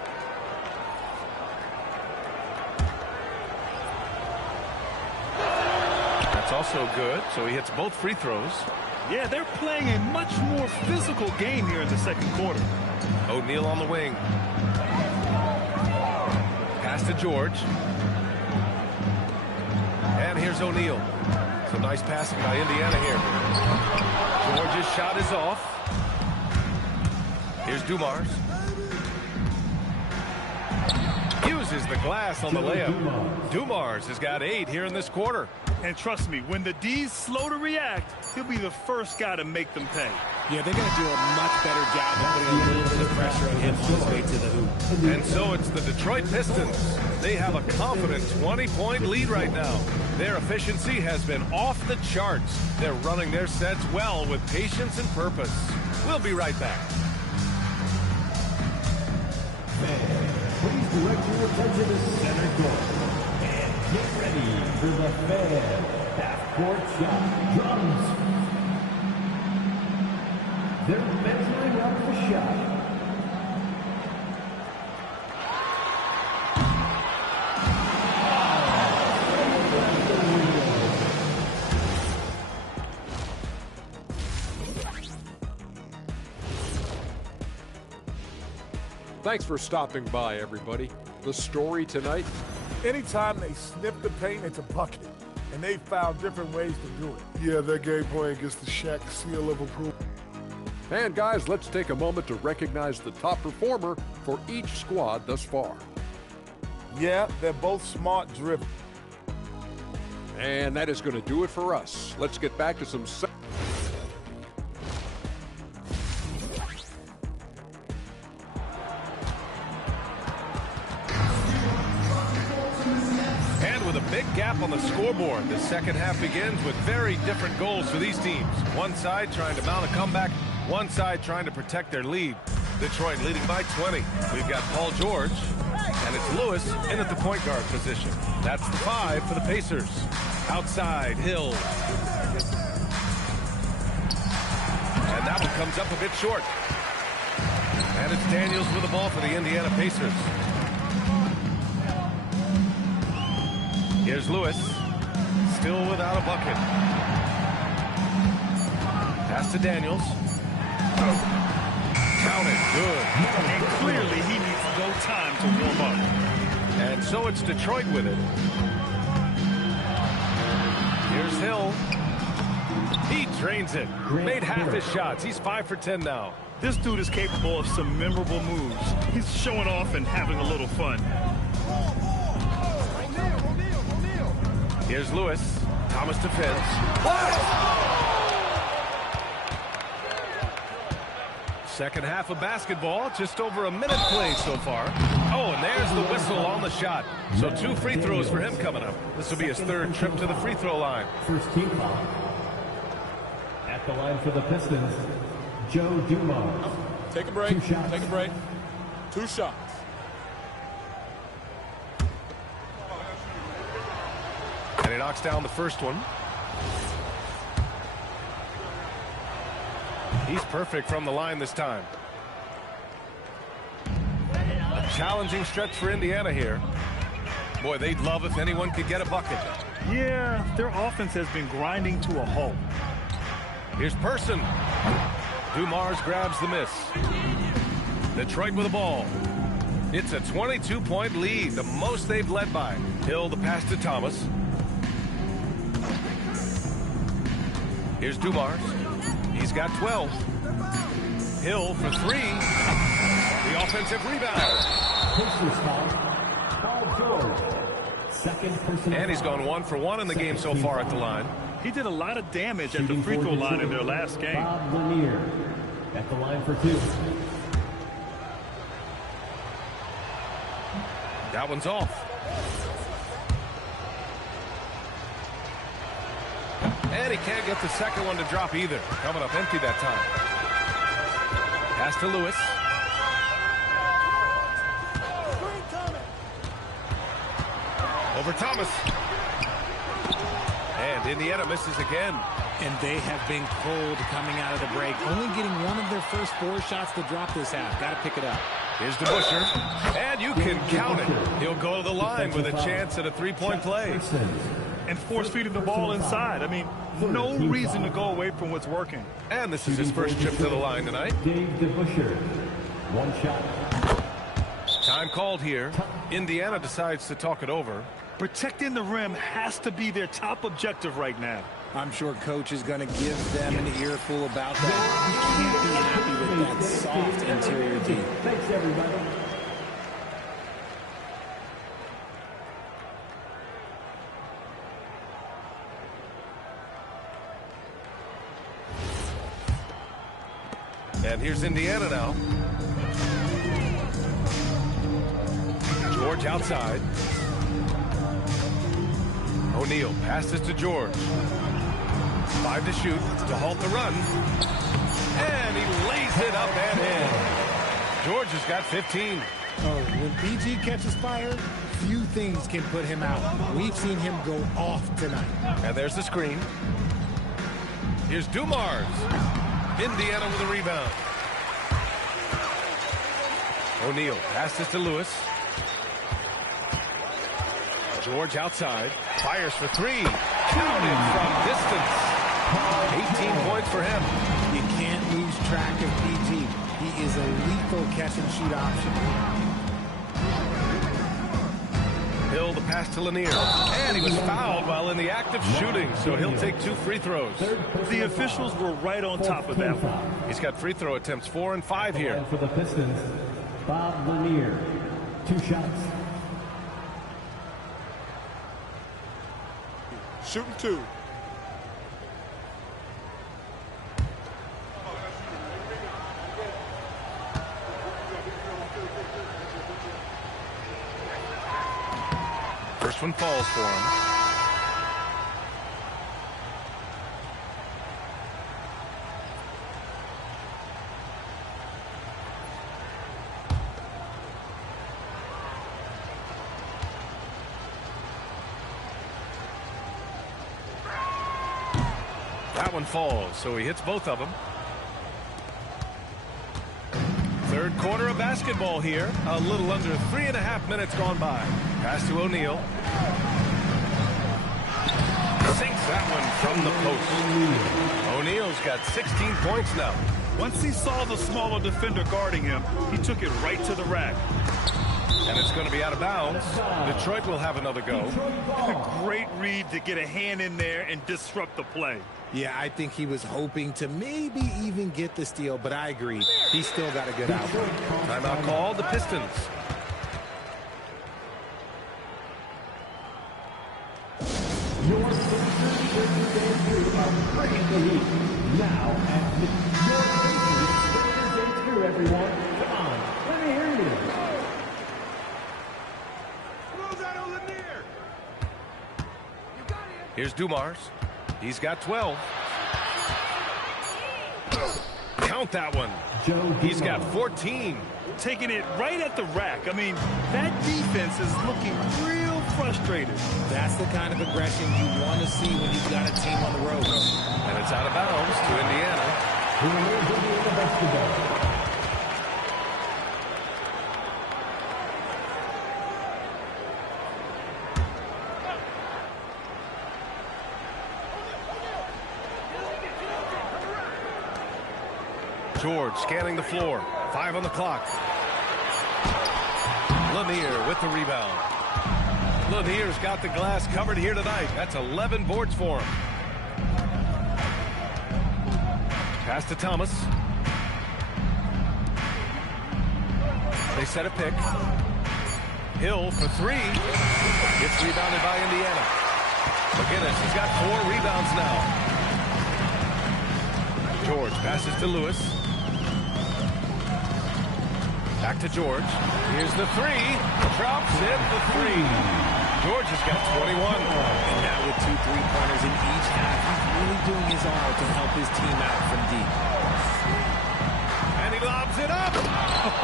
That's also good, so he hits both free throws. Yeah, they're playing a much more physical game here in the second quarter. O'Neal on the wing. Pass to George. And here's O'Neal. Some nice passing by Indiana here. George's shot is off. Here's Dumars. Uses the glass on the layup. Dumars has got 8 here in this quarter. And trust me, when the D's slow to react, he'll be the first guy to make them pay. Yeah, they're going to do a much better job of putting a little bit of pressure on him on his way to the hoop. And so it's the Detroit Pistons. They have a confident 20-point lead right now. Their efficiency has been off the charts. They're running their sets well with patience and purpose. We'll be right back. Please direct your attention to center court. And get ready for the Fed half-court shot drums. They're measuring up the shot. Thanks for stopping by, everybody. The story tonight? Anytime they sniff the paint, it's a bucket. And they found different ways to do it. Yeah, that game plan gets the Shaq seal of approval. And guys, let's take a moment to recognize the top performer for each squad thus far. Yeah, they're both smart driven. And that is going to do it for us. Let's get back to some... Big gap on the scoreboard. The second half begins with very different goals for these teams. One side trying to mount a comeback, one side trying to protect their lead. Detroit leading by 20. We've got Paul George, and it's Lewis in at the point guard position. That's the 5 for the Pacers. Outside, Hill. And that one comes up a bit short. And it's Daniels with the ball for the Indiana Pacers. Here's Lewis. Still without a bucket. Pass to Daniels. Count it. Good. And clearly he needs no time to warm up. And so it's Detroit with it. Here's Hill. He drains it. Made half his shots. He's 5 for 10 now. This dude is capable of some memorable moves. He's showing off and having a little fun. Here's Lewis. Thomas defends. Second half of basketball. Just over a minute played so far. Oh, and there's the whistle on the shot. So 2 free throws for him coming up. This will be his 3rd trip to the free throw line. First team foul. At the line for the Pistons, Joe Dumars. Take a break. Take a break. 2 shots. And he knocks down the first one. He's perfect from the line this time. A challenging stretch for Indiana here. Boy, they'd love if anyone could get a bucket. Yeah, their offense has been grinding to a halt. Here's Person. Dumars grabs the miss. Detroit with the ball. It's a 22-point lead, the most they've led by. Hill the pass to Thomas. Here's Dumars. He's got 12. Hill for 3. The offensive rebound. And he's gone 1 for 1 in the game so far at the line. He did a lot of damage at the free throw line in their last game. Bob Lanier at the line for 2. That one's off. And he can't get the second one to drop either. Coming up empty that time. Pass to Lewis. Over Thomas. And Indiana misses again. And they have been cold coming out of the break. Only getting one of their first 4 shots to drop this half. Got to pick it up. Here's DeBusschere. And you can count it. He'll go to the line with a chance at a 3-point play. And force-feeding the ball inside. I mean, no reason to go away from what's working. And this is his first trip to the line tonight. Dave DeBusschere, 1 shot. Time called here. Indiana decides to talk it over. Protecting the rim has to be their top objective right now. I'm sure coach is going to give them an earful about that. You can't be happy with that soft interior D. Thanks, everybody. And here's Indiana now. George outside. O'Neal passes to George. 5 to shoot to halt the run. And he lays it up and in. George has got 15. Oh, when BG catches fire, few things can put him out. We've seen him go off tonight. And there's the screen. Here's Dumars. Indiana with a rebound. O'Neal passes to Lewis. George outside. Fires for 3. Counted from distance. 18 points for him. You can't lose track of BG. He is a lethal catch-and-shoot option. Hill the pass to Lanier. And he was fouled while in the act of shooting, so he'll take 2 free throws. The officials were right on top of that one. He's got free throw attempts 4 and 5 here. For the Pistons, Bob Lanier, 2 shots. Shooting 2. First one falls for him. That one falls, so he hits both of them. Third quarter of basketball here. A little under 3.5 minutes gone by. Pass to O'Neal. Sinks that one from the post. O'Neal's got 16 points now. Once he saw the smaller defender guarding him, he took it right to the rack. And it's going to be out of bounds. Detroit will have another go. A great read to get a hand in there and disrupt the play. Yeah, I think he was hoping to maybe even get the steal, but I agree. He still got a good output. Timeout called, the Pistons. Your Pacers are bringing the heat. Now, as your Pacers day through, everyone. Come on, let me hear you. Here's Dumars. He's got 12. Count that one. He's got 14. Taking it right at the rack. I mean, that defense is looking real frustrated. That's the kind of aggression you want to see when you've got a team on the road. And it's out of bounds to Indiana. Who will be the best of them? George scanning the floor. 5 on the clock. Lanier with the rebound. Lanier's got the glass covered here tonight. That's 11 boards for him. Pass to Thomas. They set a pick. Hill for 3. Gets rebounded by Indiana. McGinnis has got 4 rebounds now. George passes to Lewis. Back to George. Here's the 3. Drops in the 3. George has got 21. And now with 2 3-pointers in each half, he's really doing his all to help his team out from deep. And he lobs it up.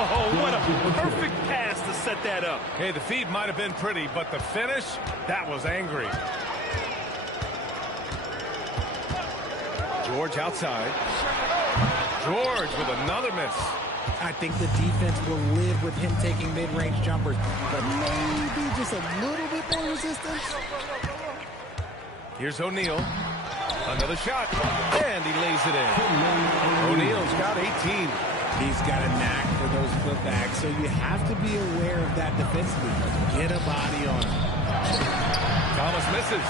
Oh, what a perfect pass to set that up. Hey, the feed might have been pretty, but the finish, that was angry. George outside. George with another miss. I think the defense will live with him taking mid-range jumpers, but maybe just a little bit more resistance. Here's O'Neal. Another shot, and he lays it in. O'Neal's got 18. He's got a knack for those putbacks, so you have to be aware of that defensively. Get a body on him. Thomas misses.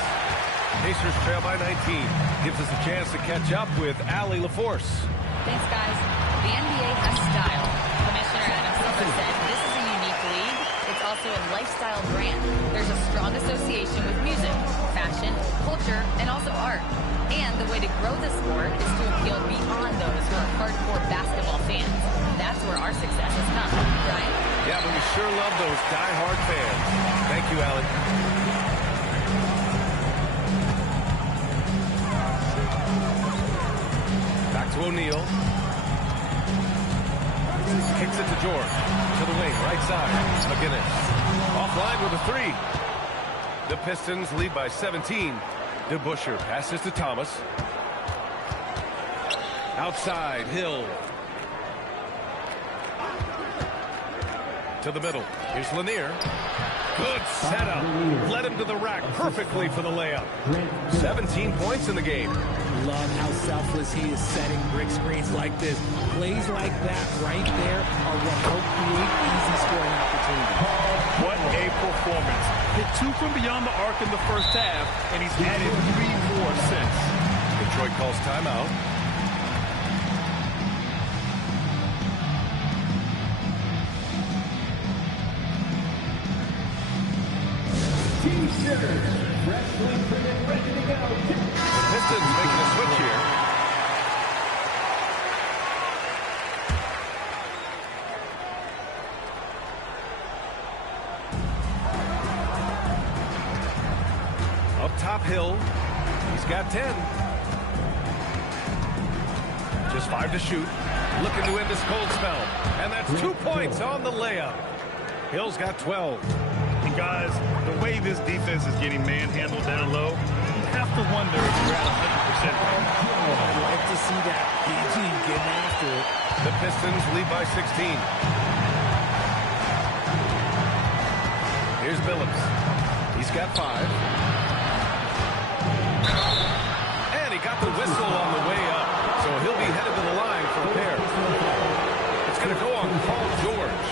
Pacers trail by 19. Gives us a chance to catch up with Allie LaForce. Thanks, guys. The NBA has style. Commissioner Adam Silver said this is a unique league. It's also a lifestyle brand. There's a strong association with music, fashion, culture, and also art. And the way to grow the sport is to appeal beyond those who are hardcore basketball fans. That's where our success has come, right? Yeah, but we sure love those die-hard fans. Thank you, Allie. Back to O'Neal. Kicks it to George. To the wing, right side. McGinnis. Offline with a 3. The Pistons lead by 17. DeBusschere passes to Thomas. Outside, Hill. To the middle. Here's Lanier. Good setup. Led him to the rack perfectly for the layup. 17 points in the game. Love how selfless he is setting brick screens like this. Plays like that right there are what help create easy scoring opportunities. What a performance. Hit 2 from beyond the arc in the first half, and he's added 3 more since. Detroit calls timeout. T-shirts, freshly printed, ready to go. The Pistons making a switch here. Up top, Hill. He's got 10. Just 5 to shoot. Looking to end this cold spell. And that's 2 points on the layup. Hill's got 12. And guys, the way this defense is getting manhandled down low, you have to wonder if you're at 100% right now. I'd like to see that PG getting after it. The Pistons lead by 16. Here's Billups. He's got 5. And he got the whistle on the way up. So he'll be headed to the line for a pair. It's going to go on Paul George.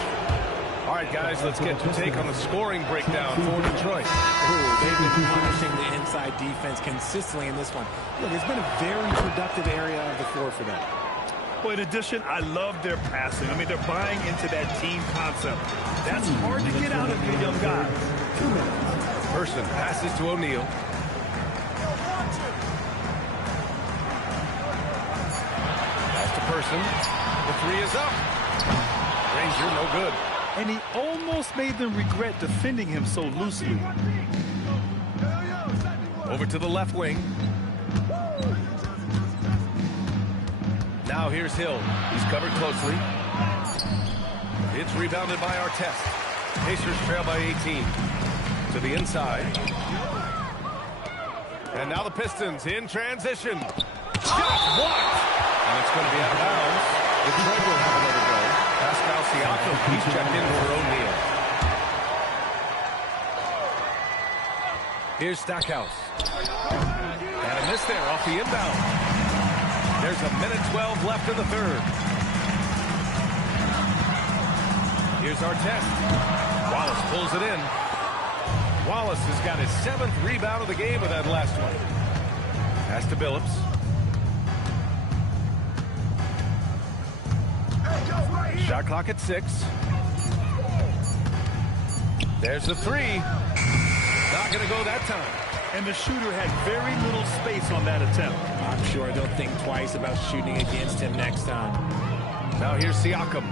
All right, guys, let's get your take on the scoring breakdown for Detroit. Ooh, they've been punishing the inside defense consistently in this one. Look, it's been a very productive area of the floor for them. Well, in addition, I love their passing. I mean, they're buying into that team concept. That's hard to get out of your young guys. Person passes to O'Neal. Pass to Person. The 3 is up. Ranger, no good. And he almost made them regret defending him so loosely. Over to the left wing. Now here's Hill. He's covered closely. It's rebounded by Artest. Pacers trail by 18. To the inside. And now the Pistons in transition. Shot blocked. And it's going to be out of bounds. Detroit will have another go. Pascal Siakam, he's checked in for O'Neal. Here's Stackhouse. And a miss there off the inbound. There's a minute 12 left in the third. Here's Artest. Wallace pulls it in. Wallace has got his 7th rebound of the game with that last one. Pass to Billups. Shot clock at 6. There's the 3. Not going to go that time. And the shooter had very little space on that attempt. I'm sure they'll think twice about shooting against him next time. Now here's Siakam.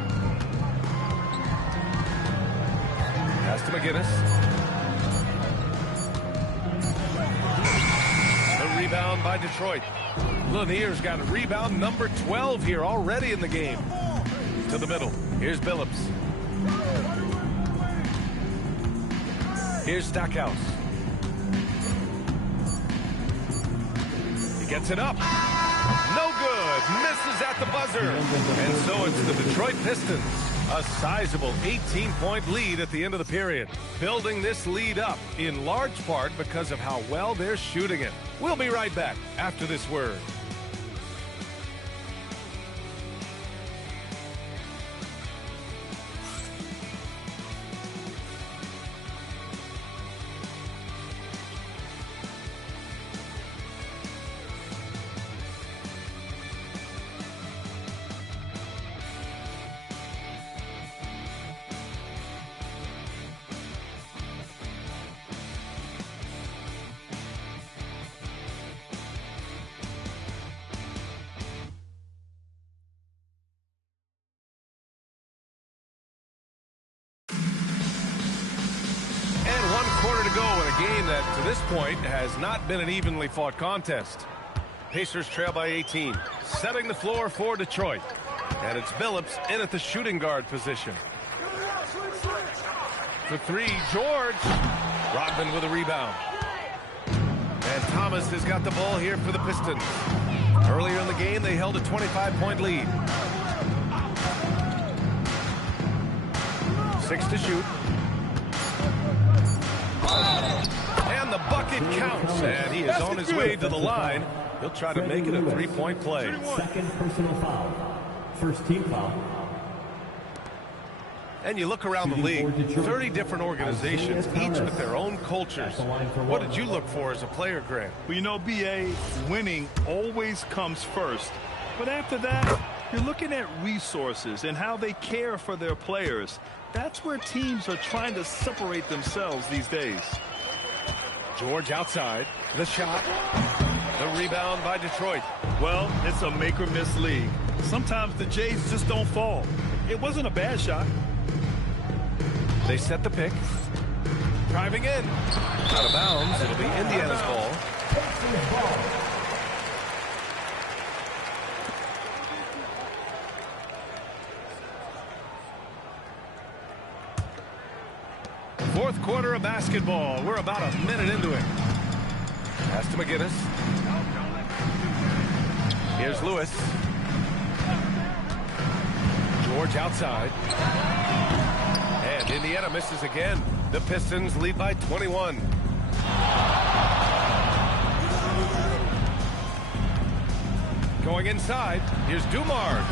Pass to McGinnis. The rebound by Detroit. Lanier's got a rebound number 12 here already in the game. To the middle. Here's Billups. Here's Stackhouse. He gets it up. No good. Misses at the buzzer. And so it's the Detroit Pistons. A sizable 18-point lead at the end of the period. Building this lead up in large part because of how well they're shooting it. We'll be right back after this word. Quarter to go in a game that, to this point, has not been an evenly fought contest. Pacers trail by 18, setting the floor for Detroit. And it's Billups in at the shooting guard position. For 3, George. Rodman with a rebound. And Thomas has got the ball here for the Pistons. Earlier in the game, they held a 25-point lead. 6 to shoot. And the bucket counts, and he is on his way to the line. He'll try to make it a 3-point play. Second personal foul. First team foul. And you look around the league, 30 different organizations, each with their own cultures. What did you look for as a player, Grant? Well, you know, B.A., winning always comes first. But after that, you're looking at resources and how they care for their players. That's where teams are trying to separate themselves these days. George outside. The shot. The rebound by Detroit. Well, it's a make-or-miss league. Sometimes the Jays just don't fall. It wasn't a bad shot. They set the pick. Driving in. Out of bounds. It'll be Indiana's ball. Fourth quarter of basketball. We're about a minute into it. Pass to McGinnis. Here's Lewis. George outside. And Indiana misses again. The Pistons lead by 21. Going inside. Here's Dumars.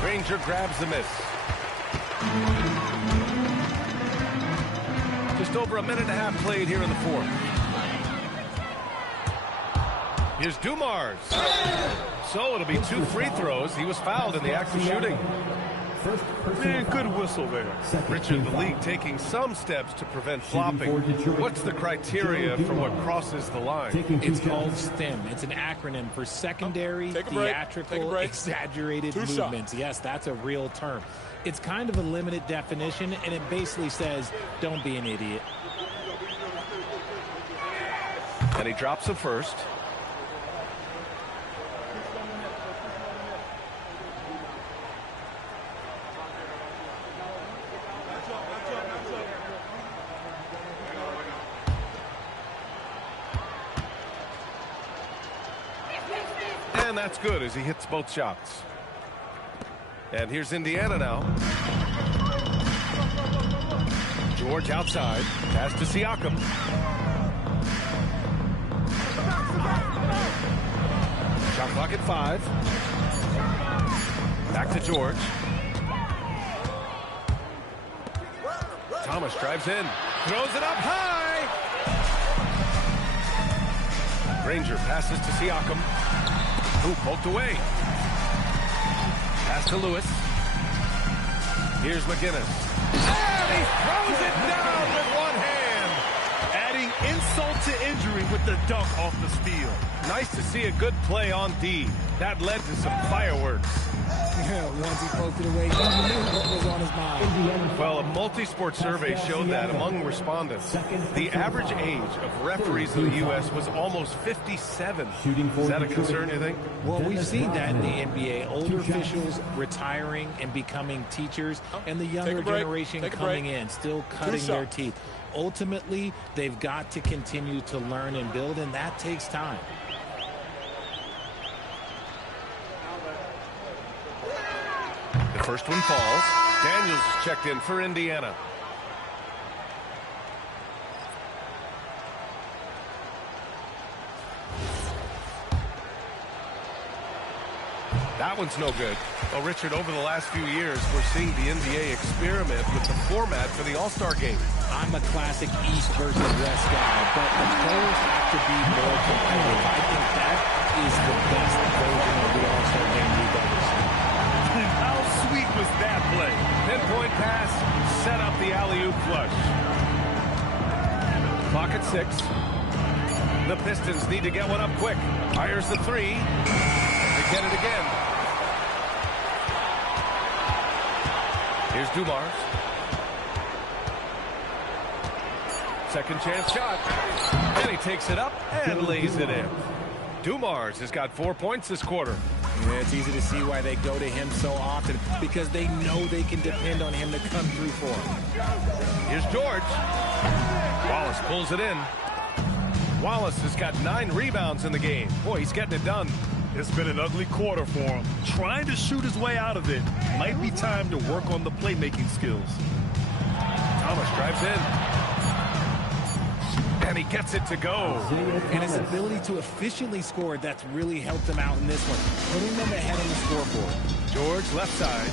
Granger grabs the miss. Just over a minute and a half played here in the fourth. Here's Dumars. So it'll be 2 free throws. He was fouled in the act of shooting. Man, good whistle there. Richard, the league taking some steps to prevent flopping. What's the criteria for what crosses the line? It's called STEM. It's an acronym for secondary, theatrical, exaggerated movements. Yes, that's a real term. It's kind of a limited definition, and it basically says, don't be an idiot. And he drops the first. And that's good as he hits both shots. And here's Indiana now. George outside. Pass to Siakam. Shot clock at 5. Back to George. Thomas drives in. Throws it up high. Granger passes to Siakam. Who poked away. Pass to Lewis. Here's McGinnis. And he throws it down with one hand. Adding insult to injury with the dunk off the steal. Nice to see a good play on D. That led to some fireworks. Once he poked it away, he knew what was on his mind. Well, a multi-sport survey showed that among respondents, the average age of referees in the U.S. was almost 57. Is that a concern, you think? Well, we've seen that in the NBA. Older officials retiring and becoming teachers, and the younger generation coming in, still cutting their teeth. Ultimately, they've got to continue to learn and build, and that takes time. The first one falls. Daniels checked in for Indiana. That one's no good. Well, Richard, over the last few years, we're seeing the NBA experiment with the format for the All-Star game. I'm a classic East versus West guy, but the players have to be more competitive. I think that is the best version of the All-Star game we've ever seen. How sweet was that play? Pinpoint pass, set up the alley-oop flush. Clock at 6. The Pistons need to get one up quick. Fires the 3. They get it again. Here's Dumars. Second chance shot. And he takes it up and lays it in. Dumars has got 4 points this quarter. Yeah, it's easy to see why they go to him so often, because they know they can depend on him to come through for them. Here's George. Wallace pulls it in. Wallace has got 9 rebounds in the game. Boy, he's getting it done. It's been an ugly quarter for him. Trying to shoot his way out of it. Might be time to work on the playmaking skills. Thomas drives in. And he gets it to go. And his ability to efficiently score, that's really helped him out in this one, putting them ahead on the scoreboard. George, left side.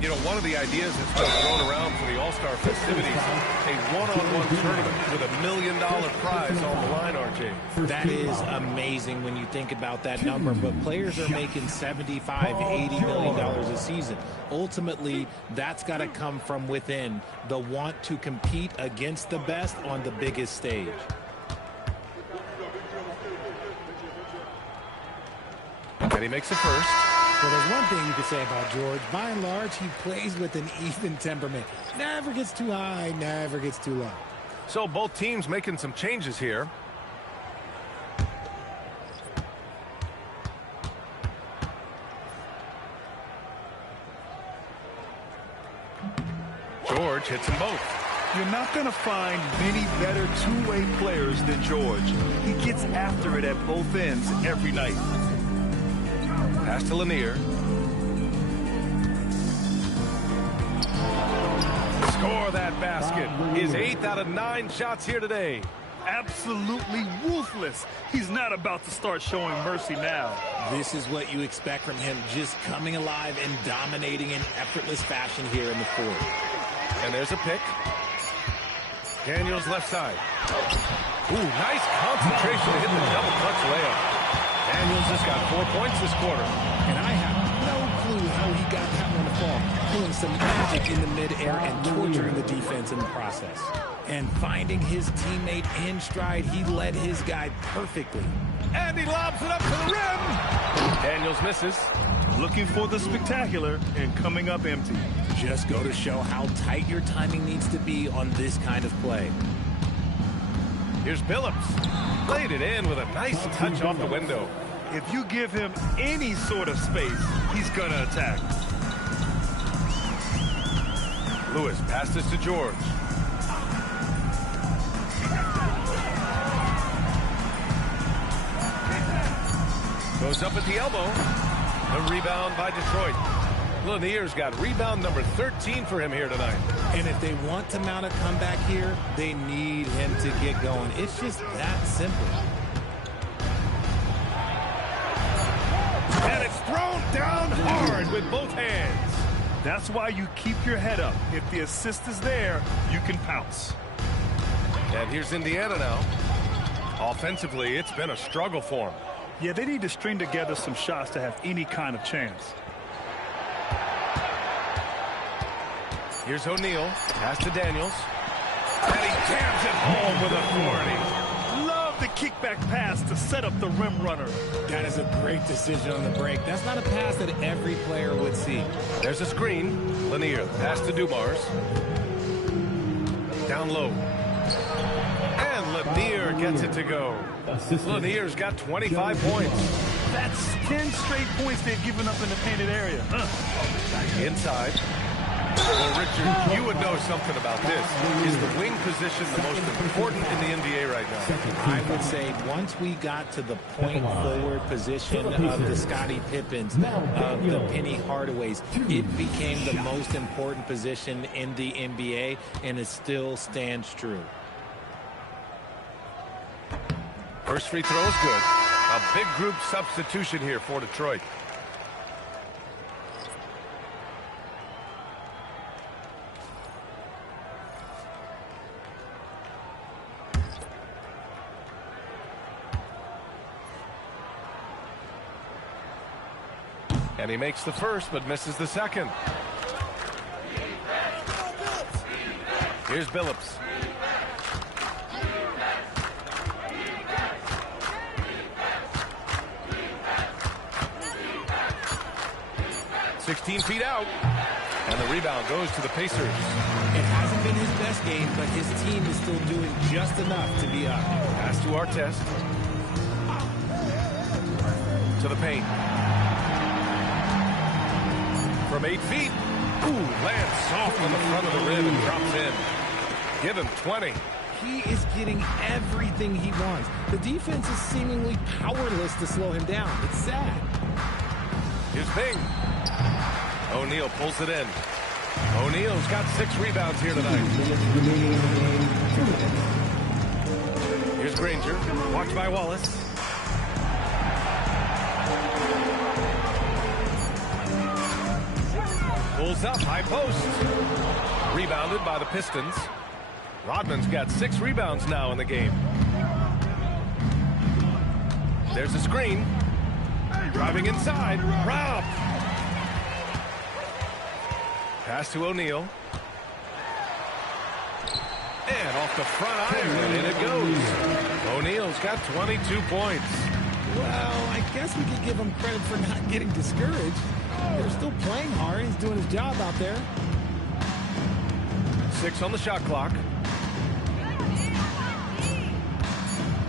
You know, one of the ideas that's been thrown around for the All-Star festivities, a one-on-one tournament with $1 million prize on the line, RJ. That is amazing when you think about that number, but players are making $75, $80 million a season. Ultimately, that's got to come from within, the want to compete against the best on the biggest stage. And he makes it first. Well, there's one thing you could say about George. By and large, he plays with an even temperament. Never gets too high, never gets too low. So both teams making some changes here. George hits them both. You're not going to find many better two-way players than George. He gets after it at both ends every night. Pass to Lanier. Score that basket. His 8th out of 9 shots here today. Absolutely ruthless. He's not about to start showing mercy now. This is what you expect from him, just coming alive and dominating in effortless fashion here in the fourth. And there's a pick. Daniels left side. Ooh, nice concentration to hit the double clutch layup. Daniels just got 4 points this quarter. And I have no clue how he got that one to fall. Pulling some magic in the midair and torturing the defense in the process. And finding his teammate in stride, he led his guy perfectly. And he lobs it up to the rim. Daniels misses. Looking for the spectacular and coming up empty. Just go to show how tight your timing needs to be on this kind of play. Here's Billups. Played it in with a nice touch off the window. If you give him any sort of space, he's going to attack. Lewis passes to George. Goes up at the elbow. The rebound by Detroit. Lanier's got rebound number 13 for him here tonight. And if they want to mount a comeback here, they need him to get going. It's just that simple. And it's thrown down hard with both hands. That's why you keep your head up. If the assist is there, you can pounce. And here's Indiana now. Offensively, it's been a struggle for them. Yeah, they need to string together some shots to have any kind of chance. Here's O'Neal. Pass to Daniels. And he jams it home with authority. Love the kickback pass to set up the rim runner. That is a great decision on the break. That's not a pass that every player would see. There's a screen. Lanier. Pass to Dumars. Down low. And Lanier gets it to go. Lanier's got 25 points. That's 10 straight points they've given up in the painted area. Inside. Well, Richard, you would know something about this. Is the wing position the most important in the NBA right now? I would say once we got to the point forward position of the Scottie Pippens, of the Penny Hardaways, it became the most important position in the NBA, and it still stands true. First free throw is good. A big group substitution here for Detroit. And he makes the first, but misses the second. Here's Billups. "16 feet out." And the rebound goes to the Pacers. It hasn't been his best game, but his team is still doing just enough to be up. Pass to Artest. To the paint. From 8 feet. Ooh, lands soft on the front of the rim and drops in. Give him 20. He is getting everything he wants. The defense is seemingly powerless to slow him down. It's sad. Here's Bing. O'Neal pulls it in. O'Neal's got 6 rebounds here tonight. Here's Granger. Watched by Wallace. Pulls up, high post. Rebounded by the Pistons. Rodman's got 6 rebounds now in the game. There's a screen. Driving inside. Rob. Pass to O'Neal. And off the front iron, and in it goes. O'Neal's got 22 points. Well, I guess we could give him credit for not getting discouraged. They're still playing hard. He's doing his job out there. 6 on the shot clock.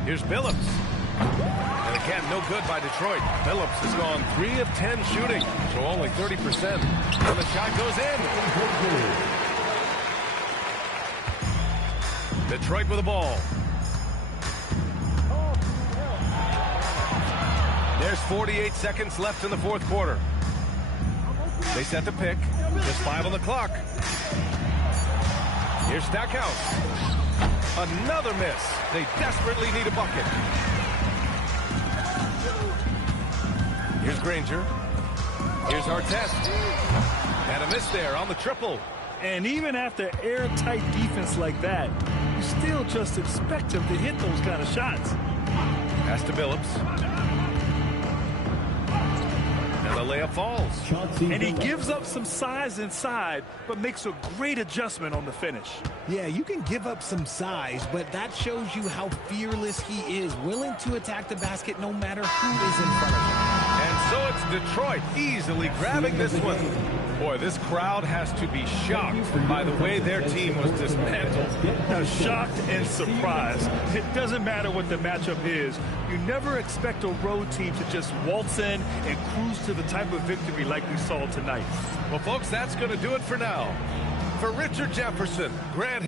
Here's Billups. And again, no good by Detroit. Billups has gone 3 of 10 shooting, so only 30%. And the shot goes in. Detroit with the ball. There's 48 seconds left in the fourth quarter. They set the pick. Just 5 on the clock. Here's Stackhouse. Another miss. They desperately need a bucket. Here's Granger. Here's Artest. And a miss there on the triple. And even after airtight defense like that, you still just expect him to hit those kind of shots. Pass to Billups. And the layup falls. And he gives up some size inside, but makes a great adjustment on the finish. Yeah, you can give up some size, but that shows you how fearless he is, willing to attack the basket no matter who is in front of him. And so it's Detroit easily grabbing this one. Boy, this crowd has to be shocked by the way their team was dismantled. Now, shocked and surprised. It doesn't matter what the matchup is. You never expect a road team to just waltz in and cruise to the type of victory like we saw tonight. Well, folks, that's going to do it for now. For Richard Jefferson, Grant...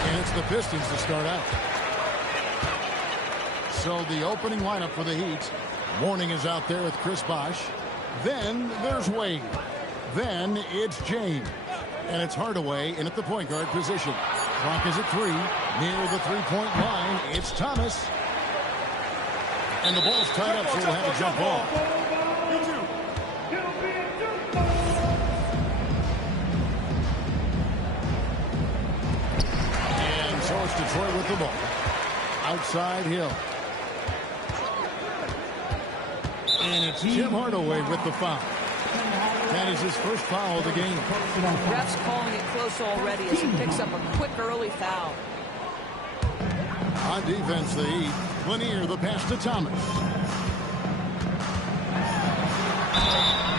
And it's the Pistons to start out. So the opening lineup for the Heat. Warning is out there with Chris Bosh. Then there's Wade. Then it's James. And it's Hardaway in at the point guard position. Clock is at 3. Near the three-point line, it's Thomas. And the ball's tied up, so we'll have a jump ball. And so it's Detroit with the ball. Outside Hill. And it's Tim Hardaway with the foul. That is his first foul of the game. Refs calling it close already as he picks up a quick early foul. On defense, the Heat. Lanier, the pass to Thomas.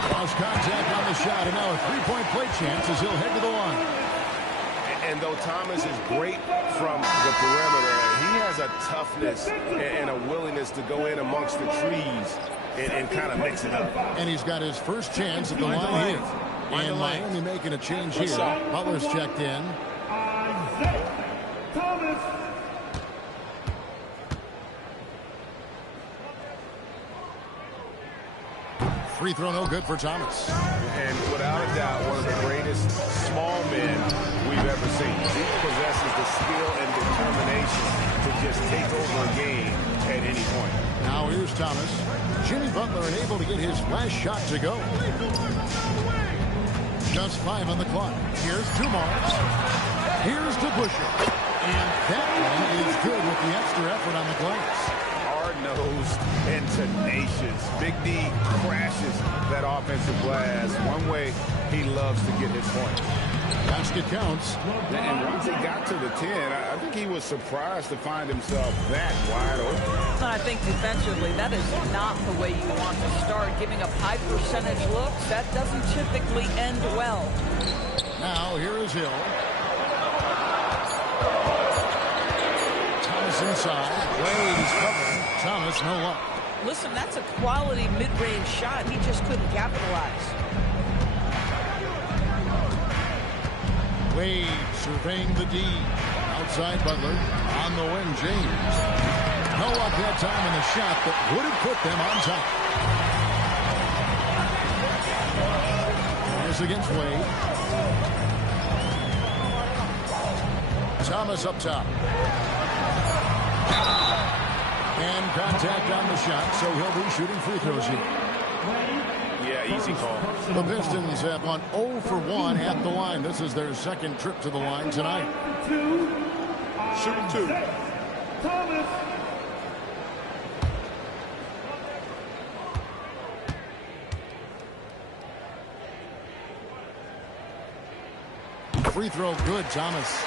Cross contact on the shot, and now a three-point play chance as he'll head to the line. And though Thomas is great from the perimeter, he has a toughness and a willingness to go in amongst the trees and kind of mix it up. And he's got his first chance at the line here. And Miami making a change here. Butler's checked in. Free throw no good for Thomas. And without a doubt, one of the greatest small men we've ever seen. He possesses the skill and determination to just take over a game at any point. Now here's Thomas. Jimmy Butler unable to get his last shot to go. Just 5 on the clock. Here's Dumars. Here's to Busher. And that one is good with the extra effort on the glass. Hard-nosed and tenacious. Big D crashes that offensive glass. One way he loves to get his point. Basket counts. And once he got to the 10, I think he was surprised to find himself that wide open. I think defensively, that is not the way you want to start. Giving up high percentage looks, that doesn't typically end well. Now here is Hill. Thomas inside. Wade is covered. Thomas no luck. Listen, that's a quality mid-range shot. He just couldn't capitalize. Wade surveying the D. Outside Butler. On the wing, James. No luck that time in the shot that would have put them on top. This against Wade. Thomas up top. And contact on the shot, so he'll be shooting free throws here. Yeah, easy call. The Pistons have gone 0 for 1 at the line. This is their second trip to the line tonight. Shoot 2. Thomas. Free throw good, Thomas.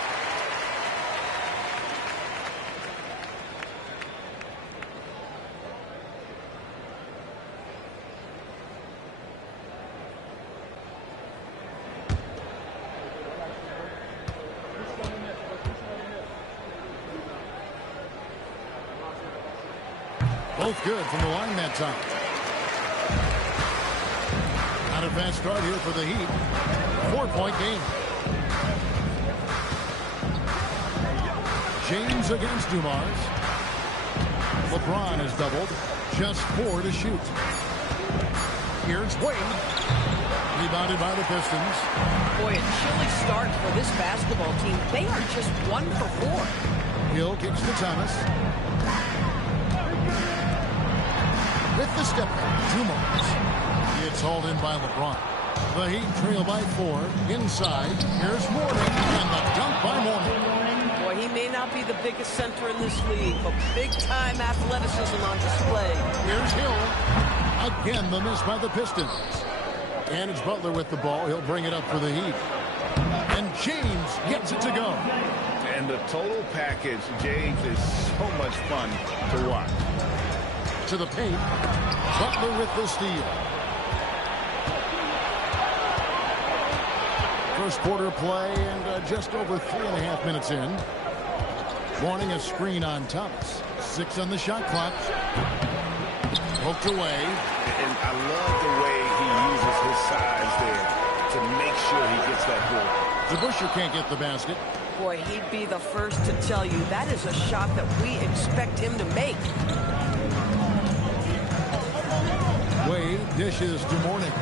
Both good from the line that time. Not a bad start here for the Heat. 4-point game. James against Dumars. LeBron is doubled. Just 4 to shoot. Here's Wade. Rebounded by the Pistons. Boy, a chilly start for this basketball team. They are just 1 for 4. Hill kicks to Thomas. With the step back, Dumars. It's hauled in by LeBron. The Heat trail by 4. Inside, here's Mourning, and the dunk by Mourning. Boy, he may not be the biggest center in this league, but big-time athleticism on display. Here's Hill. Again, the miss by the Pistons. And it's Butler with the ball. He'll bring it up for the Heat. And James gets it to go. And the total package, James, is so much fun to watch. To the paint. Butler with the steal. First quarter play and just over 3.5 minutes in. Mourning a screen on Thomas. 6 on the shot clock. Poked away. And I love the way he uses his size there to make sure he gets that ball. DeBusschere can't get the basket. Boy, he'd be the first to tell you that is a shot that we expect him to make. Wade dishes to Mourning.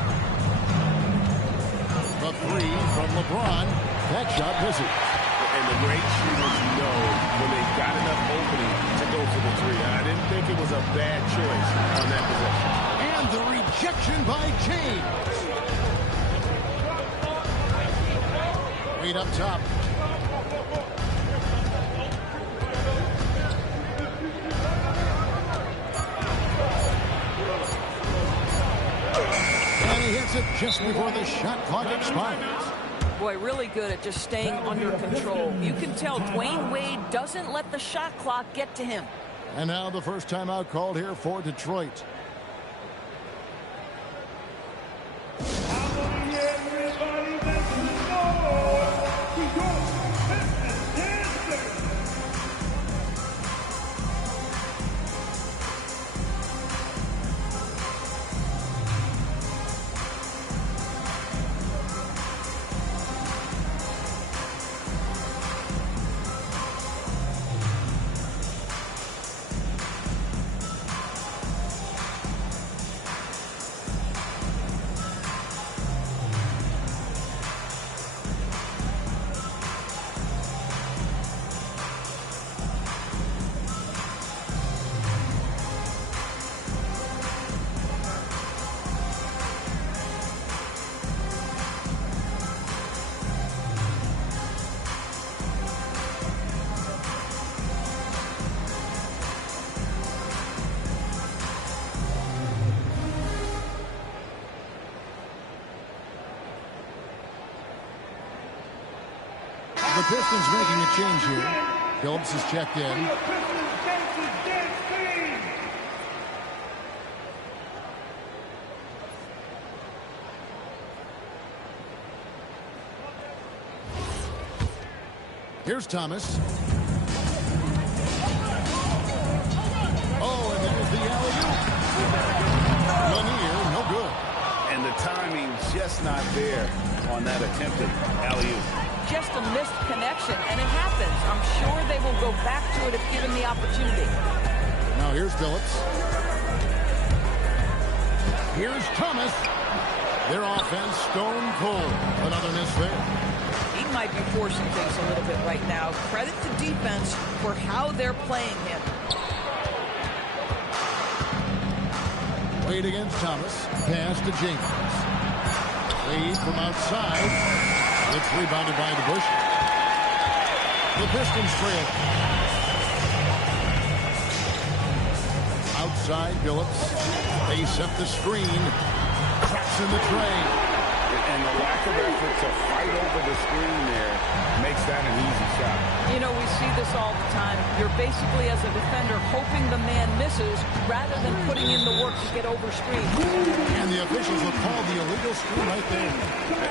The 3 from LeBron. That shot misses. And the great shooters know when they've got enough opening to go for the 3. I didn't think it was a bad choice on that possession. And the rejection by James. Wade up top. And he hits it just before the shot clock expires. Boy, really good at just staying under control. You can tell Dwayne Wade doesn't let the shot clock get to him. And now the first timeout called here for Detroit. The Pistons making a change here. Phillips is checked in. Here's Thomas. Oh, and there's the alley-oop. Lanier, no good. And the timing just not there on that attempted alley-oop. Just a missed connection, and it happens. I'm sure they will go back to it if given the opportunity. Now here's Billups. Here's Thomas. Their offense stone cold. Another miss there. He might be forcing things a little bit right now. Credit to defense for how they're playing him. Wade against Thomas. Pass to James. Wade from outside. It's rebounded by the Bush. The Pistons trail. Outside, Billups. They set the screen. Traps in the tray. And the lack of effort to fight over the screen there makes that an easy shot. You know, we see this all the time. You're basically, as a defender, hoping the man misses rather than putting in the work to get over screen. And the officials will call the illegal screen right there.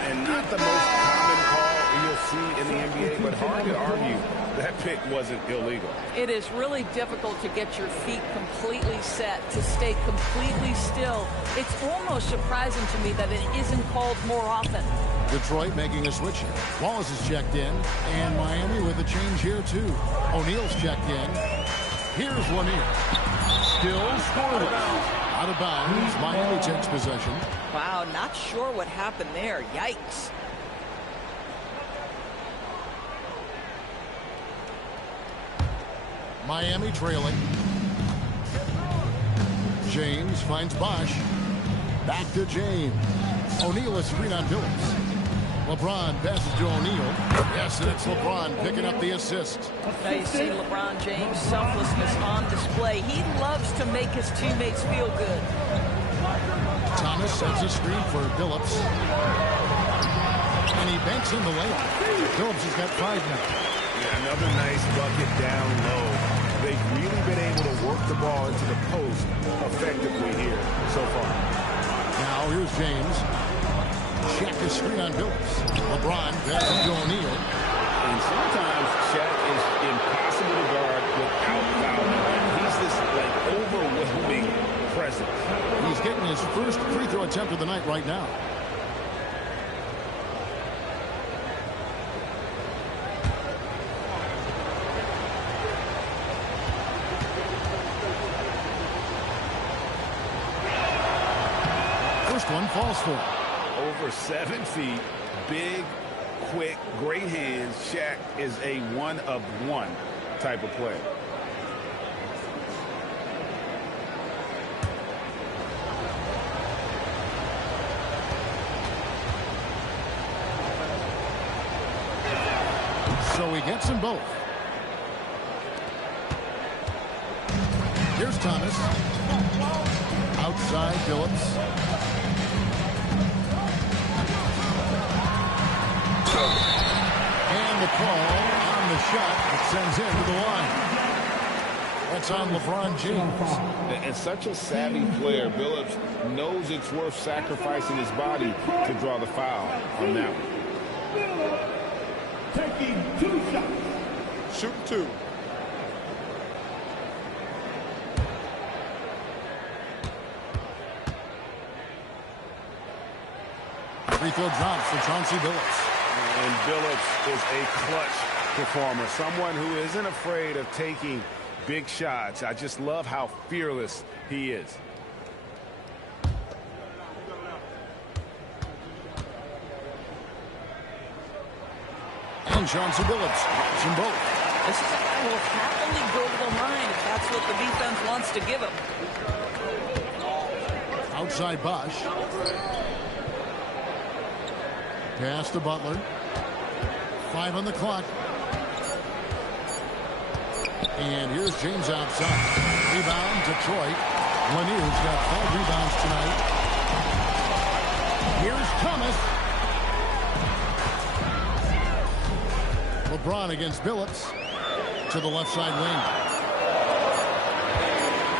And not the most common call you'll see in the NBA, but hard to argue that pick wasn't illegal. It is really difficult to get your feet completely set, to stay completely still. It's almost surprising to me that it isn't called more often. Detroit making a switch here. Wallace is checked in, and Miami with a change here too. O'Neal's checked in. Here's Lanier. Still scoreless. Out of bounds. Miami takes possession. Wow, not sure what happened there. Yikes. Miami trailing. James finds Bosch. Back to James. O'Neal is screen on Billups. LeBron passes to O'Neal. Yes, and it's LeBron picking up the assist. Now you see LeBron James' selflessness on display. He loves to make his teammates feel good. Thomas sets a screen for Billups. And he banks in the layup. Billups has got 5 now. Yeah, another nice bucket down low. They've really been able to work the ball into the post effectively here so far. Now here's James. Shaq is screen on Billups. LeBron passes to O'Neal. And sometimes Shaq is impossible to guard without fouling. He's this like overwhelming presence. He's getting his first free throw attempt of the night right now. First one falls for him. Over 7 feet, big, quick, great hands. Shaq is a one-of-one type of player. So he gets them both. Here's Thomas. Outside, Billups. And the call on the shot that sends him to the line. That's on LeBron James. And such a savvy player, Billups knows it's worth sacrificing his body to draw the foul on that one. Taking 2 shots. Shoot 2. Free throw drops for Chauncey Billups. And Billups is a clutch performer, someone who isn't afraid of taking big shots. I just love how fearless he is. And Chauncey Billups grabs them both. This is a guy who will happily go to the line if that's what the defense wants to give him. Outside Bosch. Pass to Butler. 5 on the clock. And here's James outside. Rebound, Detroit. Lanier's got 5 rebounds tonight. Here's Thomas. LeBron against Billups. To the left side wing.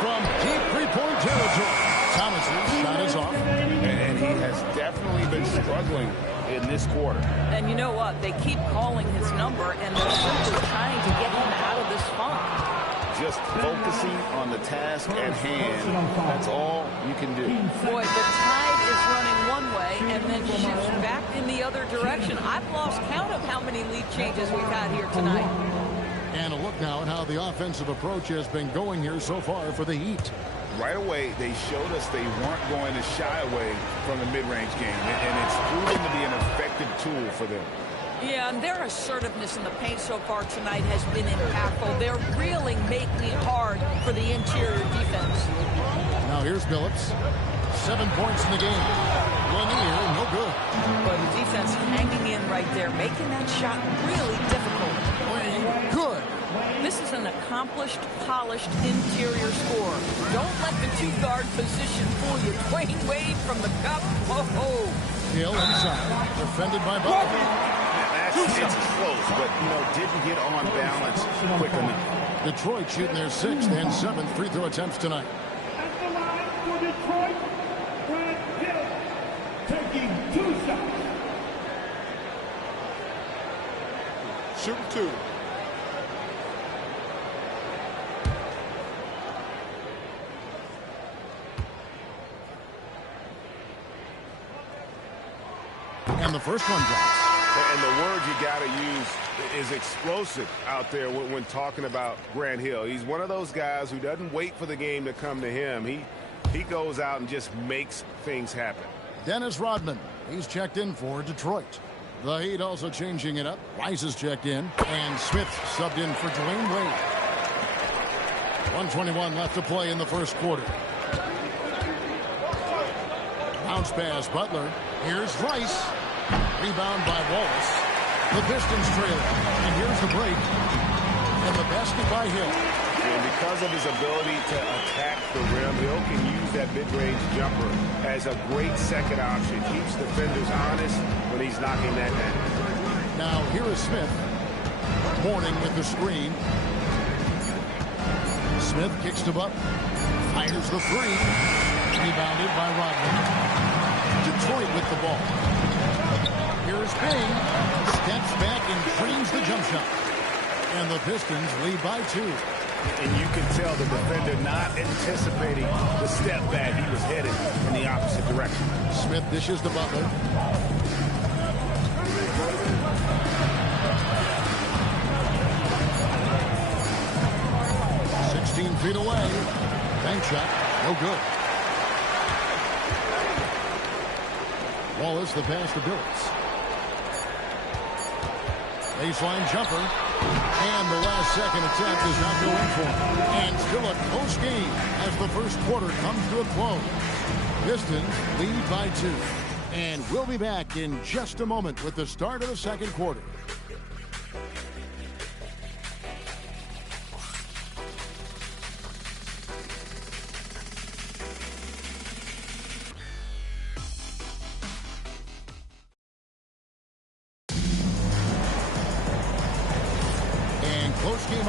From deep three-point territory. Thomas's shot is off. And he has definitely been struggling in this quarter. And you know what? They keep calling his number, and they're simply trying to get him out of this funk. Just focusing on the task at hand. That's all you can do. Boy, the tide is running one way and then shifts back in the other direction. I've lost count of how many lead changes we've had here tonight. And a look now at how the the offensive approach has been going here so far for the Heat. Right away, they showed us they weren't going to shy away from the mid-range game, and it's proven to be an effective tool for them. Yeah, and their assertiveness in the paint so far tonight has been impactful. They're really making it hard for the interior defense. Now here's Billups. 7 points in the game. Lanier, no good. But defense hanging in right there, making that shot really difficult. Good. This is an accomplished, polished interior scorer. Don't let the two-guard position fool you. Dwayne Wade from the cup. Whoa. Hill inside. Defended by Butler. It's close, but, didn't get on balance quick enough. Detroit shooting their 6th and 7th free throw attempts tonight. At the line for Detroit, Brad Hill, taking 2 shots. Shooting 2. And the first one drops. And the word you got to use is explosive out there when talking about Grant Hill. He's one of those guys who doesn't wait for the game to come to him. He goes out and just makes things happen. Dennis Rodman, he's checked in for Detroit. The Heat also changing it up. Rice is checked in, and Smith subbed in for Dwayne Wade. 1:21 left to play in the first quarter. Bounce pass, Butler. Here's Rice. Rebound by Wallace. The Pistons trailing. And here's the break. And the basket by Hill. And because of his ability to attack the rim, Hill can use that mid-range jumper as a great second option. Keeps defenders honest when he's knocking that down. Now here is Smith. Mourning with the screen. Smith kicks to Butler. Fires the 3. Rebounded by Rodman. Detroit with the ball. Here's Bing. Steps back and drains the jump shot. And the Pistons lead by 2. And you can tell the defender not anticipating the step back. He was headed in the opposite direction. Smith dishes to Butler. Feet away. Bank shot. No good. Wallace the pass to Billups. Baseline jumper. And the last second attempt does not go in for him. And still a close game as the first quarter comes to a close. Pistons lead by 2. And we'll be back in just a moment with the start of the second quarter.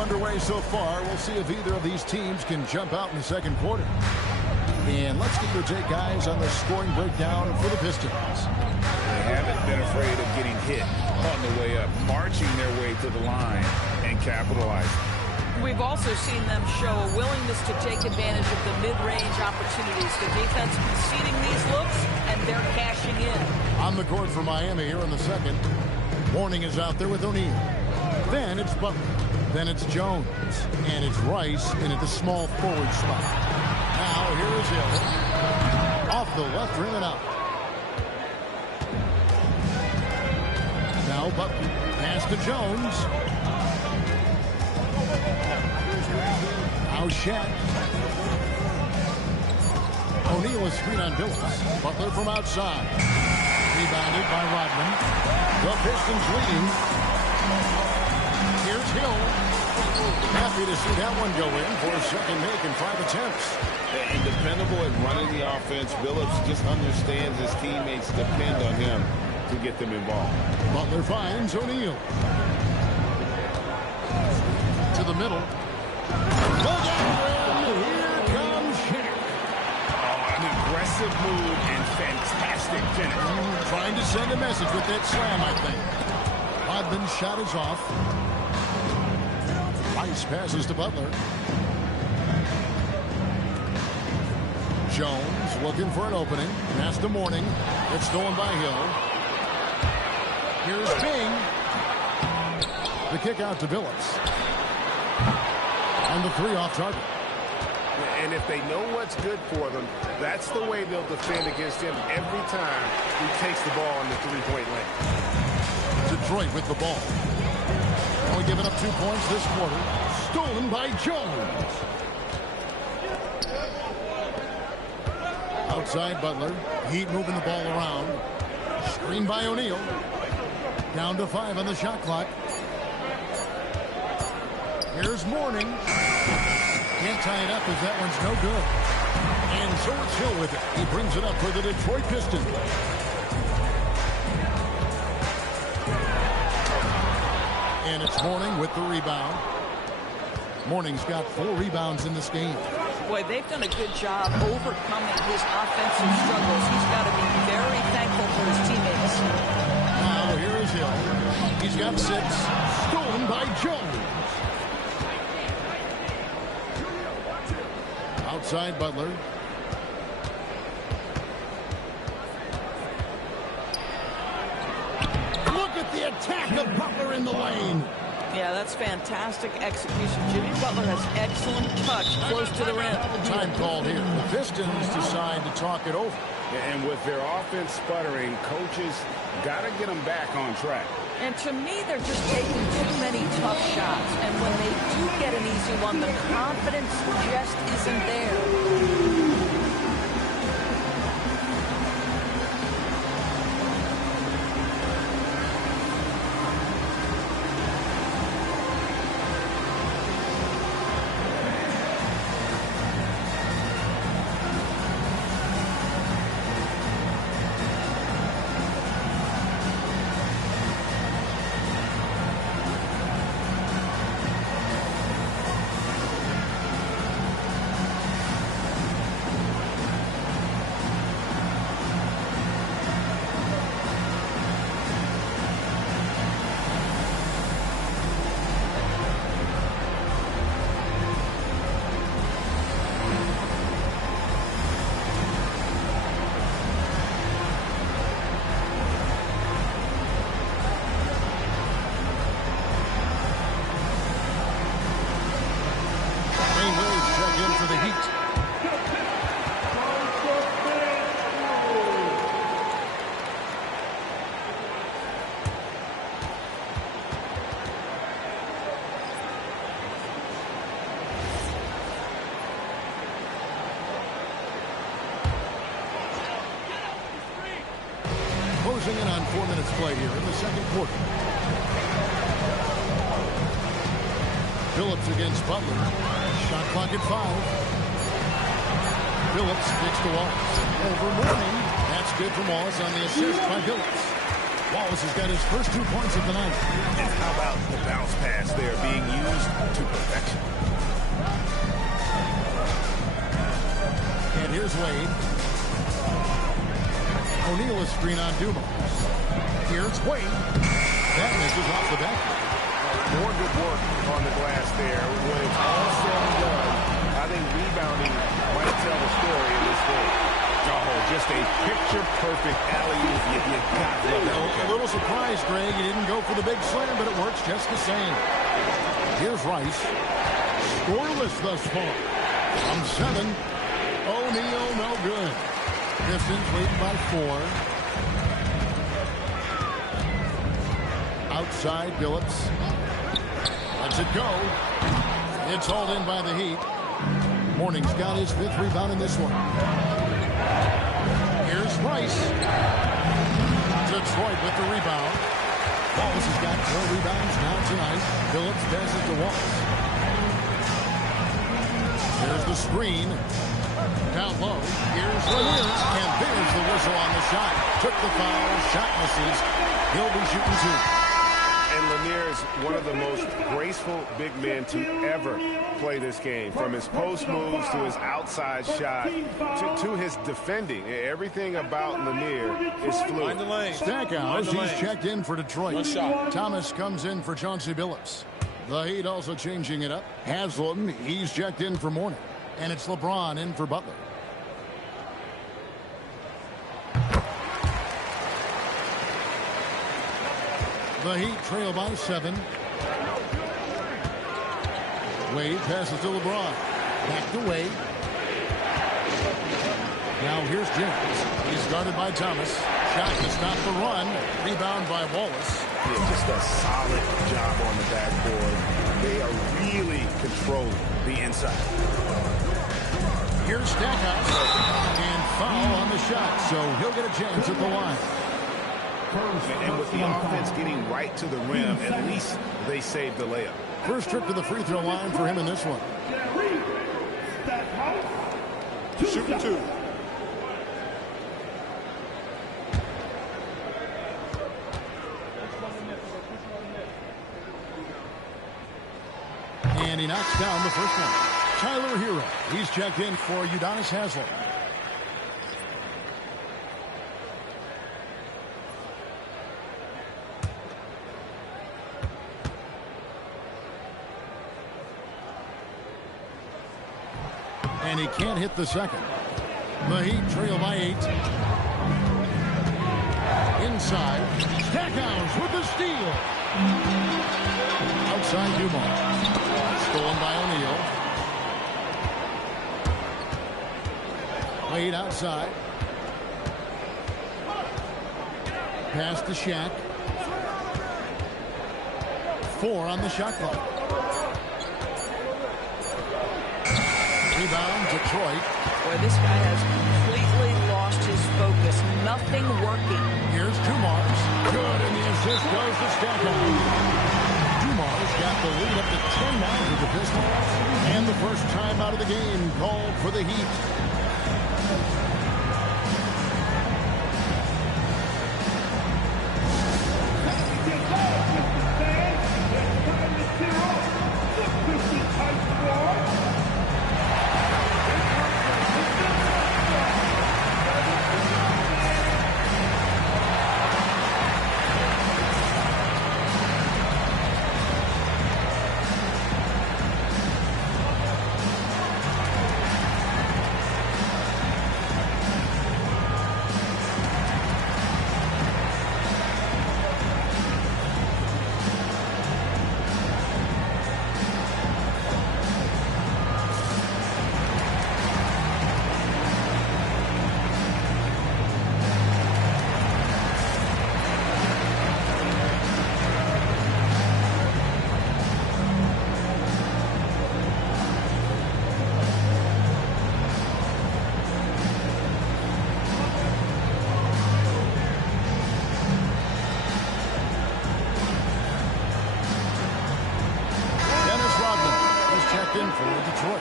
Underway so far. We'll see if either of these teams can jump out in the second quarter. And let's get your take, guys, on the scoring breakdown for the Pistons. They haven't been afraid of getting hit on the way up, marching their way to the line and capitalizing. We've also seen them show a willingness to take advantage of the mid-range opportunities. The defense conceding these looks, and they're cashing in. On the court for Miami here in the second. Warning is out there with O'Neal. Then it's Butler. Then it's Jones. And it's Rice in at the small forward spot. Now here is Hill. Off the left rim and out. Now Butler. Pass to Jones. Now Shat. O'Neal is screen on Billups. Butler from outside. Rebounded by Rodman. The Pistons leading. Here's Hill. Happy to see that one go in for a second make and 5 attempts. And dependable at running the offense. Billups just understands his teammates depend on him to get them involved. Butler finds O'Neal. To the middle. Here comes Shaq. Oh, an aggressive move and fantastic finish. Trying to send a message with that slam, I think. Rodman's shot is off. Rice passes to Butler. Jones looking for an opening. Pass to Mourning. It's stolen by Hill. Here's Bing. The kick out to Billups. And the three off target. And if they know what's good for them, that's the way they'll defend against him every time he takes the ball in the three-point lane. Detroit with the ball. Only giving up 2 points this quarter. Stolen by Jones. Outside Butler. Heat moving the ball around. Screen by O'Neal. Down to 5 on the shot clock. Here's Mourning. Can't tie it up as that one's no good. And so it's Hill with it. He brings it up for the Detroit Pistons. And it's Mourning with the rebound. Mourning's got 4 rebounds in this game. Boy, they've done a good job overcoming his offensive struggles. He's got to be very thankful for his teammates. Now here is Hill. He's got 6. Stolen by Jones. Outside Butler. Look at the attack of Butler in the lane. Yeah, that's fantastic execution. Jimmy Butler has excellent touch close to the rim. Time called here. The Pistons decide to talk it over. And with their offense sputtering, coaches got to get them back on track. And to me, they're just taking too many tough shots. And when they do get an easy one, the confidence just isn't there. Closing in on 4 minutes play here in the second quarter. Phillips against Butler. Shot clock at 5. Phillips kicks to Wallace. Over Mourning. That's good from Wallace on the assist by Phillips. Wallace has got his first 2 points of the night. And how about the bounce pass there being used to perfection? And here's Wade. O'Neal is screen on Dumas. Here's Wade. That misses off the back. More good work on the glass there. When it's all said and done, I think rebounding might tell the story in this game. Oh, just a picture-perfect alley-oop. You got to love that. A little surprised, Greg. He didn't go for the big slam, but it works just the same. Here's Rice. Scoreless thus far. From 7. O'Neal, no good. Pistons leading by 4. Outside, Phillips. Lets it go. It's hauled in by the Heat. Mourning's got his 5th rebound in this one. Here's Rice. Detroit with the rebound. Wallace has got 4 rebounds now tonight. Phillips passes to Wallace. There's the screen. Down low. Here's Lanier. And there's the whistle on the shot. Took the foul. Shot misses. He'll be shooting 2. And Lanier is one of the most graceful big men to ever play this game. From his post moves to his outside shot to his defending. Everything about Lanier is fluid. Stackhouse, he's checked in for Detroit. Thomas comes in for Chauncey Billups. The Heat also changing it up. Haslam, he's checked in for Mourning. And it's LeBron in for Butler. The Heat trail by 7. Wade passes to LeBron. Back to Wade. Now here's James. He's guarded by Thomas. Shot to stop the run. Rebound by Wallace. Yeah, just a solid job on the backboard. They are really controlling the inside. Here's Stackhouse. And foul on the shot, so he'll get a chance at the line. And with the offense getting right to the rim, at least they saved the layup. First trip to the free throw line for him in this one. Shooting 2. And he knocks down the first one. Tyler Hero. He's checked in for Udonis Haslem. And he can't hit the second. The Heat trail by 8. Inside. Stackhouse with the steal. Outside Dumars. Stolen by O'Neal. Wade outside. Pass to Shaq. 4 on the shot clock. Rebound, Detroit. Boy, this guy has completely lost his focus. Nothing working. Here's Dumars. Good, and the assist goes to Stackhouse. Dumars got the lead up to 10 now for the Pistons. And the first time out of the game called for the Heat. In for Detroit.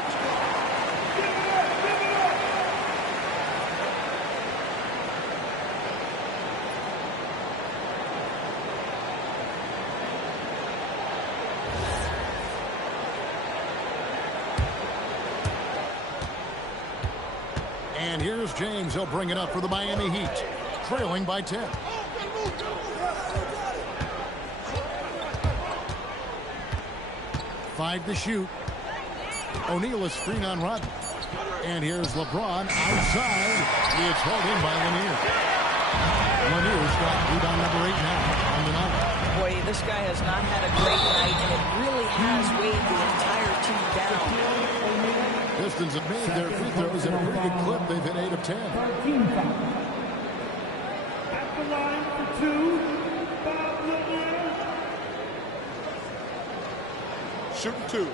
And here's James. He'll bring it up for the Miami Heat, trailing by 10. Five to shoot. O'Neal is screen on Rodman. And here's LeBron outside. It's held in by Lanier. Lanier's got rebound number 8 now on the night. Boy, this guy has not had a great night, and it really has weighed the entire team down. Pistons have made their free throws at a pretty good clip. They've hit 8 of 10. At the line for 2, Bob Lanier. Shooting 2.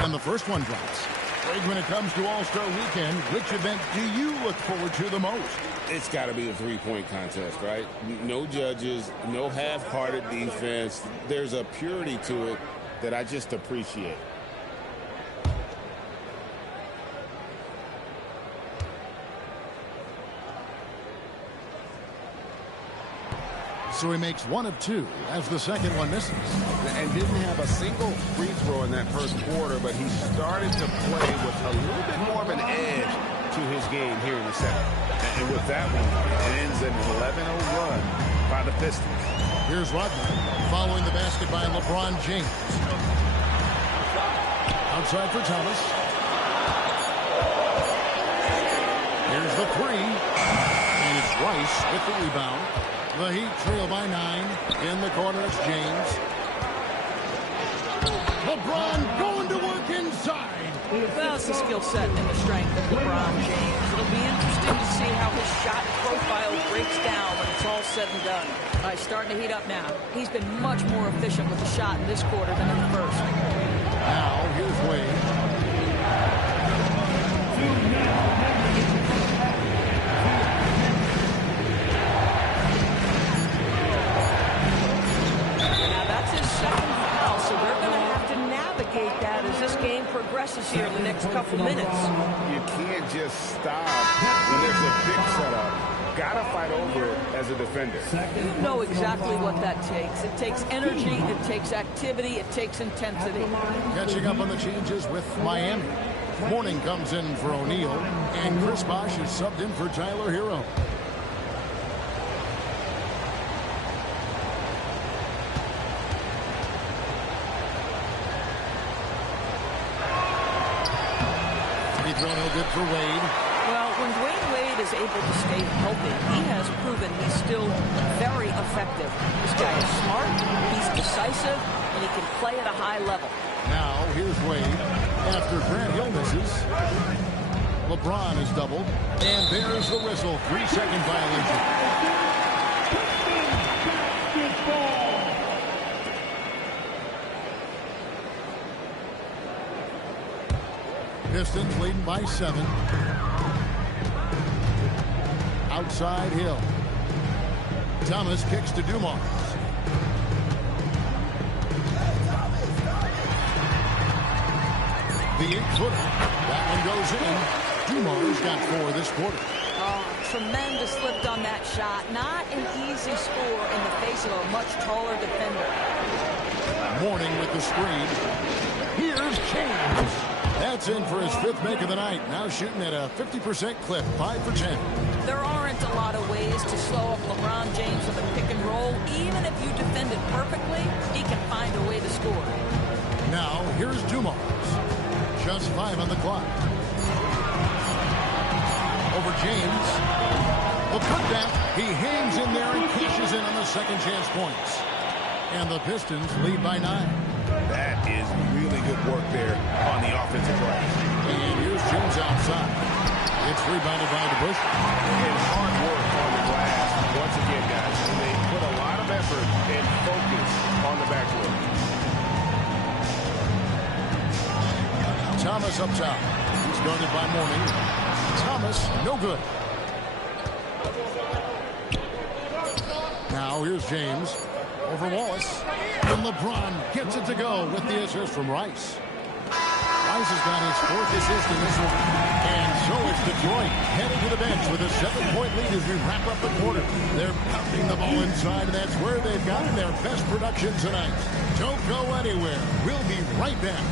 And the first one drops. Greg, when it comes to All-Star Weekend, which event do you look forward to the most? It's got to be the three-point contest, right? No judges, no half-hearted defense. There's a purity to it that I just appreciate. So he makes 1 of 2 as the second one misses. And didn't have a single free throw in that first quarter, but he started to play with a little bit more of an edge to his game here in the second. And with that one, it ends an 11-0 run by the Pistons. Here's Rodman following the basket by LeBron James. Outside for Thomas. Here's the Rice with the rebound. The Heat trail by 9. In the corner, it's James. LeBron going to work inside. Well, it's the skill set and the strength of LeBron James. It'll be interesting to see how his shot profile breaks down when it's all said and done. All right, starting to heat up now. He's been much more efficient with the shot in this quarter than in the first. Now, here's Wade. Now, that's his second foul, so they're going to have to navigate that as this game progresses here in the next couple minutes. You can't just stop when there's a big setup. Gotta fight over it as a defender. You know exactly what that takes. It takes energy, it takes activity, it takes intensity. Catching up on the changes with Miami. Mourning comes in for O'Neal, and Chris Bosh is subbed in for Tyler Hero. Free throw no good for Wade. Well, when Dwayne Wade is able to stay healthy, he has proven he's still very effective. This guy is smart, he's decisive, and he can play at a high level. Now, here's Wade. After Grant Hill misses, LeBron is doubled. And there's the whistle. 3-second violation. Pistons leading by 7. Outside Hill. Thomas kicks to Dumars. The 8-footer. That one goes in. Dumars got 4 this quarter. Oh, tremendous lift on that shot. Not an easy score in the face of a much taller defender. Mourning with the screen. Here's James. That's in for his 5th make of the night. Now shooting at a 50% clip. 5 for 10. There aren't a lot of ways to slow up LeBron James with a pick and roll. Even if you defend it perfectly, he can find a way to score. Now, here's Dumars. Just 5 on the clock. Over James. The putback. He hangs in there and cashes in on the second chance points. And the Pistons lead by 9. That is really good work there on the offensive glass. And here's James outside. It's rebounded by DeBush. And hard work on the glass. Once again, guys, they put a lot of effort and focus on the backcourt. Thomas up top. He's guarded by Mourning. Thomas, no good. Now here's James. Over Wallace. And LeBron gets it to go with the assist from Rice. Rice has got his 4th assist in this one. And so it's Detroit headed to the bench with a 7-point lead as we wrap up the quarter. They're pounding the ball inside, and that's where they've gotten their best production tonight. Don't go anywhere. We'll be right back.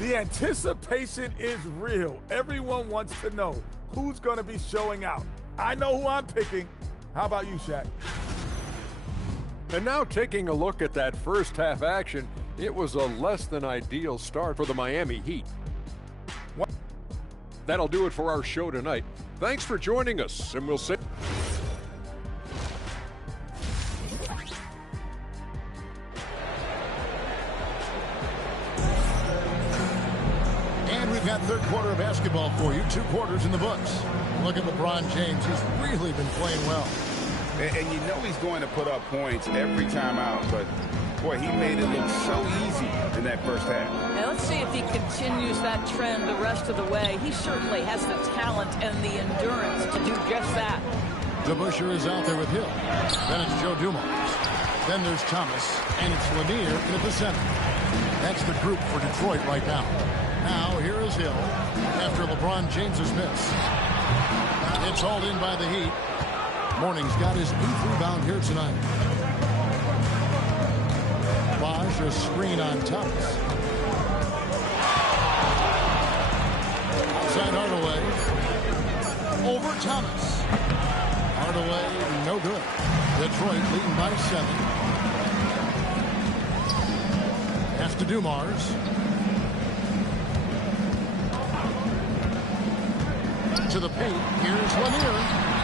The anticipation is real. Everyone wants to know who's going to be showing out. I know who I'm picking. How about you, Shaq? And now taking a look at that first half action, it was a less than ideal start for the Miami Heat. That'll do it for our show tonight. Thanks for joining us, and we'll see. We've got third quarter of basketball for you. 2 quarters in the books. Look at LeBron James. He's really been playing well. And you know he's going to put up points every time out, but boy, he made it look so easy in that first half. Now let's see if he continues that trend the rest of the way. He certainly has the talent and the endurance to do just that. DeBusschere is out there with Hill. Then it's Joe Dumars. Then there's Thomas, and it's Lanier in at the center. That's the group for Detroit right now. Now, here is Hill after LeBron James's miss. It's hauled in by the Heat. Mourning's got his 8th rebound here tonight. Bosh, a screen on Thomas. Outside Hardaway. Over Thomas. Hardaway, no good. Detroit leading by 7. Pass to Dumars. To the paint. Here's Lanier.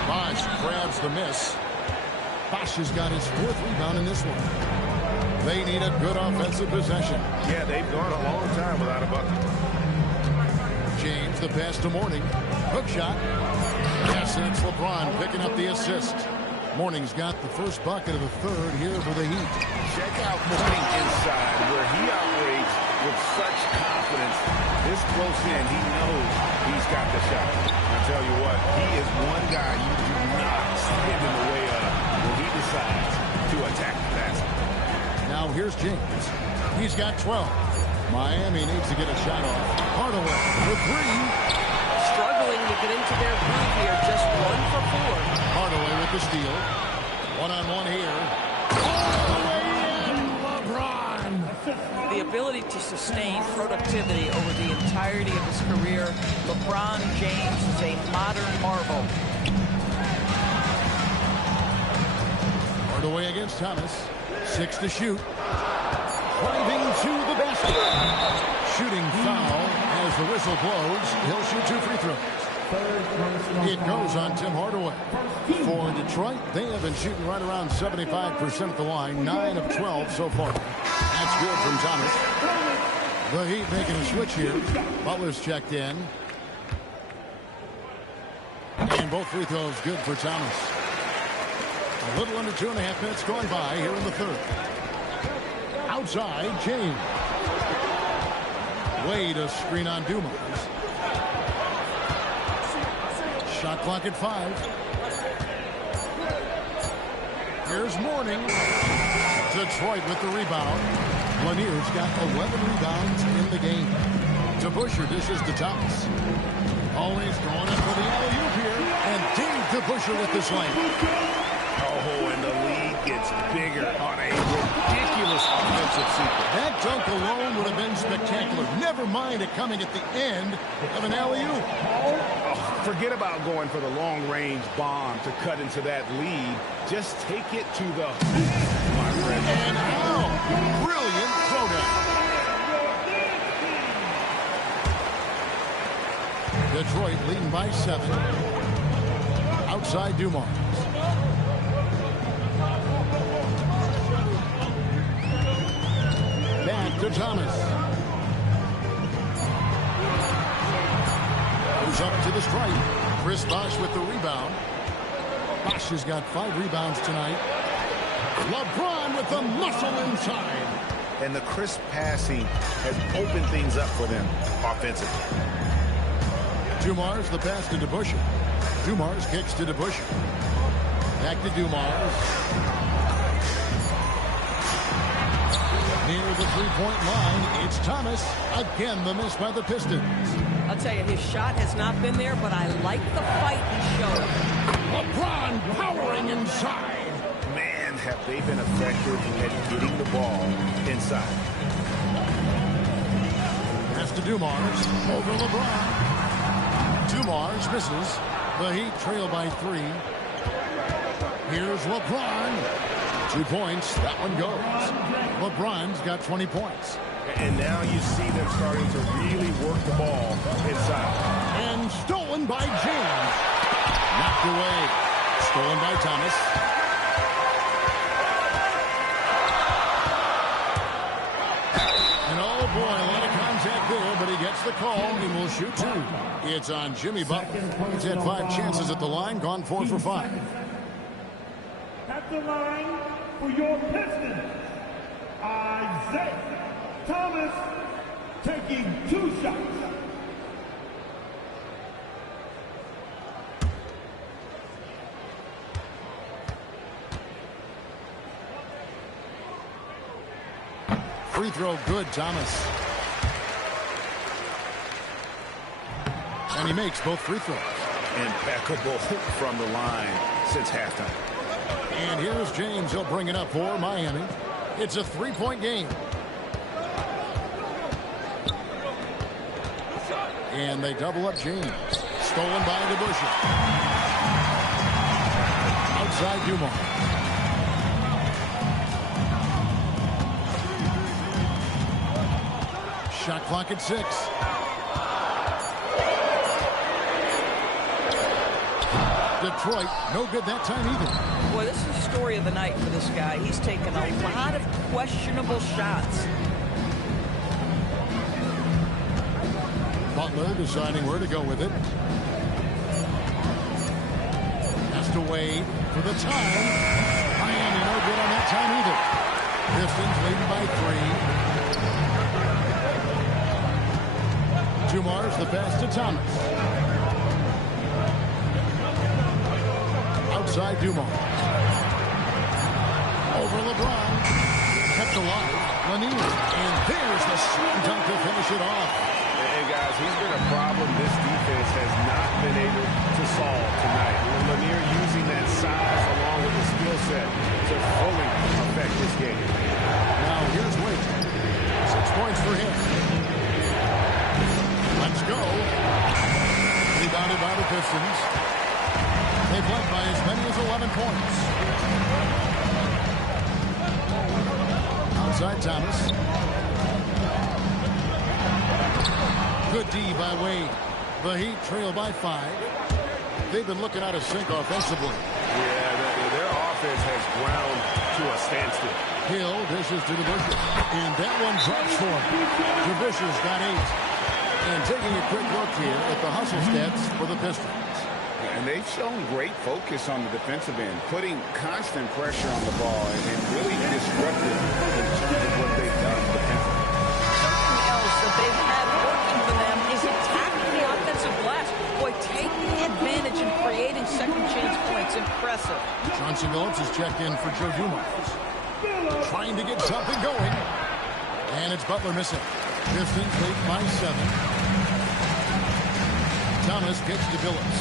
Bosch grabs the miss. Bosch has got his 4th rebound in this one. They need a good offensive possession. Yeah, they've gone a long time without a bucket. James, the pass to Morning. Hook shot. Yes, and it's LeBron picking up the assist. Morning's got the first bucket of the 3rd here for the Heat. Check out Morning inside where he operates with such confidence. This close in, he knows he's got the shot. I tell you what, he is one guy you do not stand in the way of when he decides to attack the basket. Now here's James. He's got 12. Miami needs to get a shot off. Hardaway with 3. Struggling to get into their groove here. Just 1 for 4. Hardaway with the steal. One-on-one here. Hardaway and LeBron. The ability to sustain productivity over the entirety of his career. LeBron James is a modern marvel. Hardaway against Thomas. 6 to shoot. Driving to the basket. Shooting foul as the whistle blows. He'll shoot 2 free throws. It goes on Tim Hardaway. For Detroit, they have been shooting right around 75% at the line. 9 of 12 so far. That's good from Thomas. The Heat making a switch here. Butler's checked in. And both free throws good for Thomas. A little under 2.5 minutes going by here in the 3rd. Outside, James. Wade a screen on Dumars. Shot clock at 5. Here's Morning. Detroit with the rebound. Lanier's got 11 rebounds in the game. To Busher, dishes to Thomas. Always going in for the alley-oop here. And Dave to Busher with this lane. Oh, and the lead gets bigger on a ridiculous offensive sequence. That dunk alone would have been spectacular. Never mind it coming at the end of an alley-oop. Oh, forget about going for the long-range bomb to cut into that lead. Just take it to the hoop, my friend. And how? Brilliant throwdown. Detroit leading by 7. Outside Dumars. Back to Thomas. Goes up to the stripe. Chris Bosh with the rebound. Bosh has got 5 rebounds tonight. LeBron with the muscle inside. And the crisp passing has opened things up for them offensively. Dumars, the pass to DeBusschere. Dumars kicks to DeBusschere. Back to Dumars. Near the three-point line, it's Thomas. Again, the miss by the Pistons. I'll tell you, his shot has not been there, but I like the fight he's showing. LeBron powering inside. Man, have they been effective at getting the ball inside. Pass to Dumars. Over LeBron. Dumars misses. The Heat trail by 3. Here's LeBron. 2 points. That one goes. LeBron's got 20 points. And now you see them starting to really work the ball inside. And stolen by James. Knocked away. Stolen by Thomas. And oh boy, a lot of contact there, but he gets the call and will shoot 2. It's on Jimmy Butler. He's had 5 chances at the line, gone 4 for 5. At the line for your Pistons, Isaiah Thomas taking 2 shots. Free throw good, Thomas. And he makes both free throws. Impeccable from the line since halftime. And here's James. He'll bring it up for Miami. It's a 3-point game. And they double up James. Stolen by DeBusschere. outside Dumont. Shot clock at 6. Detroit, no good that time either. Boy, this is the story of the night for this guy. He's taken a lot of questionable shots. Butler deciding where to go with it. Has to wait for the time. Miami no good on that time either. Pistons leading by 3. Dumar's the pass to Thomas. Outside Dumont. Over LeBron. Kept alive. Lanier. And there's the slam dunk to finish it off. And guys, he's been a problem this defense has not been able to solve tonight. Lanier using that size along with the skill set to fully affect this game. Now here's Wade. 6 points for him. Let's go. Rebounded by the Pistons. They've led by as many as 11 points. Outside Thomas. Good D by Wade. The Heat trail by 5. They've been looking out of sync offensively. Yeah, their offense has ground to a standstill. Hill dishes to DeVicious. And that one drops for him. DeVicious got 8. And taking a quick look here at the hustle stats for the Pistons. And they've shown great focus on the defensive end, putting constant pressure on the ball and really disruptive in terms of what they've done defensively. Something else that they've had working for them is attacking the offensive glass. Boy, taking advantage and creating second chance points. Impressive. Chauncey Billups is checked in for Joe Dumars. Trying to get something going. And it's Butler missing. Pistons lead by 7. Thomas gets to Billups.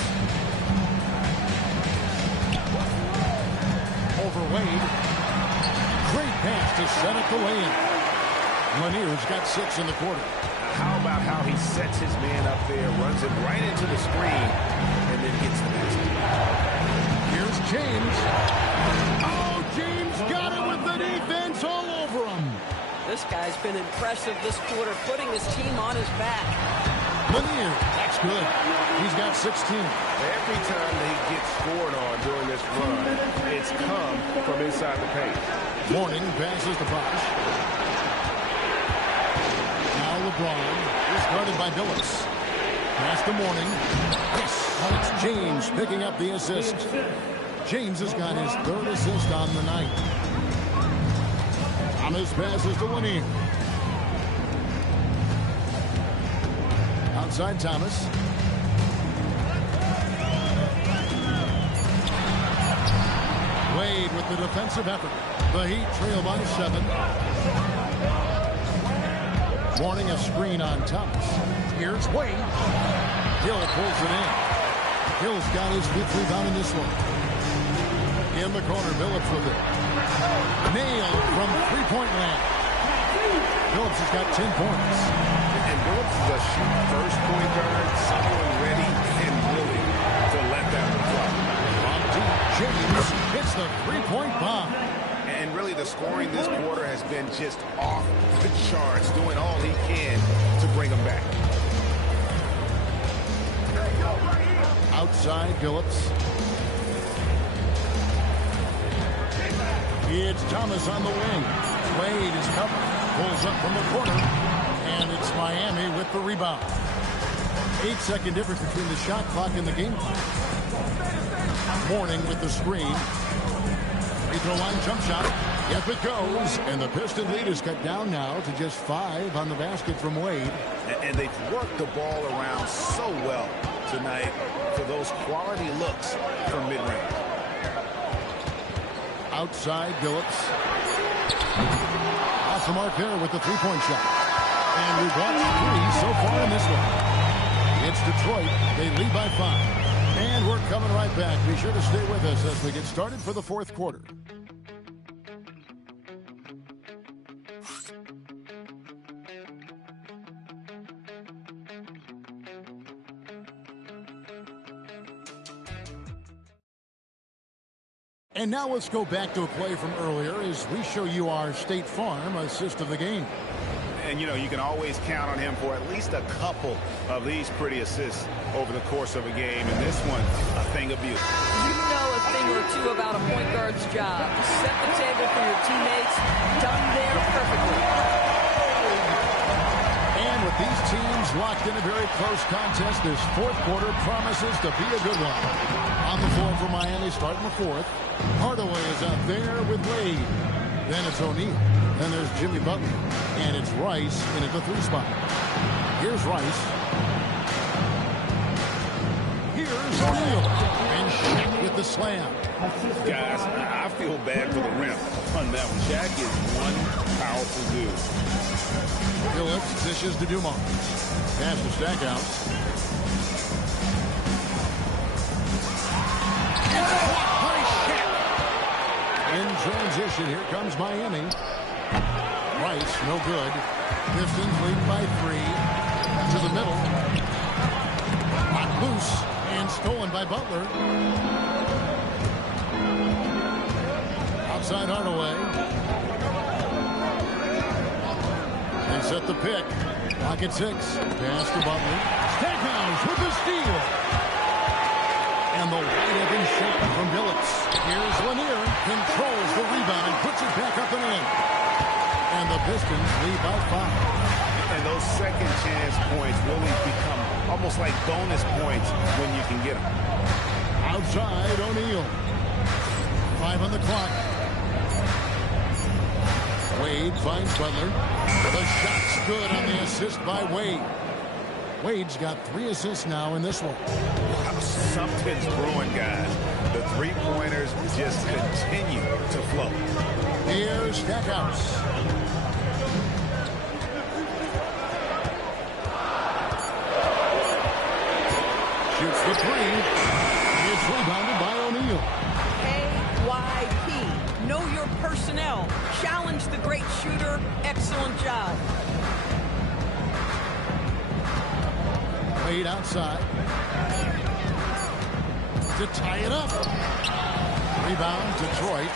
Over Wade. Great pass to set up the lay-in. Lanier's got 6 in the quarter. How about how he sets his man up there, runs it right into the screen, and then gets the basket. Here's James. Oh, James got it with the defense all over him. This guy's been impressive this quarter, putting his team on his back. Lanier, that's good. He's got 16. Every time they get scored on during this run, it's come from inside the paint. Morning passes to Bosh. Now LeBron is guarded by Billups. Pass to Morning. Yes, it's James picking up the assist. James has got his 3rd assist on the night. Thomas passes to Lanier. Outside Thomas. Wade with the defensive effort. The Heat trail by 7. Morning a screen on Thomas. Here's Wade. Hill pulls it in. Hill's got his 5th rebound in this one. In the corner, Billups with it. Nailed from 3-point land. Billups has got 10 points. And Billups is a shoot-first point guard, someone ready and willing to let that one fly. On deep, James hits the 3-point bomb. And really the scoring this quarter has been just off the charts, doing all he can to bring them back. Outside Billups. It's Thomas on the wing. Wade is covered. Pulls up from the corner. And it's Miami with the rebound. 8-second difference between the shot clock and the game clock. Morning with the screen. Free throw line jump shot. Yep, it goes. And the Piston lead is cut down now to just 5 on the basket from Wade. And they've worked the ball around so well tonight for those quality looks from mid-range. Outside Billups. Off the mark there with the 3-point shot. And we've watched 3 so far in this one. It's Detroit. They lead by 5. And we're coming right back. Be sure to stay with us as we get started for the 4th quarter. And now let's go back to a play from earlier as we show you our State Farm assist of the game. And, you know, you can always count on him for at least a couple of these pretty assists over the course of a game. And this one, a thing of beauty. You know a thing or two about a point guard's job. Set the table for your teammates. Done there perfectly. And with these teams locked in a very close contest, this fourth quarter promises to be a good one. On the floor for Miami starting the fourth. Hardaway is out there with Wade. Then it's O'Neal. Then there's Jimmy Butler. And it's Rice in at the 3 spot. Here's Rice. Here's O'Neal. And Shaq with the slam. Guys, I feel bad for the rim on that one. Shaq is one powerful dude. Phillips dishes to Dumont. Pass to Stackhouse. In transition, here comes Miami. Rice, no good. Pistons lead by 3. To the middle. Knocked loose and stolen by Butler. Outside Hardaway. They set the pick. Pocket 6. Pass to Butler. Stackhouse with the steal. And the wide open shot from Billups. Here's Lanier. Controls the rebound and puts it back up and in. And the Pistons lead by 5. And those second chance points really become almost like bonus points when you can get them. Outside O'Neal. 5 on the clock. Wade finds Butler. The shot's good on the assist by Wade. Wade's got 3 assists now in this one. Something's brewing, guys. The three-pointers just continue to flow. Here's Stackhouse. Shoots the 3. It's rebounded by O'Neal. KYP. Know your personnel. Challenge the great shooter. Excellent job. Wade outside. To tie it up. Rebound, Detroit.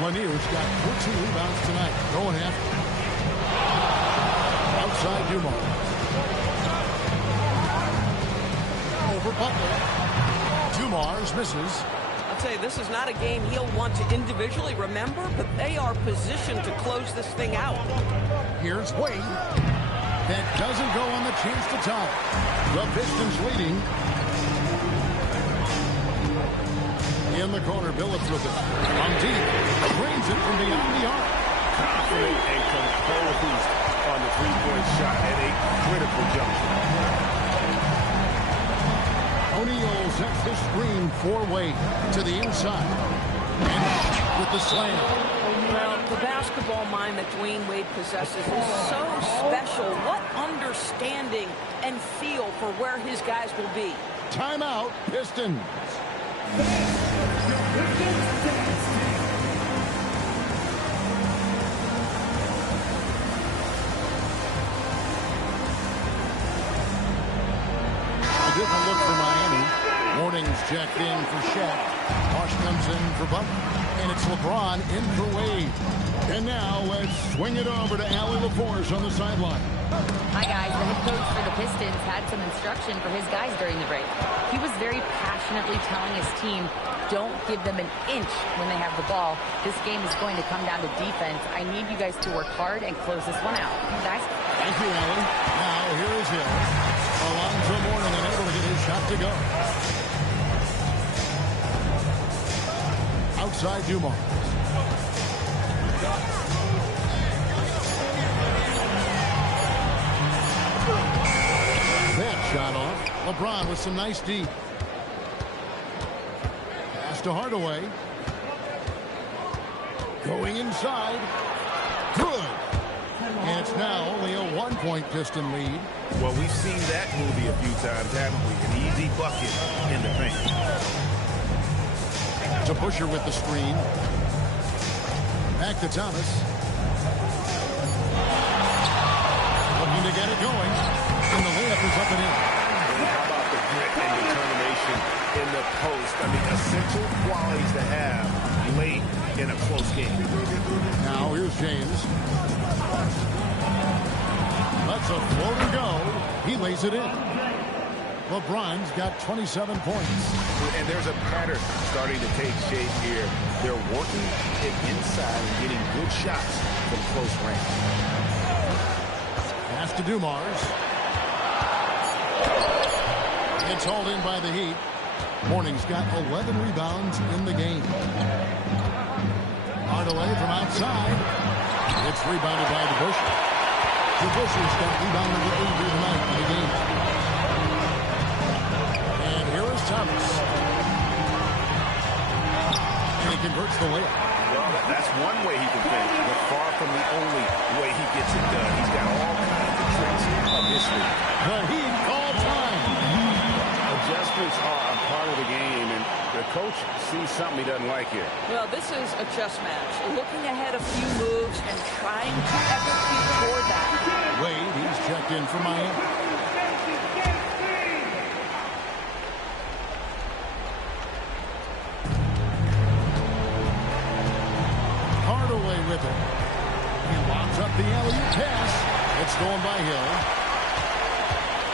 Lanier's got 14 rebounds tonight. Going after. Outside Dumont. Over Butler. Dumars misses. I'll tell you, this is not a game he'll want to individually remember, but they are positioned to close this thing out. Here's Wade. That doesn't go on the chance to tie. The Pistons leading. In the corner, Billups with it. On deep. Drains it from beyond the arc. Confident and composed on the three-point shot at a critical juncture. O'Neal sets the screen for Wade to the inside. And with the slam. Well, the basketball mind that Dwayne Wade possesses is so special. What understanding and feel for where his guys will be. Timeout, Pistons. A different look for Miami. Warnings checked in for Shaq. Bosh comes in for Butler. And it's LeBron in for Wade. And now let's swing it over to Allie LaForce on the sideline. Hi, guys. The head coach for the Pistons had some instruction for his guys during the break. He was very passionately telling his team, don't give them an inch when they have the ball. This game is going to come down to defense. I need you guys to work hard and close this one out. Guys? Thank you, Allie. Now, here is Hill. Alonzo Mourning unable to get his shot to go. Outside Dumont. That shot off. LeBron with some nice D. Pass to Hardaway. Going inside. Good. And it's now only a 1-point Piston lead. Well, we've seen that movie a few times, haven't we? An easy bucket in the paint. To Busher with the screen. Back to Thomas. Looking to get it going. And the layup is up and in. How about the grit and determination in the post? I mean, essential qualities to have late in a close game. Now here's James. Lets a floater go. He lays it in. LeBron's got 27 points. And there's a pattern starting to take shape here. They're working it inside and getting good shots from close range. Pass to Dumars. It's hauled in by the Heat. Morning's got 11 rebounds in the game. Hardaway from outside. It's rebounded by DeBusschere. DeBusschere's got rebound number 8 here tonight in the game. And here is Thomas. And he converts the layup. Well, that's one way he can finish, but far from the only way he gets it done. He's got all kinds of tricks up his sleeve. The Heat call time. Adjustments are a part of the game, and the coach sees something he doesn't like here. Well, this is a chess match. Looking ahead a few moves and trying to execute toward that. Wade, he's checked in for Miami. Hardaway with it. He locks up the alley-oop pass. It's going by Hill.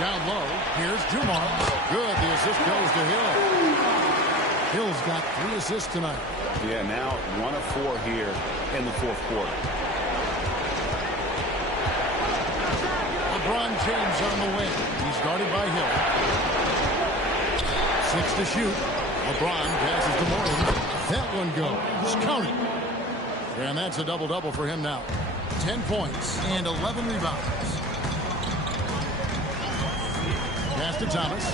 Down low. Here's Dumars. Good. The assist goes to Hill. Hill's got 3 assists tonight. Yeah, now 1 of 4 here in the fourth quarter. LeBron James on the wing. He's guarded by Hill. 6 to shoot. LeBron passes to Morning. That one goes. Count it. And that's a double-double for him now. 10 points and 11 rebounds. Pass to Thomas.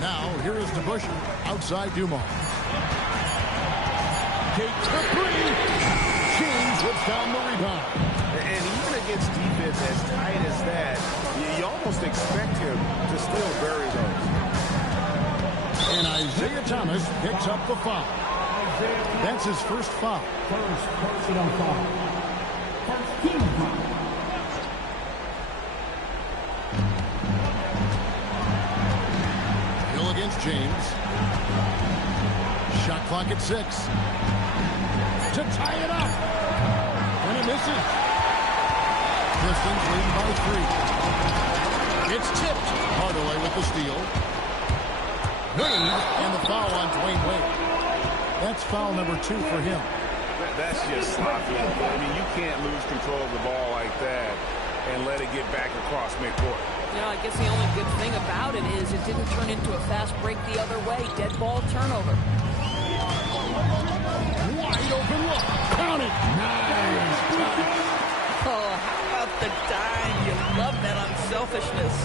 Now, here is DeBusschere outside Dumars. Takes the 3. James whips down the rebound. And even against defense as tight as that, you almost expect him to still bury those. And Isaiah Thomas picks up the foul. That's his first foul. First personal foul. First team foul. Hill against James. Shot clock at 6. To tie it up. And it misses. Pistons leading by 3. It's tipped. Hardaway with the steal. Wade and the foul on Dwayne Wade. That's foul number 2 for him. That's just sloppy. I mean, you can't lose control of the ball like that and let it get back across midcourt. You know, I guess the only good thing about it is it didn't turn into a fast break the other way. Dead ball turnover. Wide open look. Count it. Nice. Oh, how about the dime? You love that unselfishness.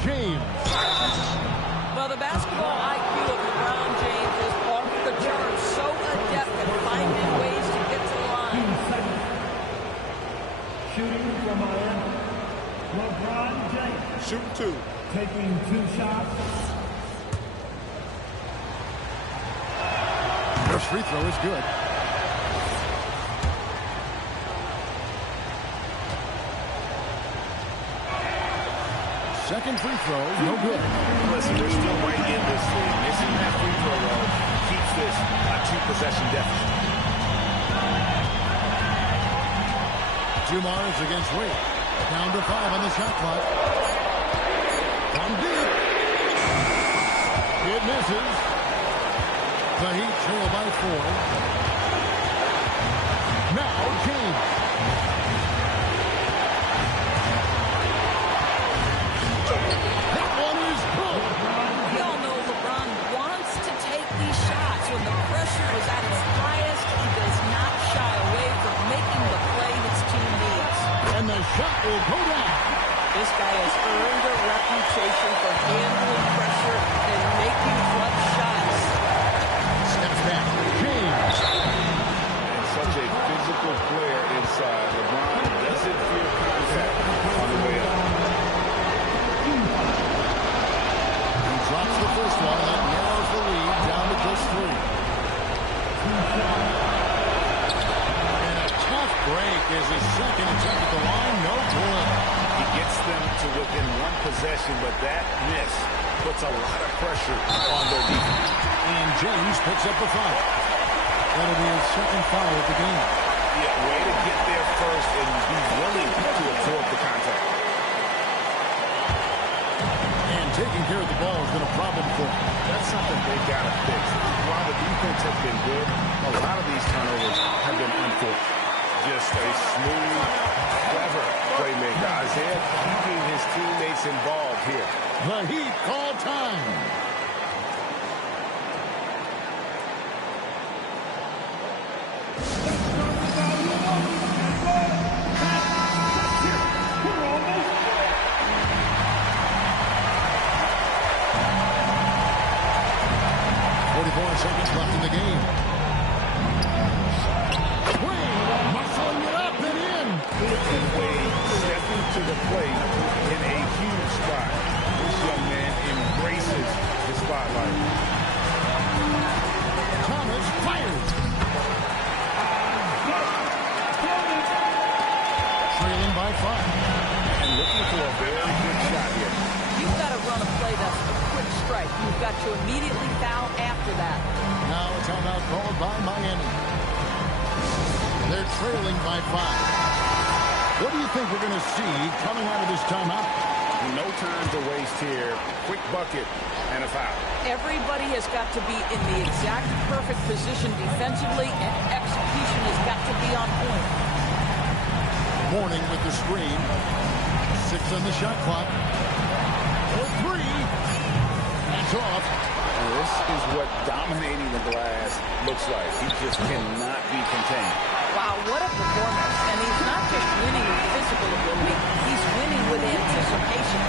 James. Well, the basketball IQ of LeBron James is off the charts. So adept at finding ways to get to the line. Shooting from Miami, LeBron James. Shoot 2. Taking 2 shots. First free throw is good. Second free throw, no good. Listen, they're still right in this thing. Missing that free throw, though, keeps this a 2-possession deficit. Dumars against Wade. Down to 5 on the shot clock. From deep. It misses. The Heat trail by 4. Now James. That one is good. We all know LeBron wants to take these shots. When the pressure is at its highest, he does not shy away from making the play his team needs. And the shot will go down. This guy has earned a reputation for handling pressure and making clutch shots. Steps back. James. And such a physical player inside. LeBron doesn't fear contact on the way up. He drops the first one and that narrows the lead down to just 3. And a tough break is his second attempt at the line. No good. He gets them to to within one possession, but that miss puts a lot of pressure on their defense. And James picks up the foul. That'll be his second foul of the game. Yeah, way to get there first and be willing to absorb the contact. And taking care of the ball has been a problem for him. That's something they've got to fix. While the defense has been good, a lot of these turnovers have been unforced. Just a smooth, clever playmaker. Isaiah keeping his teammates involved here. The Heat call time. Seconds left in the game. Wade muscling it up and in. Wade stepping to the plate in a huge spot. This young man embraces the spotlight. Thomas fires. Trailing by 5. And looking for a very good shot here. You've got to run a play that's a quick strike. You've got to immediately foul after that. Now a timeout called by Miami. They're trailing by 5. What do you think we're going to see coming out of this timeout? No time to waste here. Quick bucket and a foul. Everybody has got to be in the exact perfect position defensively, and execution has got to be on point. Mourning with the screen. 6 on the shot clock. For 3. That's off. And this is what dominating the glass looks like. He just cannot be contained. Wow, what a performance. And he's not just winning with physical ability, he's winning with anticipation.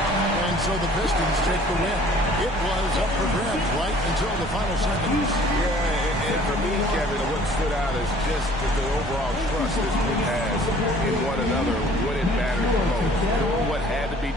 And so the Pistons take the win. It was up for grabs right until the final seconds. Yeah, and for me, Kevin, what stood out is just the overall trust this group has in one another when it mattered the most. Doing what had to be